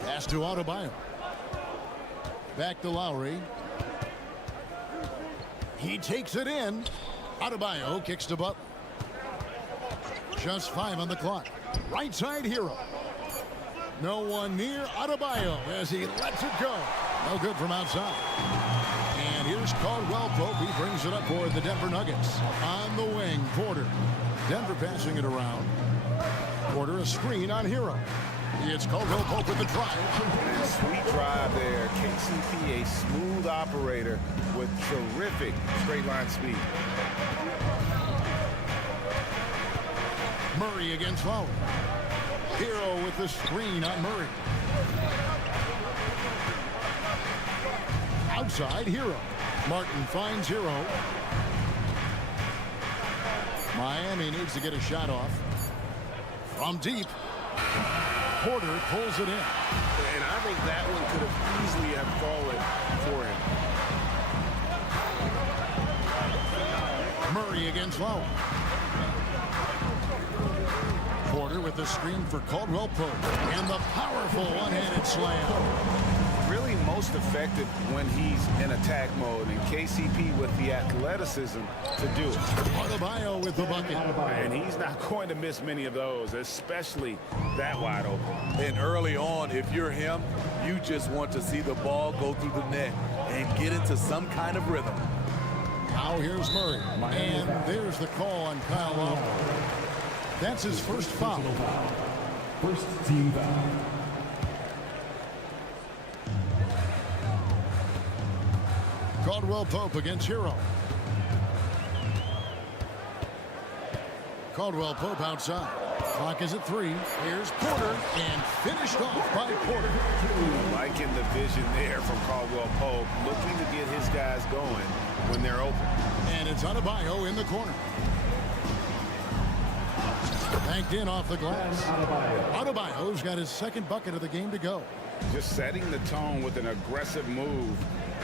Pass to Adebayo. Back to Lowry. He takes it in. Adebayo kicks to Butler. Just 5 on the clock. Right side Hero. No one near Adebayo as he lets it go. No good from outside. And here's Caldwell Pope. He brings it up for the Denver Nuggets. On the wing, Porter. Denver passing it around. Porter a screen on Hero. It's Caldwell Pope with the drive. Sweet drive there. KCP, a smooth operator with terrific straight line speed. Murray against Lowry. Hero with the screen on Murray. Outside Hero. Martin finds Hero. Miami needs to get a shot off. From deep. Porter pulls it in. And I think that one could have easily have fallen for him. Murray against Lowry. Porter with the screen for Caldwell Pope. And the powerful one-handed slam. Really most effective when he's in attack mode, and KCP with the athleticism to do it. Adebayo with the bucket. And he's not going to miss many of those, especially that wide open. And early on, if you're him, you just want to see the ball go through the net and get into some kind of rhythm. Now here's Murray. And there's the call on Kyle Lowry. That's his first foul. First team foul. Caldwell Pope against Hero. Caldwell Pope outside. Clock is at 3. Here's Porter, and finished off by Porter. Liking the vision there from Caldwell Pope, looking to get his guys going when they're open. And it's Adebayo in the corner. Banked in off the glass. Adebayo's got his second bucket of the game to go. Just setting the tone with an aggressive move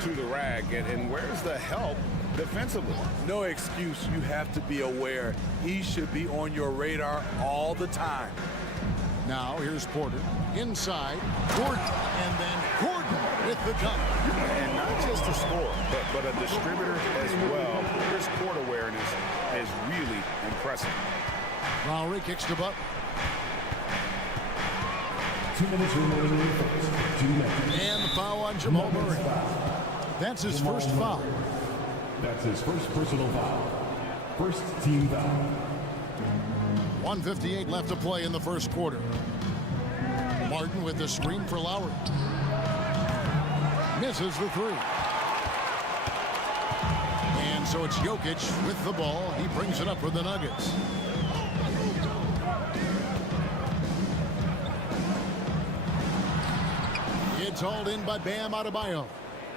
to the rack. And where's the help defensively? No excuse. You have to be aware. He should be on your radar all the time. Now here's Porter. Inside. Gordon. And then Gordon with the dunk. And not just a scorer, but a distributor as well. His court awareness is really impressive. Lowry kicks to Butler. 2 minutes remaining in the first. 2 minutes. And the foul on Jamal Murray. That's his first foul. That's his first personal foul. First team foul. 1:58 left to play in the first quarter. Martin with the screen for Lowry. Misses the 3. And so it's Jokic with the ball. He brings it up for the Nuggets. It's hauled in by Bam Adebayo.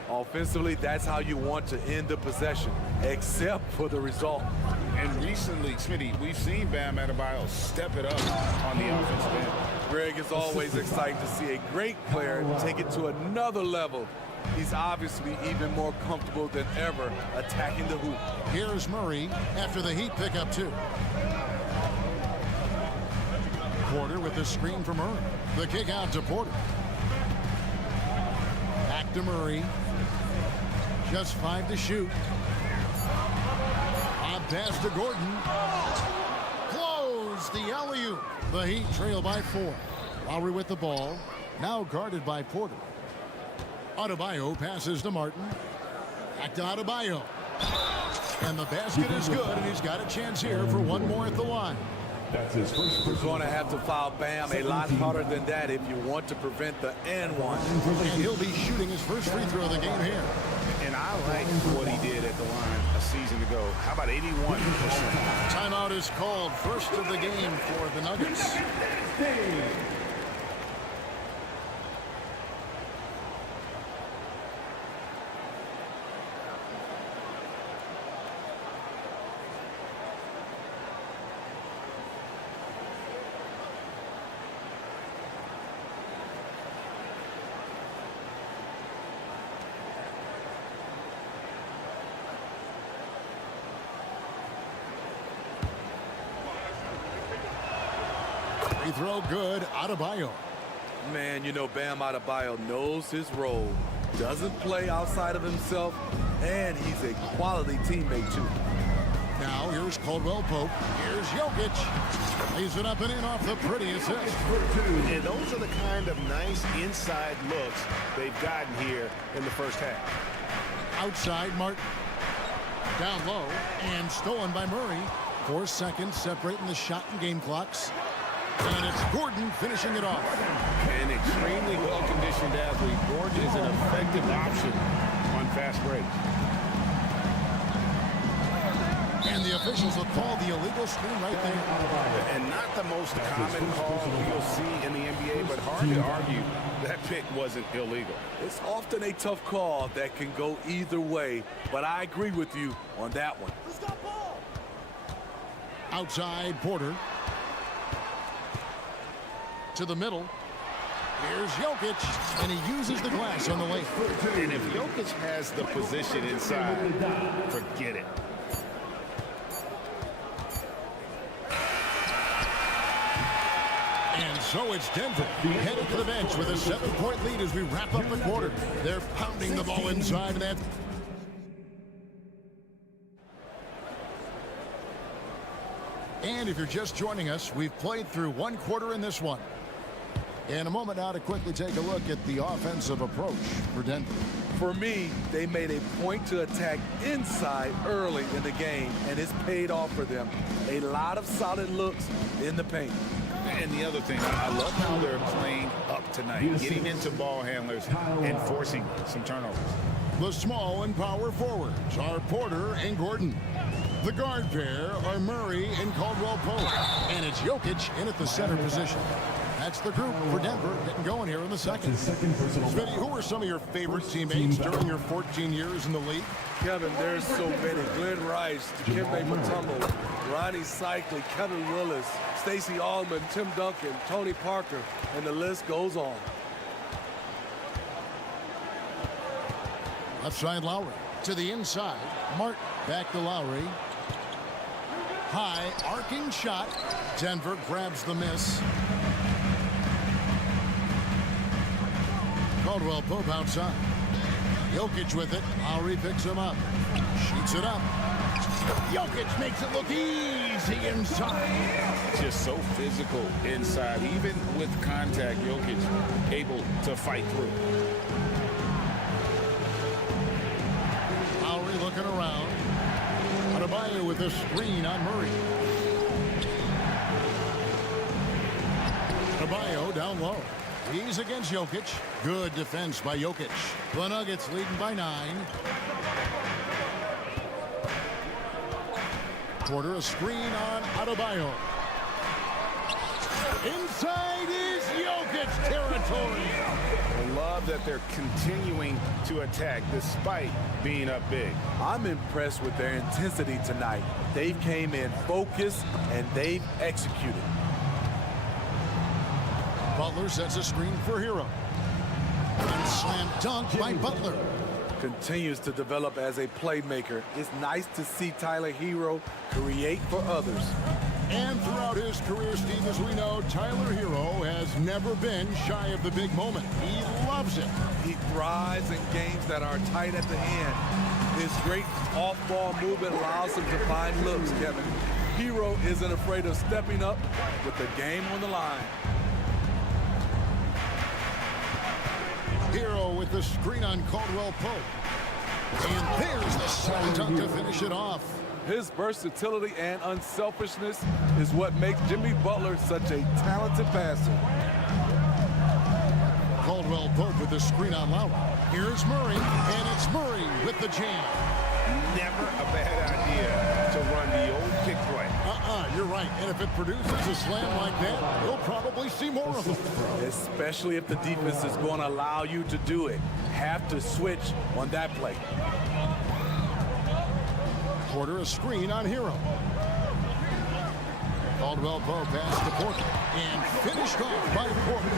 Offensively, that's how you want to end the possession, except for the result. And recently, Smitty, we've seen Bam Adebayo step it up on the offensive end. Greg, is always exciting to see a great player take it to another level. He's obviously even more comfortable than ever attacking the hoop. Here's Murray after the Heat pick up 2. Porter with the screen for Murray. The kick out to Porter. Back to Murray. Just 5 to shoot. On pass to Gordon. Close the alley-oop. The Heat trail by 4. Lowry with the ball. Now guarded by Porter. Adebayo passes to Martin. Back to Adebayo. And the basket is good, and he's got a chance here for one more at the line. That's his first. We're going to have to foul Bam a lot harder than that if you want to prevent the and one. And he'll be shooting his first free throw of the game here. And I like season to go. How about 81%? Timeout is called. First of the game for the Nuggets. Free throw good. Adebayo. Man, you know Bam Adebayo knows his role. Doesn't play outside of himself, and he's a quality teammate, too. Now here's Caldwell Pope. Here's Jokic. Lays it up and in off the pretty assist. And those are the kind of nice inside looks they've gotten here in the first half. Outside, Martin. Down low and stolen by Murray. 4 seconds separating the shot and game clocks. And it's Gordon finishing it off. An extremely well-conditioned athlete. Gordon is an effective option on fast breaks. And the officials will call the illegal screen right there. And not the most common call you'll see in the NBA, but hard to argue that pick wasn't illegal. It's often a tough call that can go either way, but I agree with you on that one. Outside, Porter. To the middle. Here's Jokic, and he uses the glass on the lane. And if Jokic has the position inside, forget it. And so it's Denver headed to the bench with a 7-point lead as we wrap up the quarter. They're pounding the ball inside, and that. And if you're just joining us, we've played through 1 quarter in this one. In a moment now to quickly take a look at the offensive approach for Denver. For me, they made a point to attack inside early in the game, and it's paid off for them. A lot of solid looks in the paint. And the other thing, I love how they're playing up tonight, getting into ball handlers and forcing some turnovers. The small and power forwards are Porter and Gordon. The guard pair are Murray and Caldwell Pope. And it's Jokic in at the center position. That's the group for Denver getting going here in the second. Smitty, who were some of your favorite teammates during your 14 years in the league? Kevin, there's so many. Glenn Rice, Dikembe Mutombo, Ronnie Cycli, Kevin Willis, Stacey Allman, Tim Duncan, Tony Parker, and the list goes on. Left side, Lowry. To the inside, Martin. Back to Lowry. High, arcing shot. Denver grabs the miss. Caldwell Pope outside. Jokic with it. Lowry picks him up. Shoots it up. Jokic makes it look easy inside. Just so physical inside. Even with contact, Jokic able to fight through. Lowry looking around. Adebayo with a screen on Murray. Adebayo down low. He's against Jokic. Good defense by Jokic. The Nuggets leading by 9. Porter a screen on Adebayo. Inside is Jokic territory. I love that they're continuing to attack despite being up big. I'm impressed with their intensity tonight. They've came in focused and they've executed. Butler sets a screen for Hero. And slam dunk by Butler. Continues to develop as a playmaker. It's nice to see Tyler Hero create for others. And throughout his career, Steve, as we know, Tyler Hero has never been shy of the big moment. He loves it. He thrives in games that are tight at the end. His great off-ball movement allows him to find looks, Kevin. Hero isn't afraid of stepping up with the game on the line. Hero with the screen on Caldwell Pope. And there's the slam dunk to finish it off. His versatility and unselfishness is what makes Jimmy Butler such a talented passer. Caldwell Pope with the screen on Lowry. Here's Murray, and it's Murray with the jam. never a bad idea to run the old pick play. You're right. And if it produces a slam like that, we'll probably see more of them. Especially if the defense is going to allow you to do it. Have to switch on that play. Porter a screen on Hero. Caldwell Pope pass to Porter. And finished off by Porter.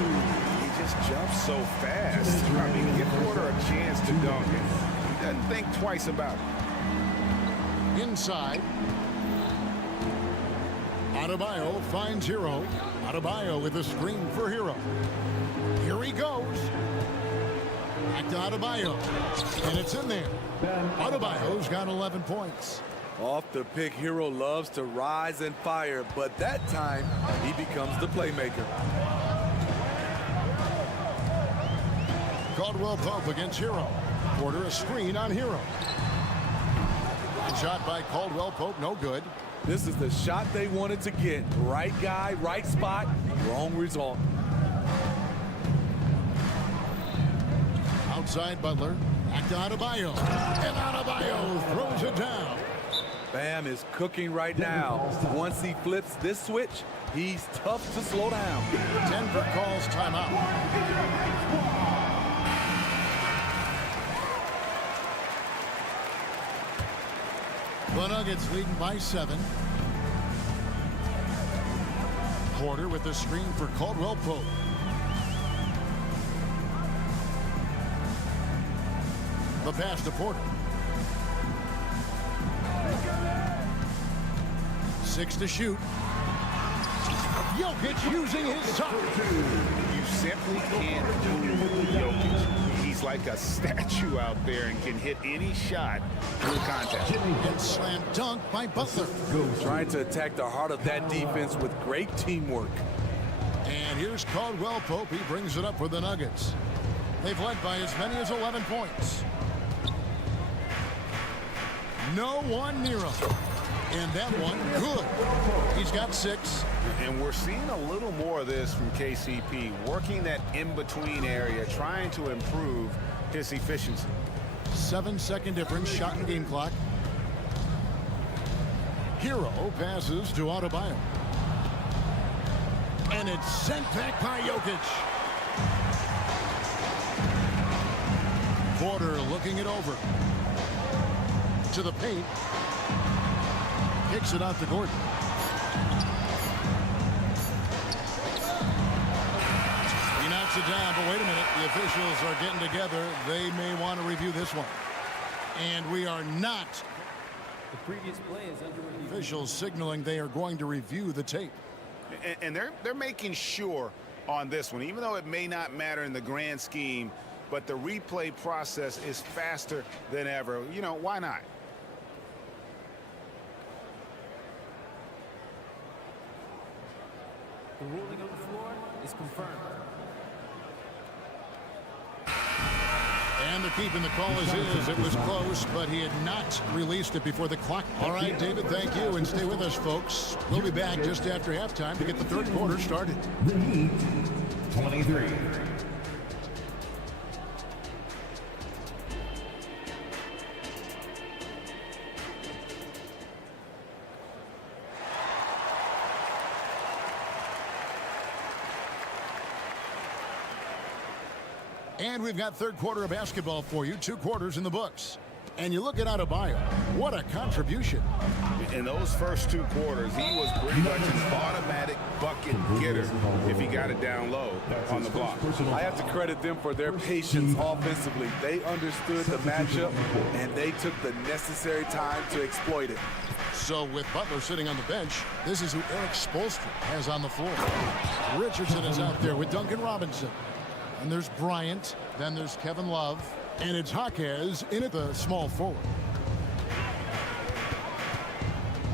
He just jumps so fast. I mean, give Porter a chance to dunk it. He doesn't think twice about it. Inside. Adebayo finds Hero. Adebayo with a screen for Hero. Here he goes. Back to Adebayo. And it's in there. Adebayo's got 11 points. Off the pick, Hero loves to rise and fire, but that time he becomes the playmaker. Caldwell Pope against Hero. Porter a screen on Hero. And shot by Caldwell Pope, no good. This is the shot they wanted to get. Right guy, right spot, wrong result. Outside Butler. Back to Adebayo. And Adebayo throws it down. Bam is cooking right now. Once he flips this switch, he's tough to slow down. Denver calls timeout. The Nuggets leading by 7. Porter with the screen for Caldwell Pope. The pass to Porter. 6 to shoot. Jokic using his top. You simply can't move Jokic. He's like a statue out there and can hit any shot through contact. And slam dunk by Butler. Trying to attack the heart of that defense with great teamwork. And here's Caldwell Pope. He brings it up for the Nuggets. They've led by as many as 11 points. No one near him. And that one, good. He's got 6. And we're seeing a little more of this from KCP, working that in-between area, trying to improve his efficiency. 7-second difference, shot and game clock. Hero passes to Adebayo. And it's sent back by Jokic. Porter looking it over. To the paint. Kicks it out to Gordon. He knocks it down, but wait a minute. The officials are getting together. They may want to review this one. And we are not. The previous play is under review. Officials signaling they are going to review the tape. And they're making sure on this one, even though it may not matter in the grand scheme, but the replay process is faster than ever. You know, why not? The ruling on the floor is confirmed. And they're keeping the call as is. It was close, but he had not released it before the clock. All right, David, thank you, and stay with us, folks. We'll be back just after halftime to get the third quarter started. The Heat, 23. And we've got third quarter of basketball for you. 2 quarters in the books. And you look at Adebayo. What a contribution. In those first 2 quarters, he was pretty much an automatic bucket getter if he got it down low on the block. I have to credit them for their patience offensively. They understood the matchup, and they took the necessary time to exploit it. So with Butler sitting on the bench, this is who Eric Spoelstra has on the floor. Richardson is out there with Duncan Robinson. And there's Bryant. Then there's Kevin Love. And it's Jaquez in at the small forward.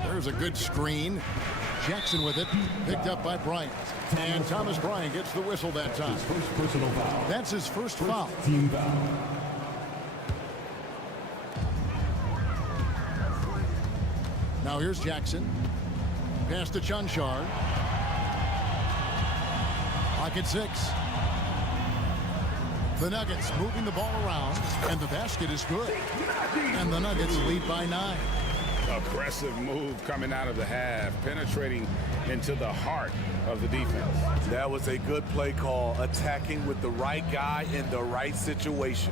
There's a good screen. Jackson with it. Picked up by Bryant. And Thomas Bryant gets the whistle that time. That's his first foul. Team foul. Now here's Jackson. Pass to Chunchard. Clock at 6. The Nuggets moving the ball around, and the basket is good. And the Nuggets lead by 9. Aggressive move coming out of the half, penetrating into the heart of the defense. That was a good play call, attacking with the right guy in the right situation.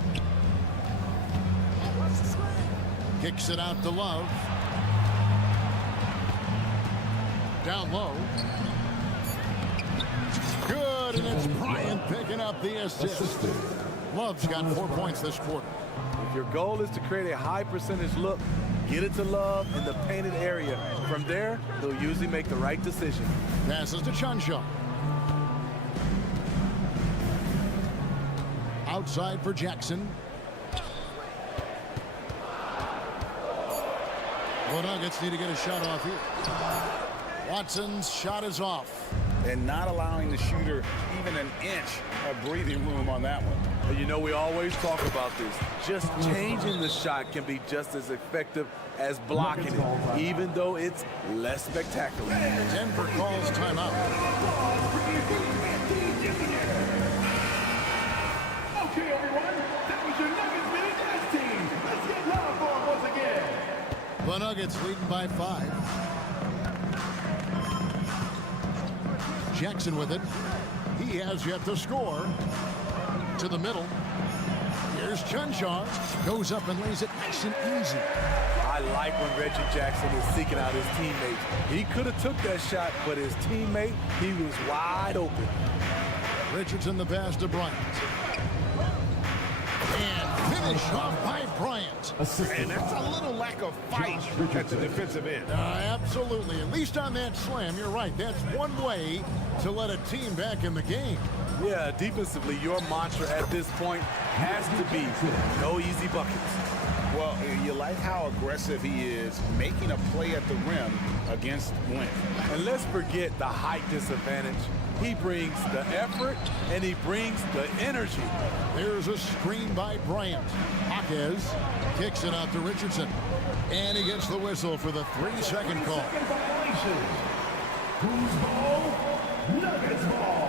Kicks it out to Love. Down low. Good, and it's Bryant picking up the assist. Love's got 4 points this quarter. If your goal is to create a high percentage look, get it to Love in the painted area. From there, he'll usually make the right decision. Passes to Chuncho. Outside for Jackson. The Nuggets need to get a shot off here. Watson's shot is off. And not allowing the shooter even an inch of breathing room on that one. And you know, we always talk about this. Just changing the shot can be just as effective as blocking it, even though it's less spectacular. Denver calls timeout. Okay, everyone, that was your Nuggets minute last team. Let's get loud for them once again. The Nuggets leading by 5. Jackson with it. He has yet to score. To the middle. Here's Chuncho. Goes up and lays it nice and easy. I like when Reggie Jackson is seeking out his teammates. He could have took that shot, but his teammate, he was wide open. Richardson the pass to Bryant. And finish off by Bryant. And that's a little lack of fight at the defensive end. Absolutely. At least on that slam, you're right. That's one way to let a team back in the game. Yeah, defensively, your mantra at this point has to be no easy buckets. Well, you like how aggressive he is making a play at the rim against Wynn. And let's forget the height disadvantage. He brings the effort, and he brings the energy. There's a screen by Bryant. Skijesss kicks it out to Richardson. And he gets the whistle for the 3-second call. Who's ball? Nuggets ball.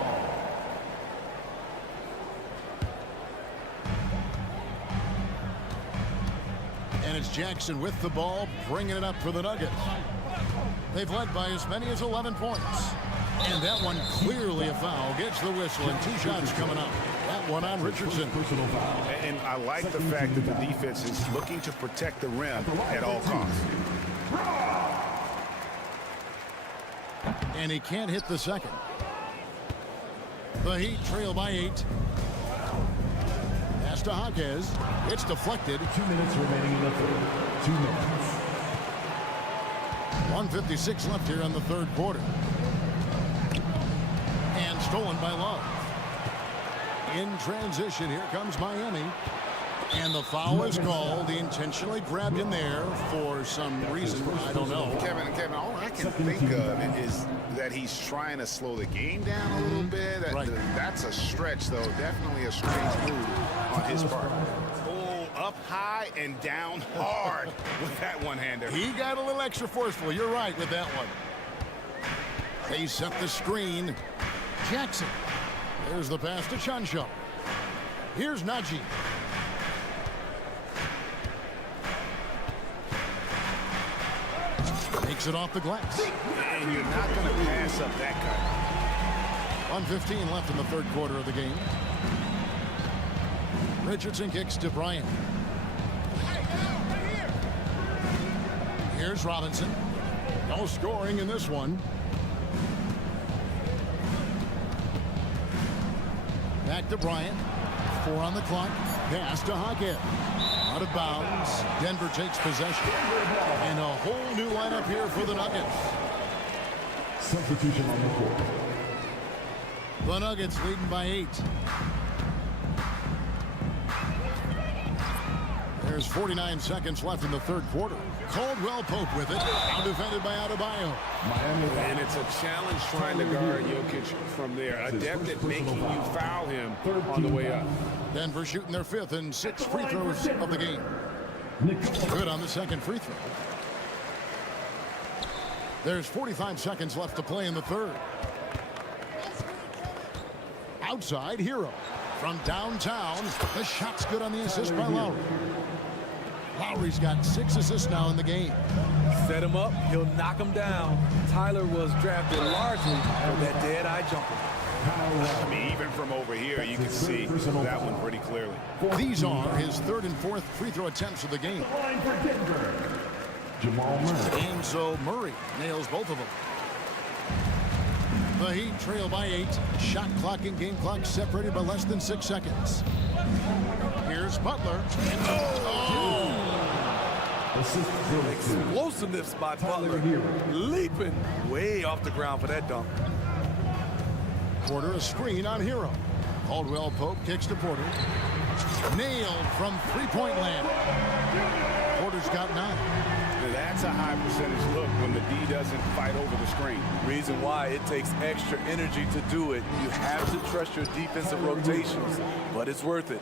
And it's Jackson with the ball, bringing it up for the Nuggets. They've led by as many as 11 points. And that one clearly a foul. Gets the whistle, and 2 shots coming up. That one on Richardson. And I like the fact that the defense is looking to protect the rim at all costs. And he can't hit the second. The Heat trail by 8. Pass to Skijesss. It's deflected. 2 minutes remaining in the third. 2 minutes. 1:56 left here in the third quarter. And stolen by Love. In transition, here comes Miami. And the foul is called. He intentionally grabbed in there for some reason. I don't know. Kevin, all I can think of is that he's trying to slow the game down a little bit. That's a stretch, though. Definitely a strange move on his part. Oh, up high and down hard with that one-hander. He got a little extra forceful. You're right with that one. They set the screen. Jackson. There's the pass to Chuncho. Here's Najee. Takes it off the glass. And you're not going to pass up that guy. 1:15 left in the third quarter of the game. Richardson kicks to Bryant. Here's Robinson. No scoring in this one. Back to Bryant. 4 on the clock. Pass to Skijesss. Out of bounds. Denver takes possession. And a whole new lineup here for the Nuggets. Substitution on the court. The Nuggets leading by 8. There's 49 seconds left in the third quarter. Caldwell Pope with it. Now defended by Adebayo. And it's a challenge trying to guard Jokic from there. Adept at making you foul him on the way up. Denver shooting their 5th and 6th free throws of the game. Good on the second free throw. There's 45 seconds left to play in the third. Outside, Hero. From downtown, the shot's good on the assist by Lowry. Lowry's got 6 assists now in the game. Set him up, he'll knock him down. Tyler was drafted largely for that dead-eye jumper. I mean, even from over here, you can see that one pretty clearly. These are his 3rd and 4th free throw attempts of the game. And so Murray nails both of them. The Heat trail by 8. Shot clock and game clock separated by less than 6 seconds. Here's Butler. Explosiveness by Butler. Leaping way off the ground for that dunk. Porter a screen on Hero. Caldwell Pope kicks to Porter. Nailed from three-point land. Porter's got 9. That's a high percentage look when the D doesn't fight over the screen. Reason why it takes extra energy to do it. You have to trust your defensive rotations, but it's worth it.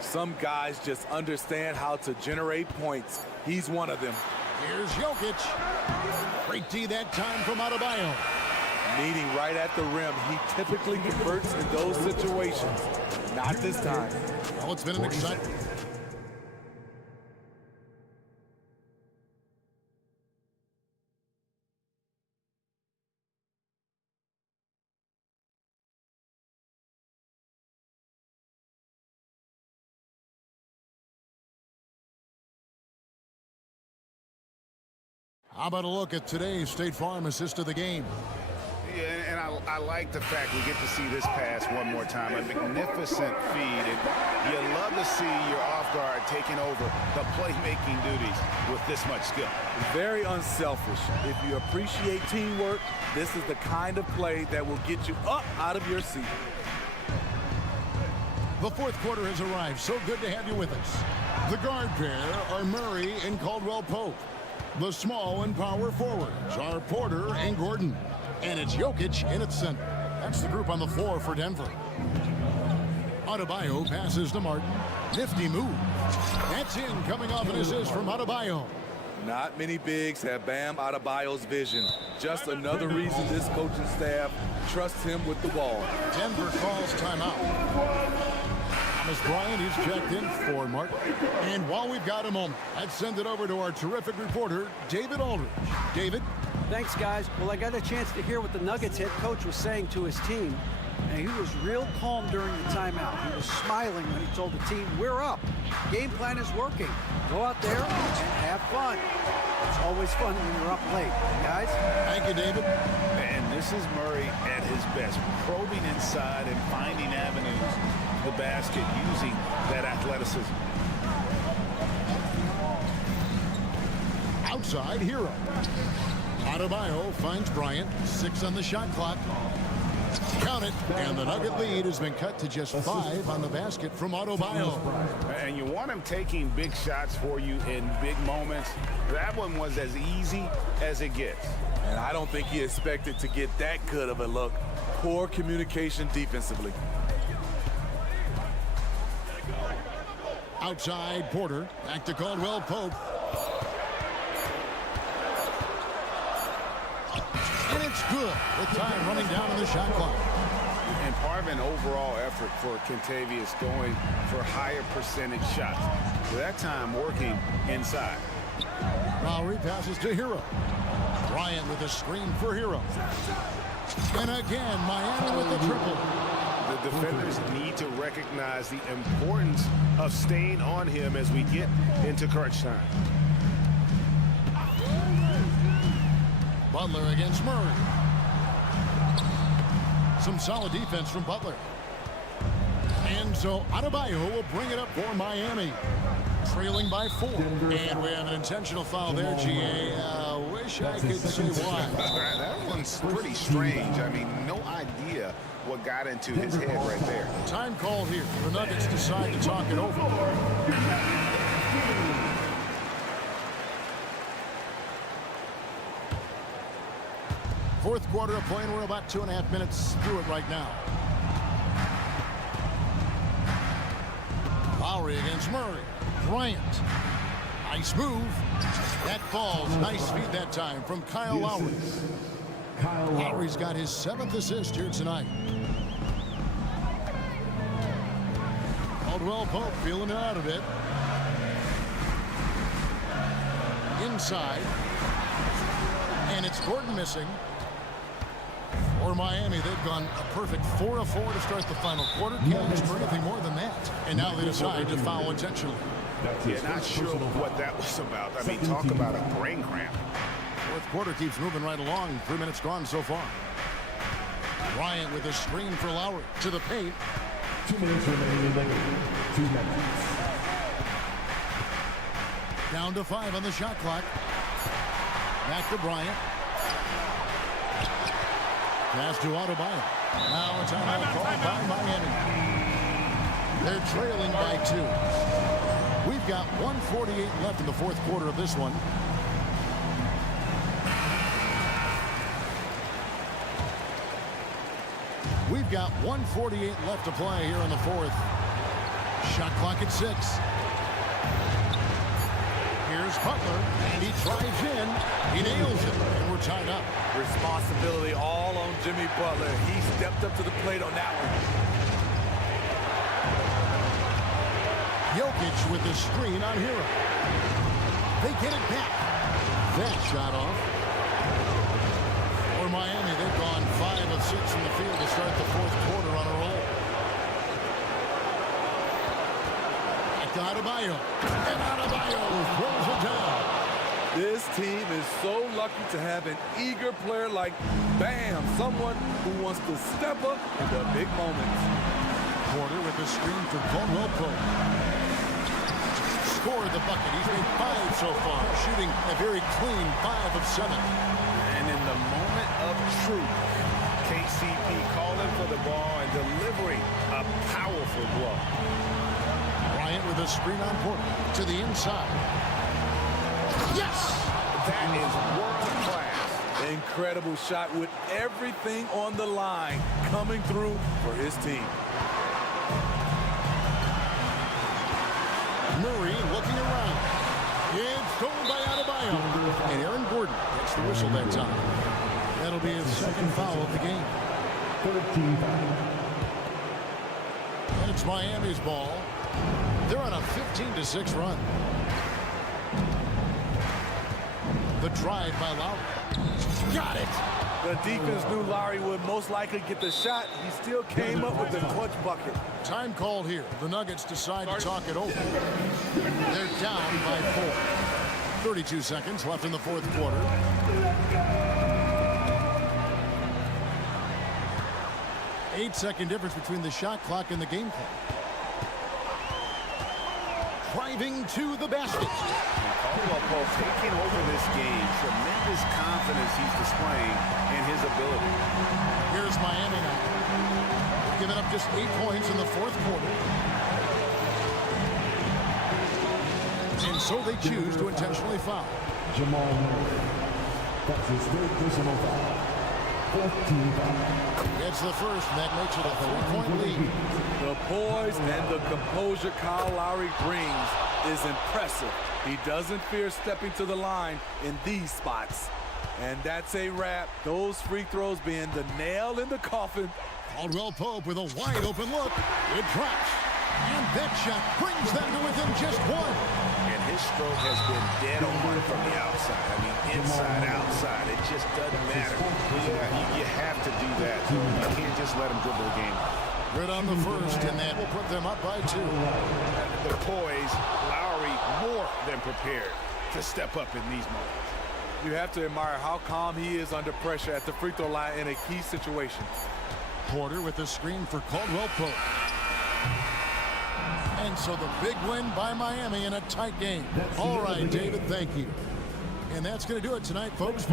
Some guys just understand how to generate points. He's one of them. Here's Jokic. Great D that time from Adebayo. Meeting right at the rim. He typically converts in those situations. Not this time. Well, it's been an exciting. How about a look at today's State Farm assist of the game? Yeah, and I like the fact we get to see this pass one more time. A magnificent feed. And you love to see your off guard taking over the playmaking duties with this much skill. Very unselfish. If you appreciate teamwork, this is the kind of play that will get you up out of your seat. The 4th quarter has arrived. So good to have you with us. The guard pair are Murray and Caldwell Pope. The small and power forwards are Porter and Gordon. And it's Jokic in its center. That's the group on the floor for Denver. Adebayo passes to Martin. Nifty move. That's in, coming off an assist from Adebayo. Not many bigs have Bam Adebayo's vision. Just another reason this coaching staff trusts him with the ball. Denver calls timeout. Thomas Bryant is checked in for Martin. And while we've got a moment, let's send it over to our terrific reporter, David Aldridge. David? Thanks, guys. Well, I got a chance to hear what the Nuggets head coach was saying to his team. And he was real calm during the timeout. He was smiling when he told the team, we're up. Game plan is working. Go out there and have fun. It's always fun when you're up late. Guys? Thank you, David. And this is Murray at his best, probing inside and finding avenues to the basket using that athleticism. Outside, Hero. Adebayo finds Bryant. 6 on the shot clock. Count it. And the Nugget lead has been cut to just 5 on the basket from Adebayo. And you want him taking big shots for you in big moments. That one was as easy as it gets. And I don't think he expected to get that good of a look. Poor communication defensively. Outside, Porter. Back to Caldwell Pope. And it's good with time running down on the shot clock. And part of an overall effort for Kentavious going for higher percentage shots. That time working inside. Lowry passes to Hero. Bryant with a screen for Hero. And again, Miami with the triple. The defenders need to recognize the importance of staying on him as we get into crunch time. Butler against Murray. Some solid defense from Butler. And so Adebayo will bring it up for Miami. Trailing by 4. And we have an intentional foul there, GA. Wish I could say why. That one's pretty strange. I mean, no idea what got into his head right there. Time call here. The Nuggets decide to talk it over. Fourth quarter of play, and we're about 2.5 minutes through it right now. Lowry against Murray. Bryant. Nice move. That falls. Nice feed that time from Kyle Lowry. Lowry's got his 7th assist here tonight. Caldwell Pope feeling it out a bit. Inside. And it's Gordon missing. For Miami, they've gone a perfect 4 of 4 to start the final quarter. Can't ask for anything more than that. And now they decide to foul intentionally. Yeah, not sure what that was about. I mean, talk about a brain cramp. Fourth quarter keeps moving right along. 3 minutes gone so far. Bryant with a screen for Lowry to the paint. 2 minutes remaining in the game. 2 minutes. Down to 5 on the shot clock. Back to Bryant. Pass to Adebayo. Now a timeout called by Miami. They're trailing by 2. We've got 1:48 left in the fourth quarter of this one. We've got 1:48 left to play here in the fourth. Shot clock at 6. Here's Butler, and he drives in. He nails it, and we're tied up. Responsibility all on Jimmy Butler. He stepped up to the plate on that one. Jokic with the screen on Hero. They get it back. That shot off. For Miami, they've gone 5 of 6 from the field to start the fourth quarter on a roll. Adebayo. And Adebayo throws it down. This team is so lucky to have an eager player like Bam, someone who wants to step up in the big moments. Porter with the screen for Caldwell Pope. Scored the bucket. He's made 5 so far, shooting a very clean 5 of 7. And in the moment of truth, KCP calling for the ball and delivering a powerful blow. Bryant with a screen on Porter to the inside. Yes! That is world class. Incredible shot with everything on the line coming through for his team. Murray looking around. It's stolen by Adebayo. And Aaron Gordon gets the whistle that time. That'll be his second foul of the game. 13 foul. And it's Miami's ball. They're on a 15-6 run. The drive by Lowry. Got it! The defense knew Lowry would most likely get the shot. He still came up with the clutch bucket. Time called here. The Nuggets decide to talk it over. They're down by 4. 32 seconds left in the fourth quarter. Eight-second difference between the shot clock and the game clock. Driving to the basket. Caldwell Pope taking over this game. Tremendous confidence he's displaying in his ability. Here's Miami now. They've given up just 8 points in the fourth quarter. And so they choose to intentionally foul. Jamal Murray. That's his third personal foul. 14 foul. It's the first, and that makes it a 3-point lead. The poise and the composure Kyle Lowry brings is impressive. He doesn't fear stepping to the line in these spots. And that's a wrap. Those free throws being the nail in the coffin. Caldwell Pope with a wide open look. It drops. And that shot brings them to within just 1. And his stroke has been dead on from the outside. I mean, inside, outside. It just doesn't matter. You have to do that. You can't just let him dribble the game. Good on the first, and that will put them up by 2. The poise, Lowry more than prepared to step up in these moments. You have to admire how calm he is under pressure at the free throw line in a key situation. Porter with the screen for Caldwell Pope. And so the big win by Miami in a tight game. All right, David, thank you. And that's going to do it tonight, folks.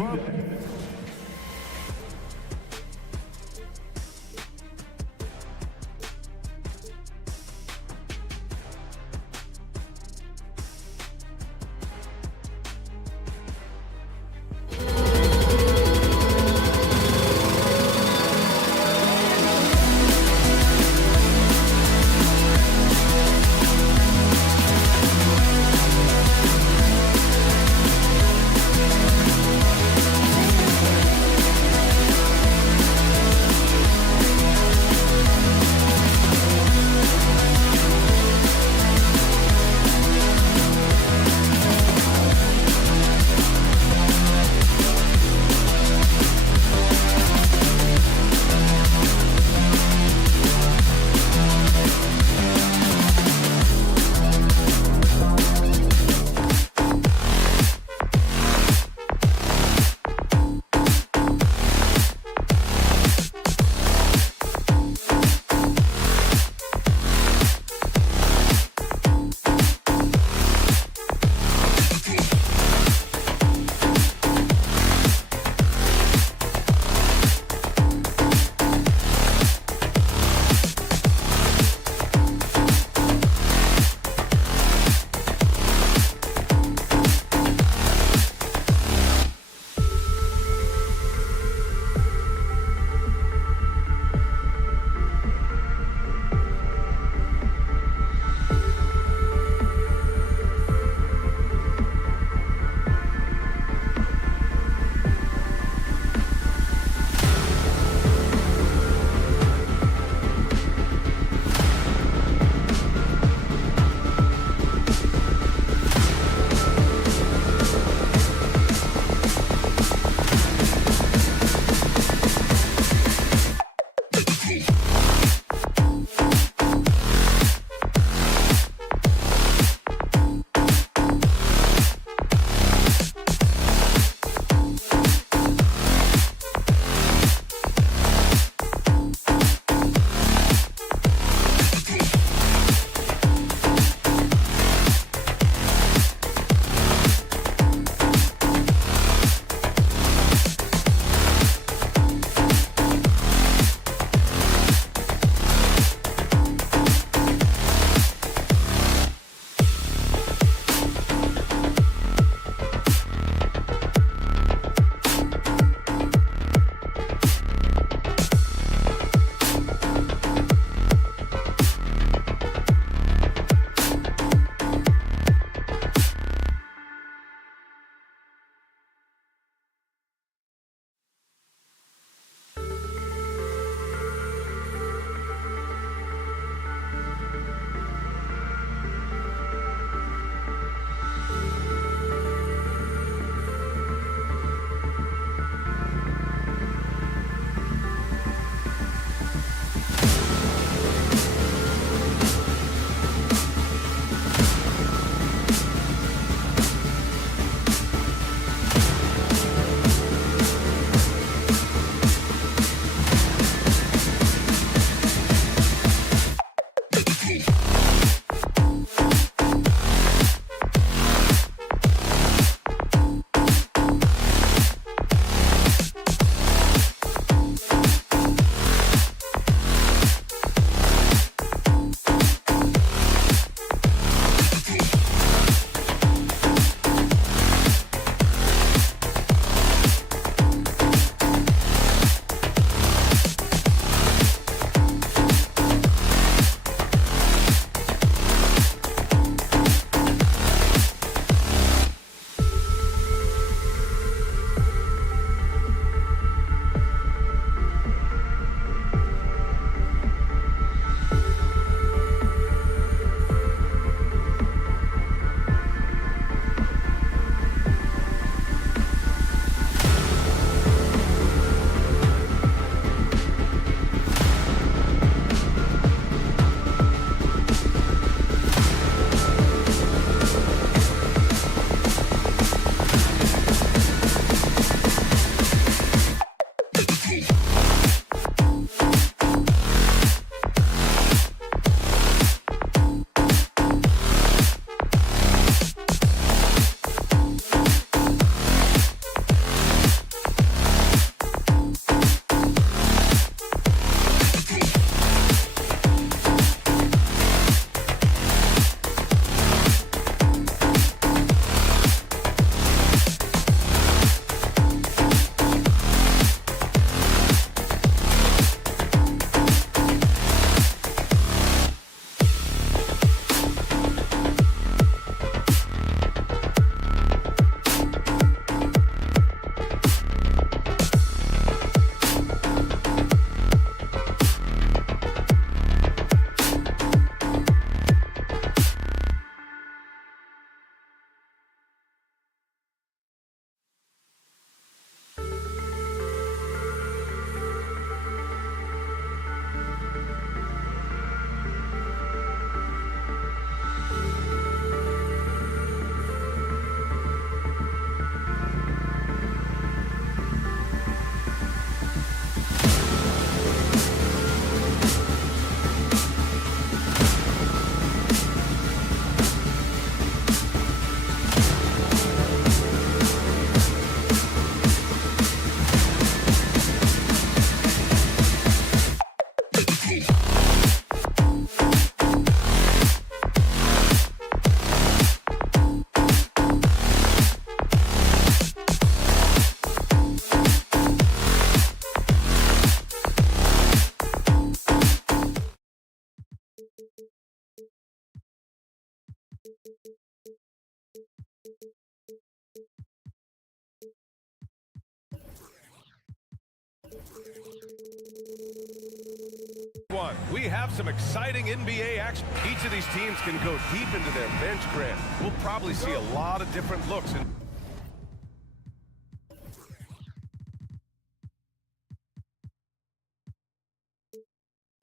We have some exciting NBA action. Each of these teams can go deep into their bench, Grant. We'll probably see a lot of different looks.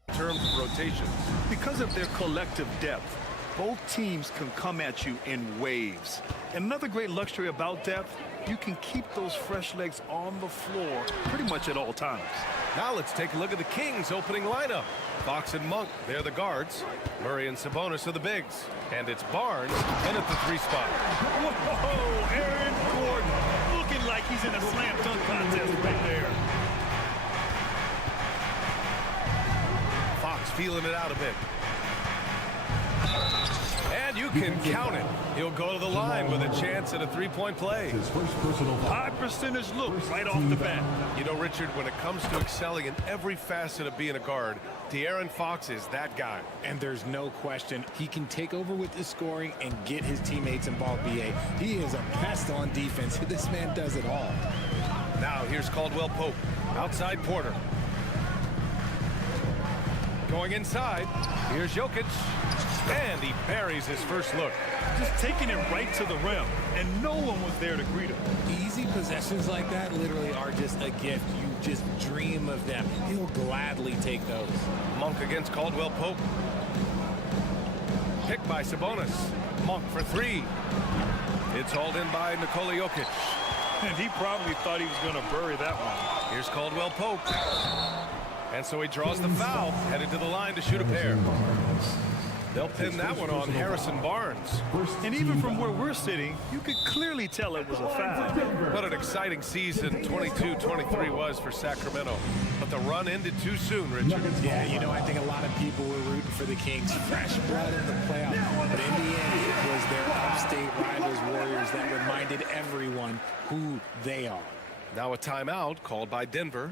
In terms of rotations. Because of their collective depth, both teams can come at you in waves. And another great luxury about depth, you can keep those fresh legs on the floor pretty much at all times. Now let's take a look at the Kings' opening lineup. Fox and Monk, they're the guards. Murray and Sabonis are the bigs. And it's Barnes in at the 3 spot. Whoa, Aaron Gordon looking like he's in a slam dunk contest right there. Fox feeling it out a bit. And you can count it. He'll go to the line with a chance at a 3-point play. High percentage look right off the bat. You know, Richard, when it comes to excelling in every facet of being a guard, De'Aaron Fox is that guy. And there's no question he can take over with the scoring and get his teammates involved, B.A. He is a pest on defense. This man does it all. Now here's Caldwell Pope. Outside Porter. Going inside. Here's Jokic. And he buries his first look. Just taking it right to the rim, and no one was there to greet him. Easy possessions like that literally are just a gift. You just dream of them. He'll gladly take those. Monk against Caldwell Pope. Picked by Sabonis. Monk for 3. It's hauled in by Nikola Jokic. And he probably thought he was going to bury that one. Here's Caldwell Pope. And so he draws the foul, headed to the line to shoot a pair. They'll pin that one on Harrison Barnes. And even from where we're sitting, you could clearly tell it was a foul. What an exciting season 22-23 was for Sacramento. But the run ended too soon, Richard. Yeah, you know, I think a lot of people were rooting for the Kings. Fresh blood in the playoffs. But in the end, it was their upstate rivals Warriors that reminded everyone who they are. Now a timeout called by Denver.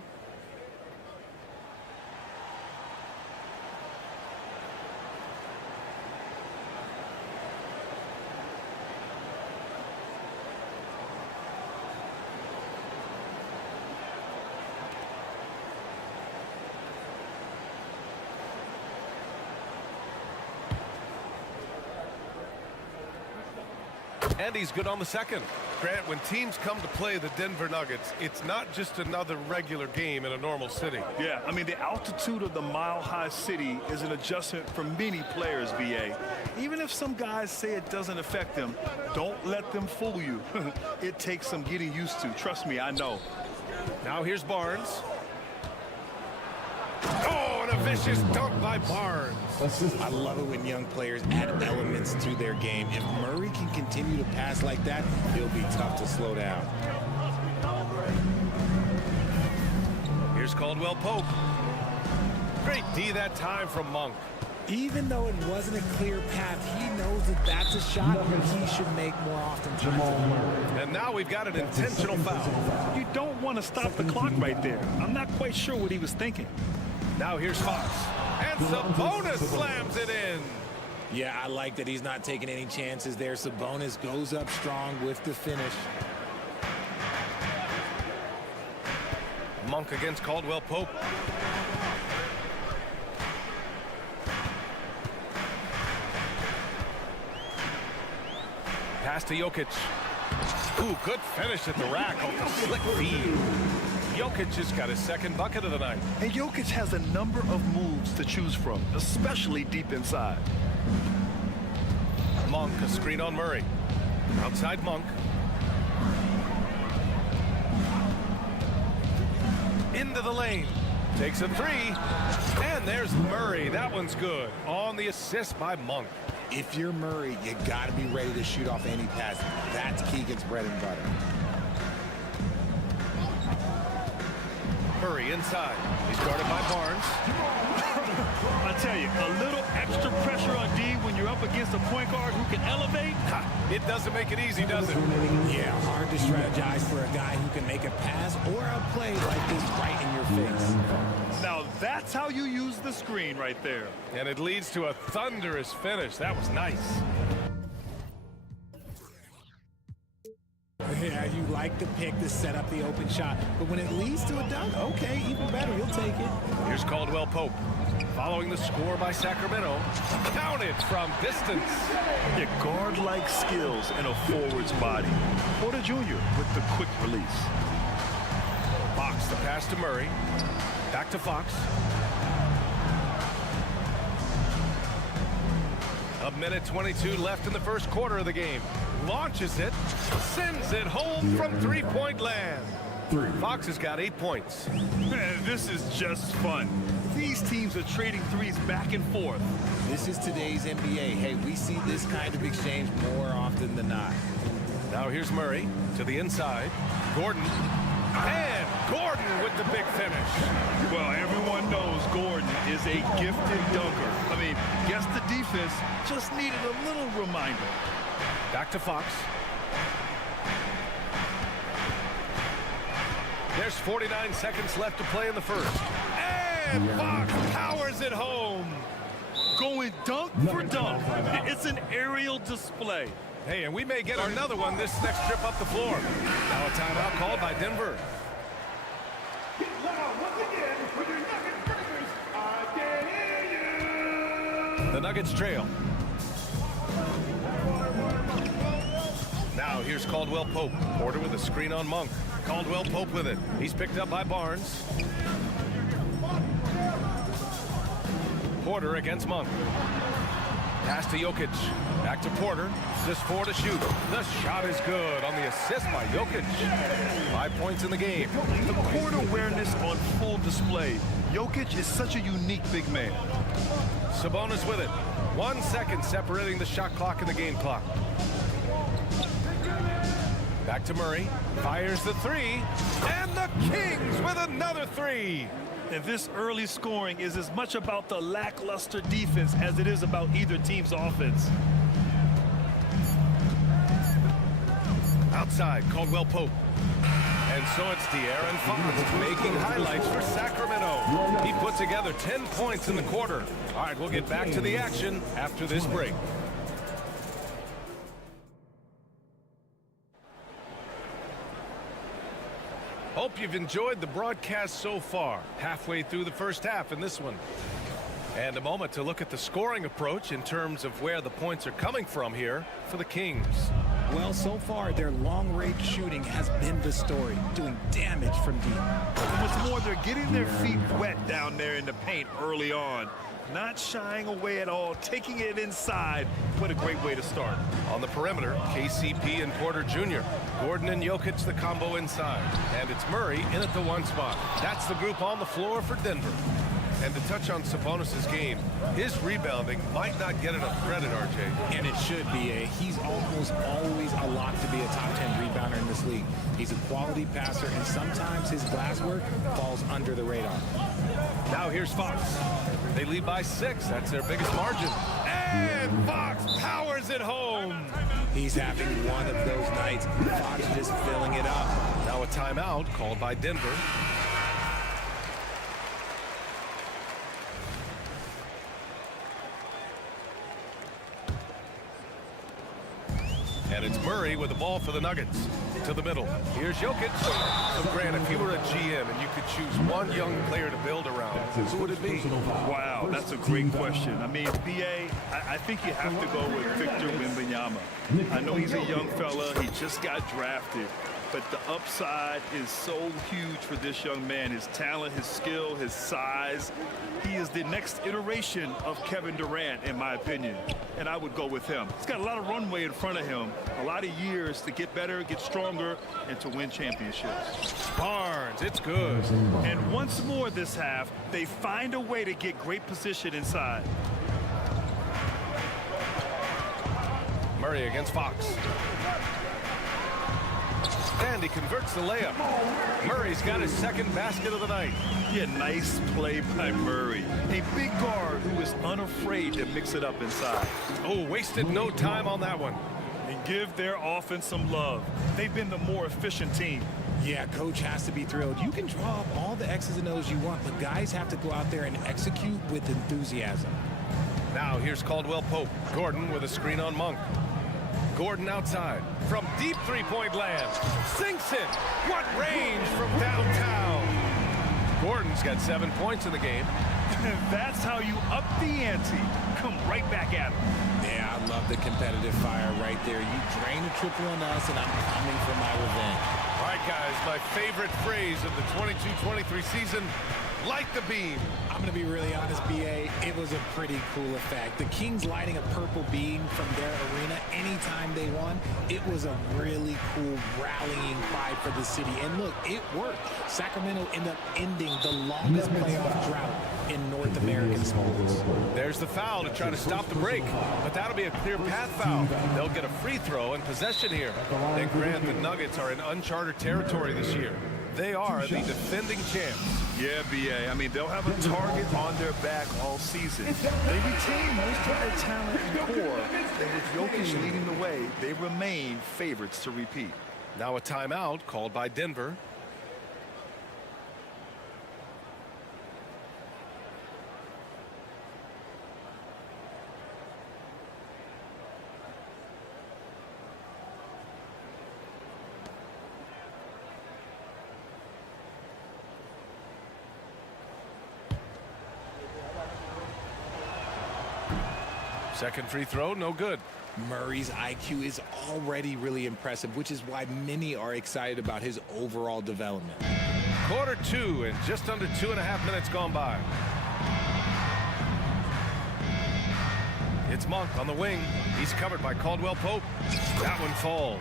And he's good on the second. Grant, when teams come to play the Denver Nuggets, it's not just another regular game in a normal city. Yeah, I mean, the altitude of the mile-high city is an adjustment for many players, B.A. Even if some guys say it doesn't affect them, don't let them fool you. It takes some getting used to. Trust me, I know. Now here's Barnes. Oh, and a vicious dunk by Barnes. I love it when young players add elements to their game. If Murray can continue to pass like that, he'll be tough to slow down. Here's Caldwell Pope. Great D that time from Monk. Even though it wasn't a clear path, he knows that that's a shot he should make more often. And now we've got an intentional foul. You don't want to stop the clock right there. I'm not quite sure what he was thinking. Now here's Fox. And Sabonis slams it in. Yeah, I like that he's not taking any chances there. Sabonis goes up strong with the finish. Monk against Caldwell Pope. Pass to Jokic. Ooh, good finish at the rack off the slick feed. Jokic just got his second bucket of the night. And Jokic has a number of moves to choose from, especially deep inside. Monk, a screen on Murray. Outside Monk. Into the lane. Takes a 3. And there's Murray. That one's good. On the assist by Monk. If you're Murray, you got to be ready to shoot off any pass. That's Keegan's bread and butter. Murray inside. He's guarded by Barnes. I tell you, a little extra pressure on D when you're up against a point guard who can elevate. It doesn't make it easy, does it? Yeah, hard to strategize for a guy who can make a pass or a play like this right in your face. Now that's how you use the screen right there. And it leads to a thunderous finish. That was nice. Yeah, you like the pick to set up the open shot, but when it leads to a dunk, okay, even better, you'll take it. Here's Caldwell Pope. Following the score by Sacramento. Counted from distance. Yeah, guard-like skills in a forward's body. Porter Jr. with the quick release. Fox, the pass to Murray. Back to Fox. A minute 22 left in the first quarter of the game. Launches it. Sends it home from three-point land. Fox has got 8 points. Man, this is just fun. These teams are trading threes back and forth. This is today's NBA. Hey, we see this kind of exchange more often than not. Now here's Murray to the inside. Gordon. And Gordon with the big finish. Well, everyone knows Gordon is a gifted dunker. I mean, guess the defense just needed a little reminder. Back to Fox. There's 49 seconds left to play in the first. And Fox powers it home. Going dunk for dunk. It's an aerial display. Hey, and we may get another one this next trip up the floor. Now a timeout called by Denver. Get loud once again for your Nugget breakers. I can hear you. The Nuggets trail. Now here's Caldwell Pope. Porter with a screen on Monk. Caldwell Pope with it. He's picked up by Barnes. Porter against Monk. Pass to Jokic. Back to Porter. Just 4 to shoot. The shot is good on the assist by Jokic. 5 points in the game. The court awareness on full display. Jokic is such a unique big man. Sabonis with it. 1 second separating the shot clock and the game clock. Back to Murray. Fires the three. And the Kings with another three. And this early scoring is as much about the lackluster defense as it is about either team's offense. Outside, Caldwell Pope. And so it's De'Aaron Fox making highlights for Sacramento. He put together 10 points in the quarter. All right, we'll get back to the action after this break. Hope you've enjoyed the broadcast so far. Halfway through the first half in this one. And a moment to look at the scoring approach in terms of where the points are coming from here for the Kings. Well, so far, their long-range shooting has been the story, doing damage from deep. What's more, they're getting their feet wet down there in the paint early on. Not shying away at all, taking it inside. What a great way to start. On the perimeter, KCP and Porter Jr. Gordon and Jokic the combo inside. And it's Murray in at the 1 spot. That's the group on the floor for Denver. And to touch on Sabonis' game, his rebounding might not get enough credit, RJ. And it should be. He's almost always a lock to be a top 10 rebounder in this league. He's a quality passer, and sometimes his glass work falls under the radar. Now here's Fox. They lead by 6. That's their biggest margin. And Fox powers it home. He's having one of those nights. Fox just filling it up. Now a timeout called by Denver. And it's Murray with the ball for the Nuggets. To the middle. Here's Jokic. So, Grant, if you were a GM and you could choose one young player to build around, who would it be? Wow, that's a great question. I mean, B.A., I think you have to go with Victor Wembanyama. I know he's a young fella. He just got drafted. But the upside is so huge for this young man. His talent, his skill, his size. He is the next iteration of Kevin Durant, in my opinion. And I would go with him. He's got a lot of runway in front of him. A lot of years to get better, get stronger, and to win championships. Barnes, it's good. And once more this half, they find a way to get great position inside. Murray against Fox. And he converts the layup. Murray's got his second basket of the night. Yeah, nice play by Murray. A big guard who is unafraid to mix it up inside. Oh, wasted no time on that one. And give their offense some love. They've been the more efficient team. Yeah, coach has to be thrilled. You can draw up all the X's and O's you want, but guys have to go out there and execute with enthusiasm. Now here's Caldwell Pope. Gordon with a screen on Monk. Gordon outside. From deep three-point land. Sinks it. What range from downtown. Gordon's got 7 points in the game. That's how you up the ante. Come right back at him. Yeah, I love the competitive fire right there. You drain a triple on us, and I'm coming for my revenge. All right, guys, my favorite phrase of the 22-23 season, light the beam. I'm going to be really honest, B.A. It was a pretty cool effect. The Kings lighting a purple beam from their arena anytime they won, it was a really cool rallying cry for the city. And look, it worked. Sacramento ended up ending the longest playoff drought in North American sports. There's the foul to try to stop the break, but that'll be a clear path foul. They'll get a free throw and possession here. And grant the Nuggets are in uncharted territory this year. They are the defending champs. Yeah, B.A. I mean, they'll have a target on their back all season. They retain most of their talent and core, and with Jokic leading the way, they remain favorites to repeat. Now a timeout called by Denver. Second free throw, no good. Murray's IQ is already really impressive, which is why many are excited about his overall development. Quarter two and just under 2.5 minutes gone by. It's Monk on the wing. He's covered by Caldwell Pope. That one falls.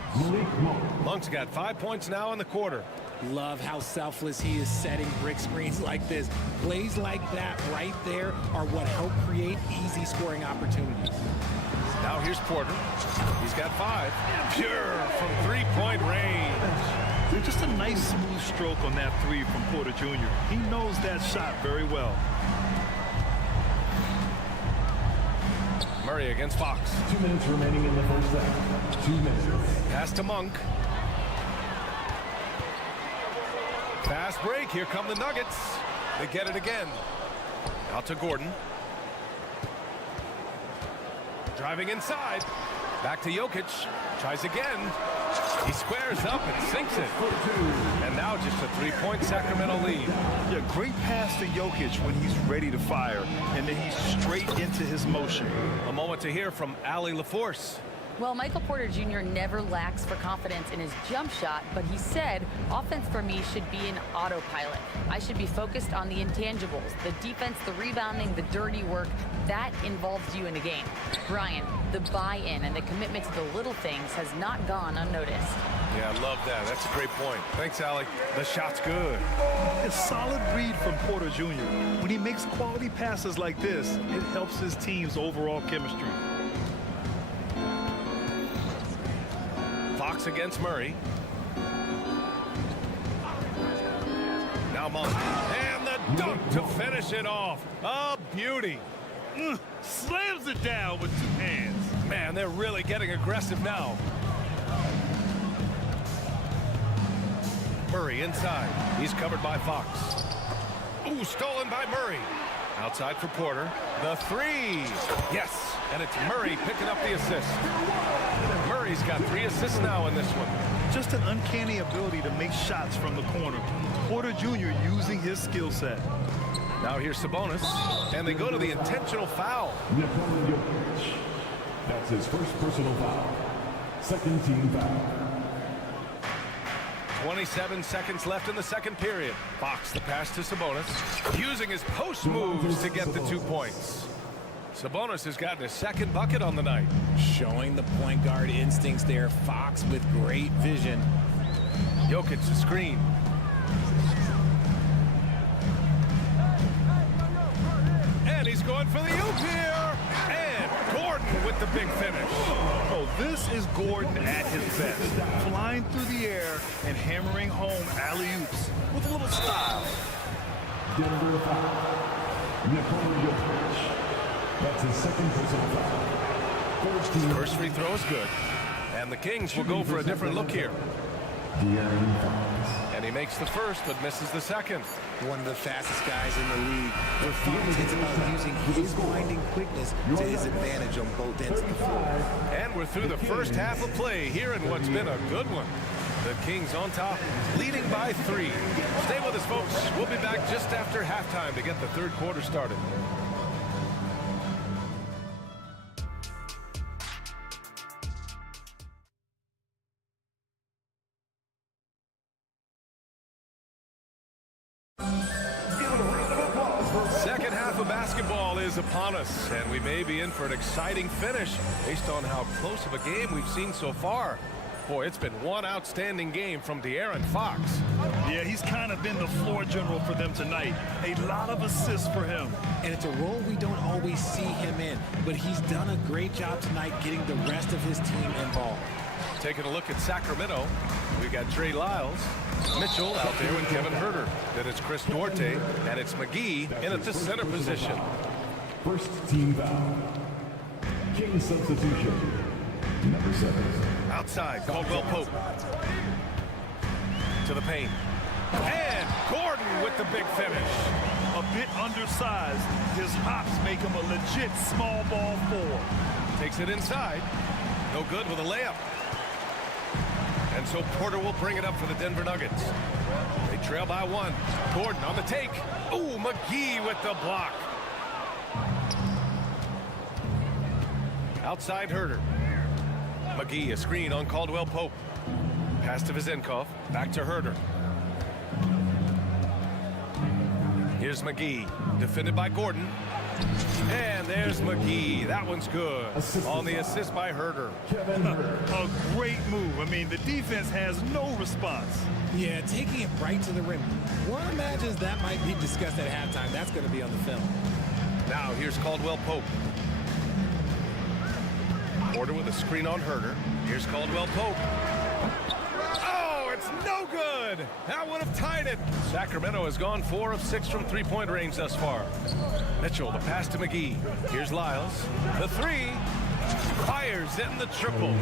Monk's got 5 points now in the quarter. Love how selfless he is setting brick screens like this. Plays like that right there are what help create easy scoring opportunities. Now here's Porter. He's got 5. Pure from three-point range. Just a nice smooth stroke on that three from Porter Jr. He knows that shot very well. Murray against Fox. 2 minutes remaining in the first half. 2 minutes. Pass to Monk. Fast break. Here come the Nuggets. They get it again. Out to Gordon. Driving inside. Back to Jokic. Tries again. He squares up and sinks it. And now just a three-point Sacramento lead. Yeah, great pass to Jokic when he's ready to fire. And then he's straight into his motion. A moment to hear from Allie LaForce. Well, Michael Porter Jr. never lacks for confidence in his jump shot, but he said, offense for me should be an autopilot. I should be focused on the intangibles, the defense, the rebounding, the dirty work. That involves you in the game. Brian, the buy-in and the commitment to the little things has not gone unnoticed. Yeah, I love that. That's a great point. Thanks, Allie. The shot's good. A solid read from Porter Jr. When he makes quality passes like this, it helps his team's overall chemistry. Fox against Murray. Now Monk. And the dunk to finish it off. A beauty. Slams it down with 2 hands. Man, they're really getting aggressive now. Murray inside. He's covered by Fox. Ooh, stolen by Murray. Outside for Porter. The three. Yes, and it's Murray picking up the assist. Murray's got 3 assists now in this one. Just an uncanny ability to make shots from the corner. Porter Jr. using his skill set. Now here's Sabonis, and they go to the intentional foul. That's his first personal foul. Second team foul. 27 seconds left in the second period. Fox the pass to Sabonis, using his post moves to get the 2 points. Sabonis has gotten his second bucket on the night. Showing the point guard instincts there. Fox with great vision. Jokic the screen. And he's going for the oop here. And Gordon with the big finish. Oh, this is Gordon at his best. Flying through the air and hammering home alley-oops with a little style. Denver foul. Nikola Jokic. That's his second personal foul. First free throw is good. And the Kings will go for a different look here. De'Aaron Fox. And he makes the first, but misses the second. One of the fastest guys in the league. For Fox, it's about using his blinding quickness to his advantage on both ends of the floor. And we're through the first half of play here in what's been a good one. The Kings on top, leading by 3. Stay with us, folks. We'll be back just after halftime to get the third quarter started. Second half of basketball is upon us, and we may be in for an exciting finish based on how close of a game we've seen so far. Boy, it's been one outstanding game from De'Aaron Fox. Yeah, he's kind of been the floor general for them tonight. A lot of assists for him. And it's a role we don't always see him in, but he's done a great job tonight getting the rest of his team involved. Taking a look at Sacramento, we got Trey Lyles, Mitchell out there with Kevin Huerter. Then it's Chris Duarte, and it's McGee in at the center position. First team foul. King substitution. Number 7. Outside, Caldwell Pope. To the paint. And Gordon with the big finish. A bit undersized. His hops make him a legit small ball 4. Takes it inside. No good with a layup. And so Porter will bring it up for the Denver Nuggets. They trail by 1. Gordon on the take. Ooh, McGee with the block. Outside Huerter. McGee, a screen on Caldwell Pope. Pass to Vizenkov. Back to Huerter. Here's McGee. Defended by Gordon. And there's McGee. That one's good. On the assist by Huerter. A great move. I mean, the defense has no response. Yeah, taking it right to the rim. One imagines that might be discussed at halftime. That's going to be on the film. Now here's Caldwell Pope. Porter with a screen on Huerter. Here's Caldwell Pope. Oh, it's no good. That would have tied it. Sacramento has gone 4 of 6 from three-point range thus far. Mitchell, the pass to McGee. Here's Lyles. The 3. Fires in the triple.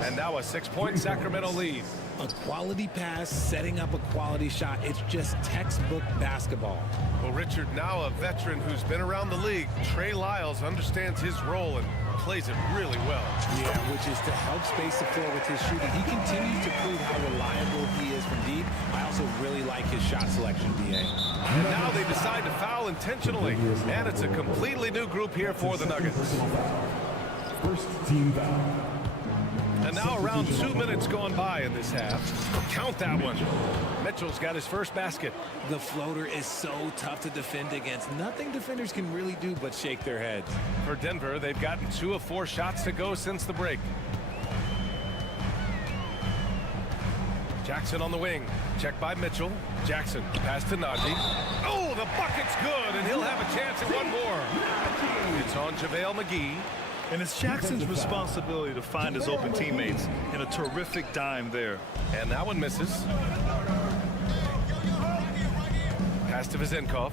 And now a 6-point Sacramento lead. A quality pass, setting up a quality shot. It's just textbook basketball. Well, Richard, now a veteran who's been around the league, Trey Lyles understands his role and plays it really well. Yeah, which is to help space the floor with his shooting. He continues to prove how reliable he is from deep. I also really like his shot selection, B.A. And now they decide to foul intentionally. And it's a completely new group here for the Nuggets. First team foul. And now around 2 minutes gone by in this half. Count that one. Mitchell's got his first basket. The floater is so tough to defend against. Nothing defenders can really do but shake their heads. For Denver, they've gotten 2 of 4 shots to go since the break. Jackson on the wing. Check by Mitchell. Jackson, pass to Najee. Oh, the bucket's good, and he'll have a chance at one more. It's on JaVale McGee. And it's Jackson's responsibility to find his open teammates, and a terrific dime there. And that one misses. Pass to Vizenkov.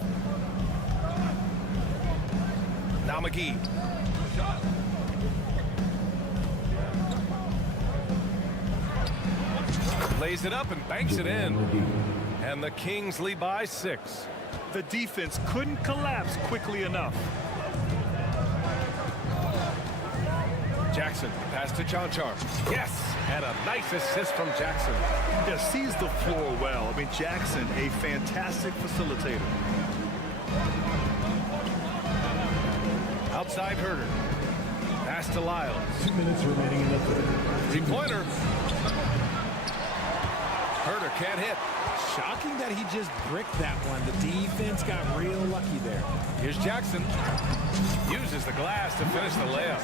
Now McGee. Lays it up and banks it in. And the Kings lead by 6. The defense couldn't collapse quickly enough. Jackson, pass to Chanchar. Yes, and a nice assist from Jackson. Yeah, sees the floor well. I mean, Jackson, a fantastic facilitator. Outside Huerter. Pass to Lyles. 2 minutes remaining in the third. Three-pointer. Huerter can't hit. Shocking that he just bricked that one. The defense got real lucky there. Here's Jackson. Uses the glass to finish the layup.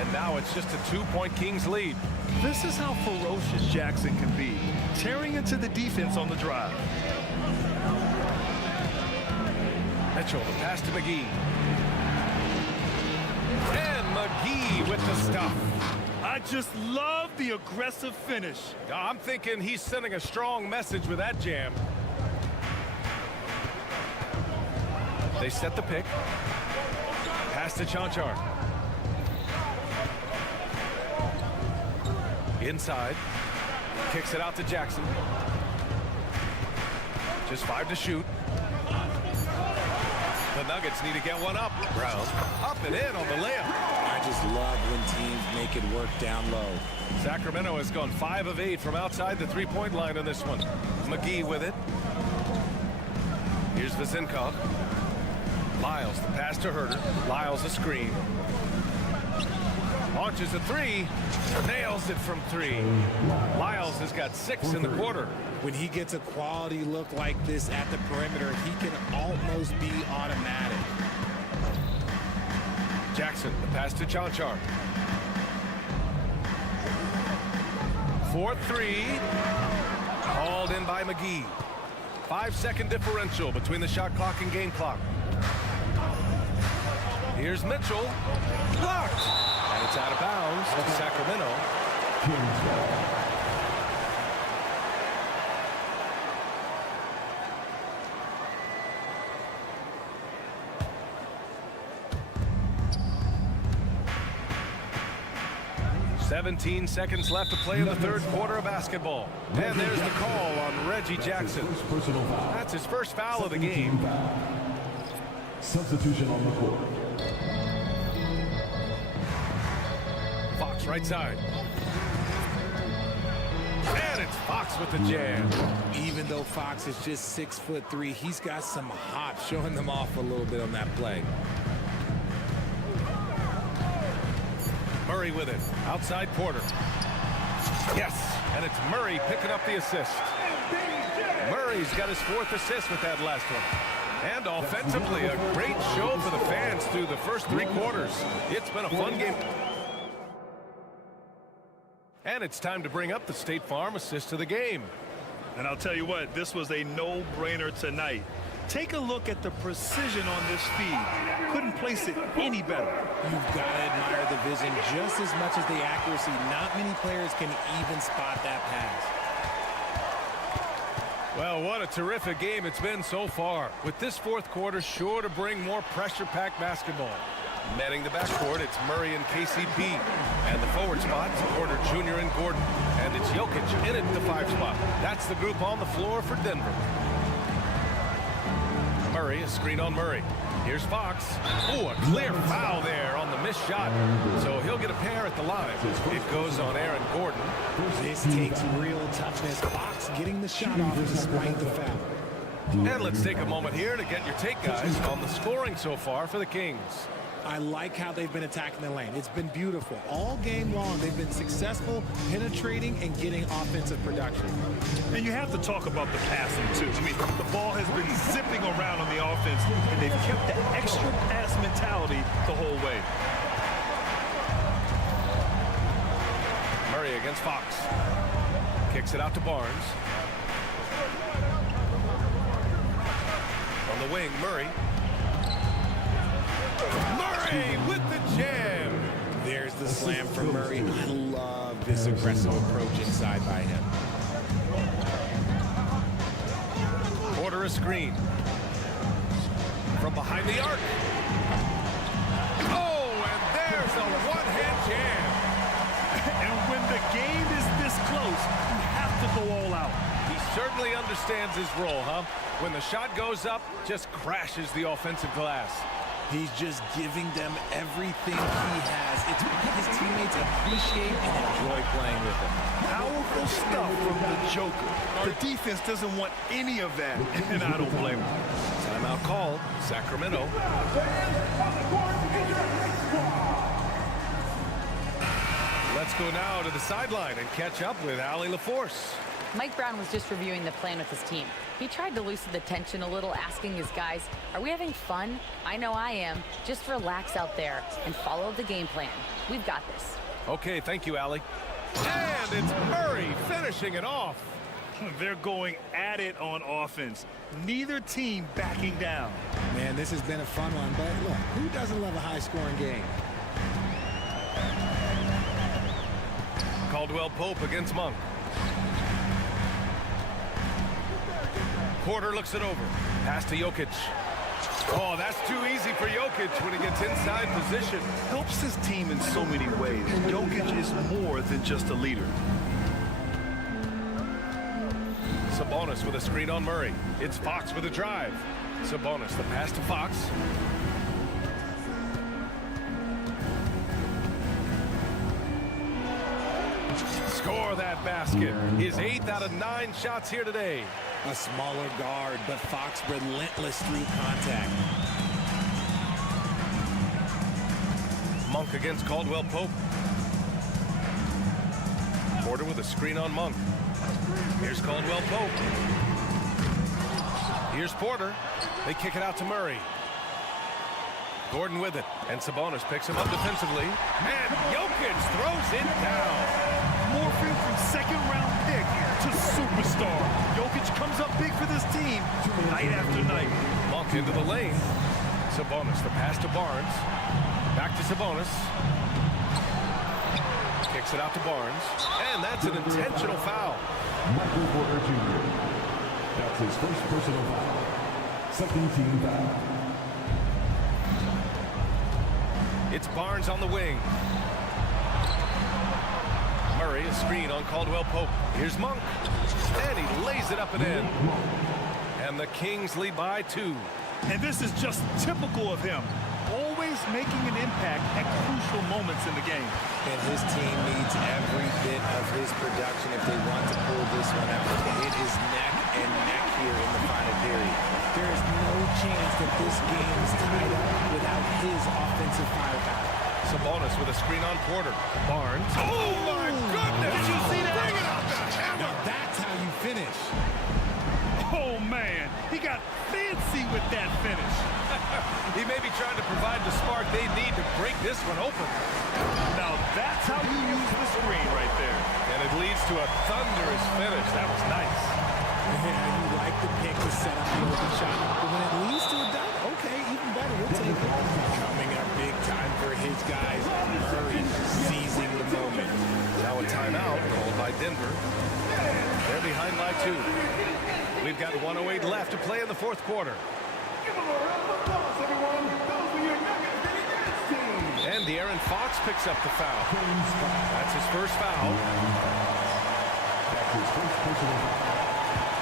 And now it's just a 2-point Kings lead. This is how ferocious Jackson can be, tearing into the defense on the drive. Mitchell, the pass to McGee. And McGee with the stuff. I just love the aggressive finish. I'm thinking he's sending a strong message with that jam. They set the pick. Pass to Chanchar. Inside. Kicks it out to Jackson. Just 5 to shoot. The Nuggets need to get one up. Brown up and in on the layup. I just love when teams make it work down low. Sacramento has gone 5 of 8 from outside the three-point line in this one. McGee with it. Here's Vezinkov. Lyles, the pass to Herder. Lyles a screen. Launches a 3. Nails it from 3. Lyles has got 6 in the quarter. When he gets a quality look like this at the perimeter, he can almost be automatic. Jackson, the pass to Chanchar. 4-3. Called in by McGee. 5-second differential between the shot clock and game clock. Here's Mitchell. Blocked. And it's out of bounds to Sacramento. 17 seconds left to play in the third quarter of basketball. And there's the call on Reggie Jackson. That's his first foul of the game. Substitution on the court. Fox right side. And it's Fox with the jam. Even though Fox is just 6'3", he's got some hop, showing them off a little bit on that play. Murray with it. Outside Porter. Yes, and it's Murray picking up the assist. Murray's got his 4th assist with that last one. And offensively, a great show for the fans through the first 3 quarters. It's been a fun game. And it's time to bring up the State Farm assist of the game. And I'll tell you what, this was a no-brainer tonight. Take a look at the precision on this feed. Couldn't place it any better. You've got to admire the vision just as much as the accuracy. Not many players can even spot that pass. Well, what a terrific game it's been so far. With this fourth quarter sure to bring more pressure-packed basketball. Manning the backcourt, it's Murray and KCP. And the forward spot, Porter Jr. and Gordon. And it's Jokic in at the 5 spot. That's the group on the floor for Denver. Murray, a screen on Murray. Here's Fox. Oh, a clear foul there on the missed shot. So he'll get a pair at the line. It goes on Aaron Gordon. This takes real toughness. Fox getting the shot off despite the foul. And let's take a moment here to get your take, guys, on the scoring so far for the Kings. I like how they've been attacking the lane. It's been beautiful. All game long, they've been successful penetrating and getting offensive production. And you have to talk about the passing, too. I mean, the ball has been zipping around on the offense, and they've kept that extra pass mentality the whole way. Murray against Fox. Kicks it out to Barnes. On the wing, Murray. Murray with the jam. There's the slam from Murray. I love this aggressive approach inside by him. Porter a screen. From behind the arc. Oh, and there's a one-hand jam. And when the game is this close, you have to go all out. He certainly understands his role, huh? When the shot goes up, just crashes the offensive glass. He's just giving them everything he has. It's why his teammates appreciate and enjoy playing with him. Powerful stuff from the Joker. The defense doesn't want any of that, and I don't blame him. Timeout called. Sacramento. Let's go now to the sideline and catch up with Allie LaForce. Mike Brown was just reviewing the plan with his team. He tried to loosen the tension a little, asking his guys, are we having fun? I know I am. Just relax out there and follow the game plan. We've got this. Okay, thank you, Allie. And it's Murray finishing it off. They're going at it on offense. Neither team backing down. Man, this has been a fun one, but look, who doesn't love a high-scoring game? Caldwell Pope against Monk. Porter looks it over. Pass to Jokic. Oh, that's too easy for Jokic when he gets inside position. Helps his team in so many ways. Jokic is more than just a leader. Sabonis with a screen on Murray. It's Fox with a drive. Sabonis, the pass to Fox. Score that basket. His 8th out of 9 shots here today. A smaller guard, but Fox relentless through contact. Monk against Caldwell Pope. Porter with a screen on Monk. Here's Caldwell Pope. Here's Porter. They kick it out to Murray. Gordon with it. And Sabonis picks him up defensively. And Jokic throws it down. Morphing from second-round pick to superstar. Jokic comes up big for this team night after night. Monk into the lane. Sabonis, the pass to Barnes. Back to Sabonis. Kicks it out to Barnes. And that's an intentional foul. Michael Porter Jr. That's his first personal foul. Second team foul. It's Barnes on the wing. Murray, a screen on Caldwell Pope. Here's Monk. And he lays it up and in. And the Kings lead by 2. And this is just typical of him. Always making an impact at crucial moments in the game. And his team needs every bit of his production if they want to pull this one out. It is neck and neck here in the final period. There is no chance that this game is tied up without his offensive firepower. Sabonis with a screen on Porter. Barnes. Oh, my goodness! Did you see that? Bring it out the hammer! Now that's how you finish. Oh, man. He got fancy with that finish. He may be trying to provide the spark they need to break this one open. Now that's how you use the screen right there. And it leads to a thunderous finish. That was nice. You like the pick to set up the open shot. But when it leads to a dunk, okay, even better. We'll take it. Coming up big time for his guys. Murray seizing the moment. Now a timeout called by Denver. They're behind by 2. We've got 1:08 left to play in the 4th quarter. And De'Aaron Fox picks up the foul. That's his first foul. That's his first personal foul.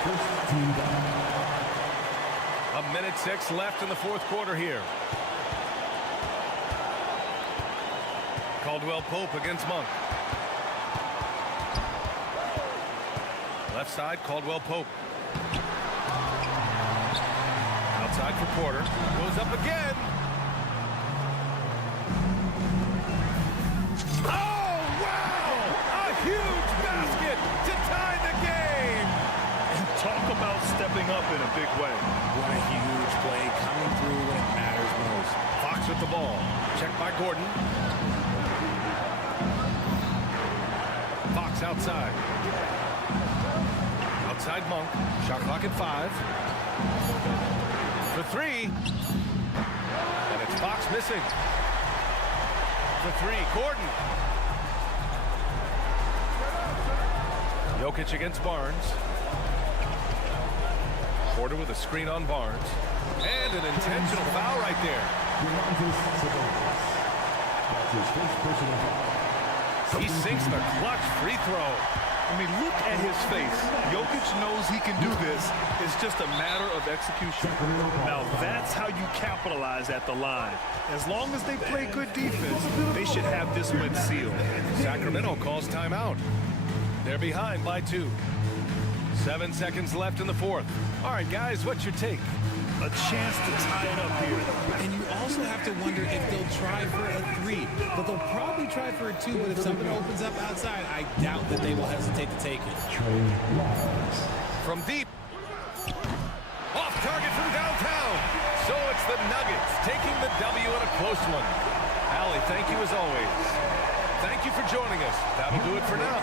First team foul. 1:06 left in the 4th quarter here. Caldwell Pope against Monk. Left side, Caldwell Pope. Outside for Porter. Goes up again. Oh, wow! A huge basket to tie the game! And talk about stepping up in a big way. What a huge play coming through when it matters most. Fox with the ball. Checked by Gordon. Fox outside. Outside Monk. Shot clock at 5. For 3. And it's Fox missing. For 3. Gordon. Jokic against Barnes. Porter with a screen on Barnes. And an intentional foul right there. That's his first personal foul. He sinks the clutch free throw. I mean, look at his face. Jokic knows he can do this. It's just a matter of execution. Now, that's how you capitalize at the line. As long as they play good defense, they should have this win sealed. Sacramento calls timeout. They're behind by 2. 7 seconds left in the 4th. All right, guys, what's your take? A chance to tie it up here. And you also have to wonder if they'll try for a 3. But they'll probably try for a 2. But if something opens up outside, I doubt that they will hesitate to take it. From deep. Off target from downtown. So it's the Nuggets taking the W in a close one. Allie, thank you as always. Thank you for joining us. That'll do it for now.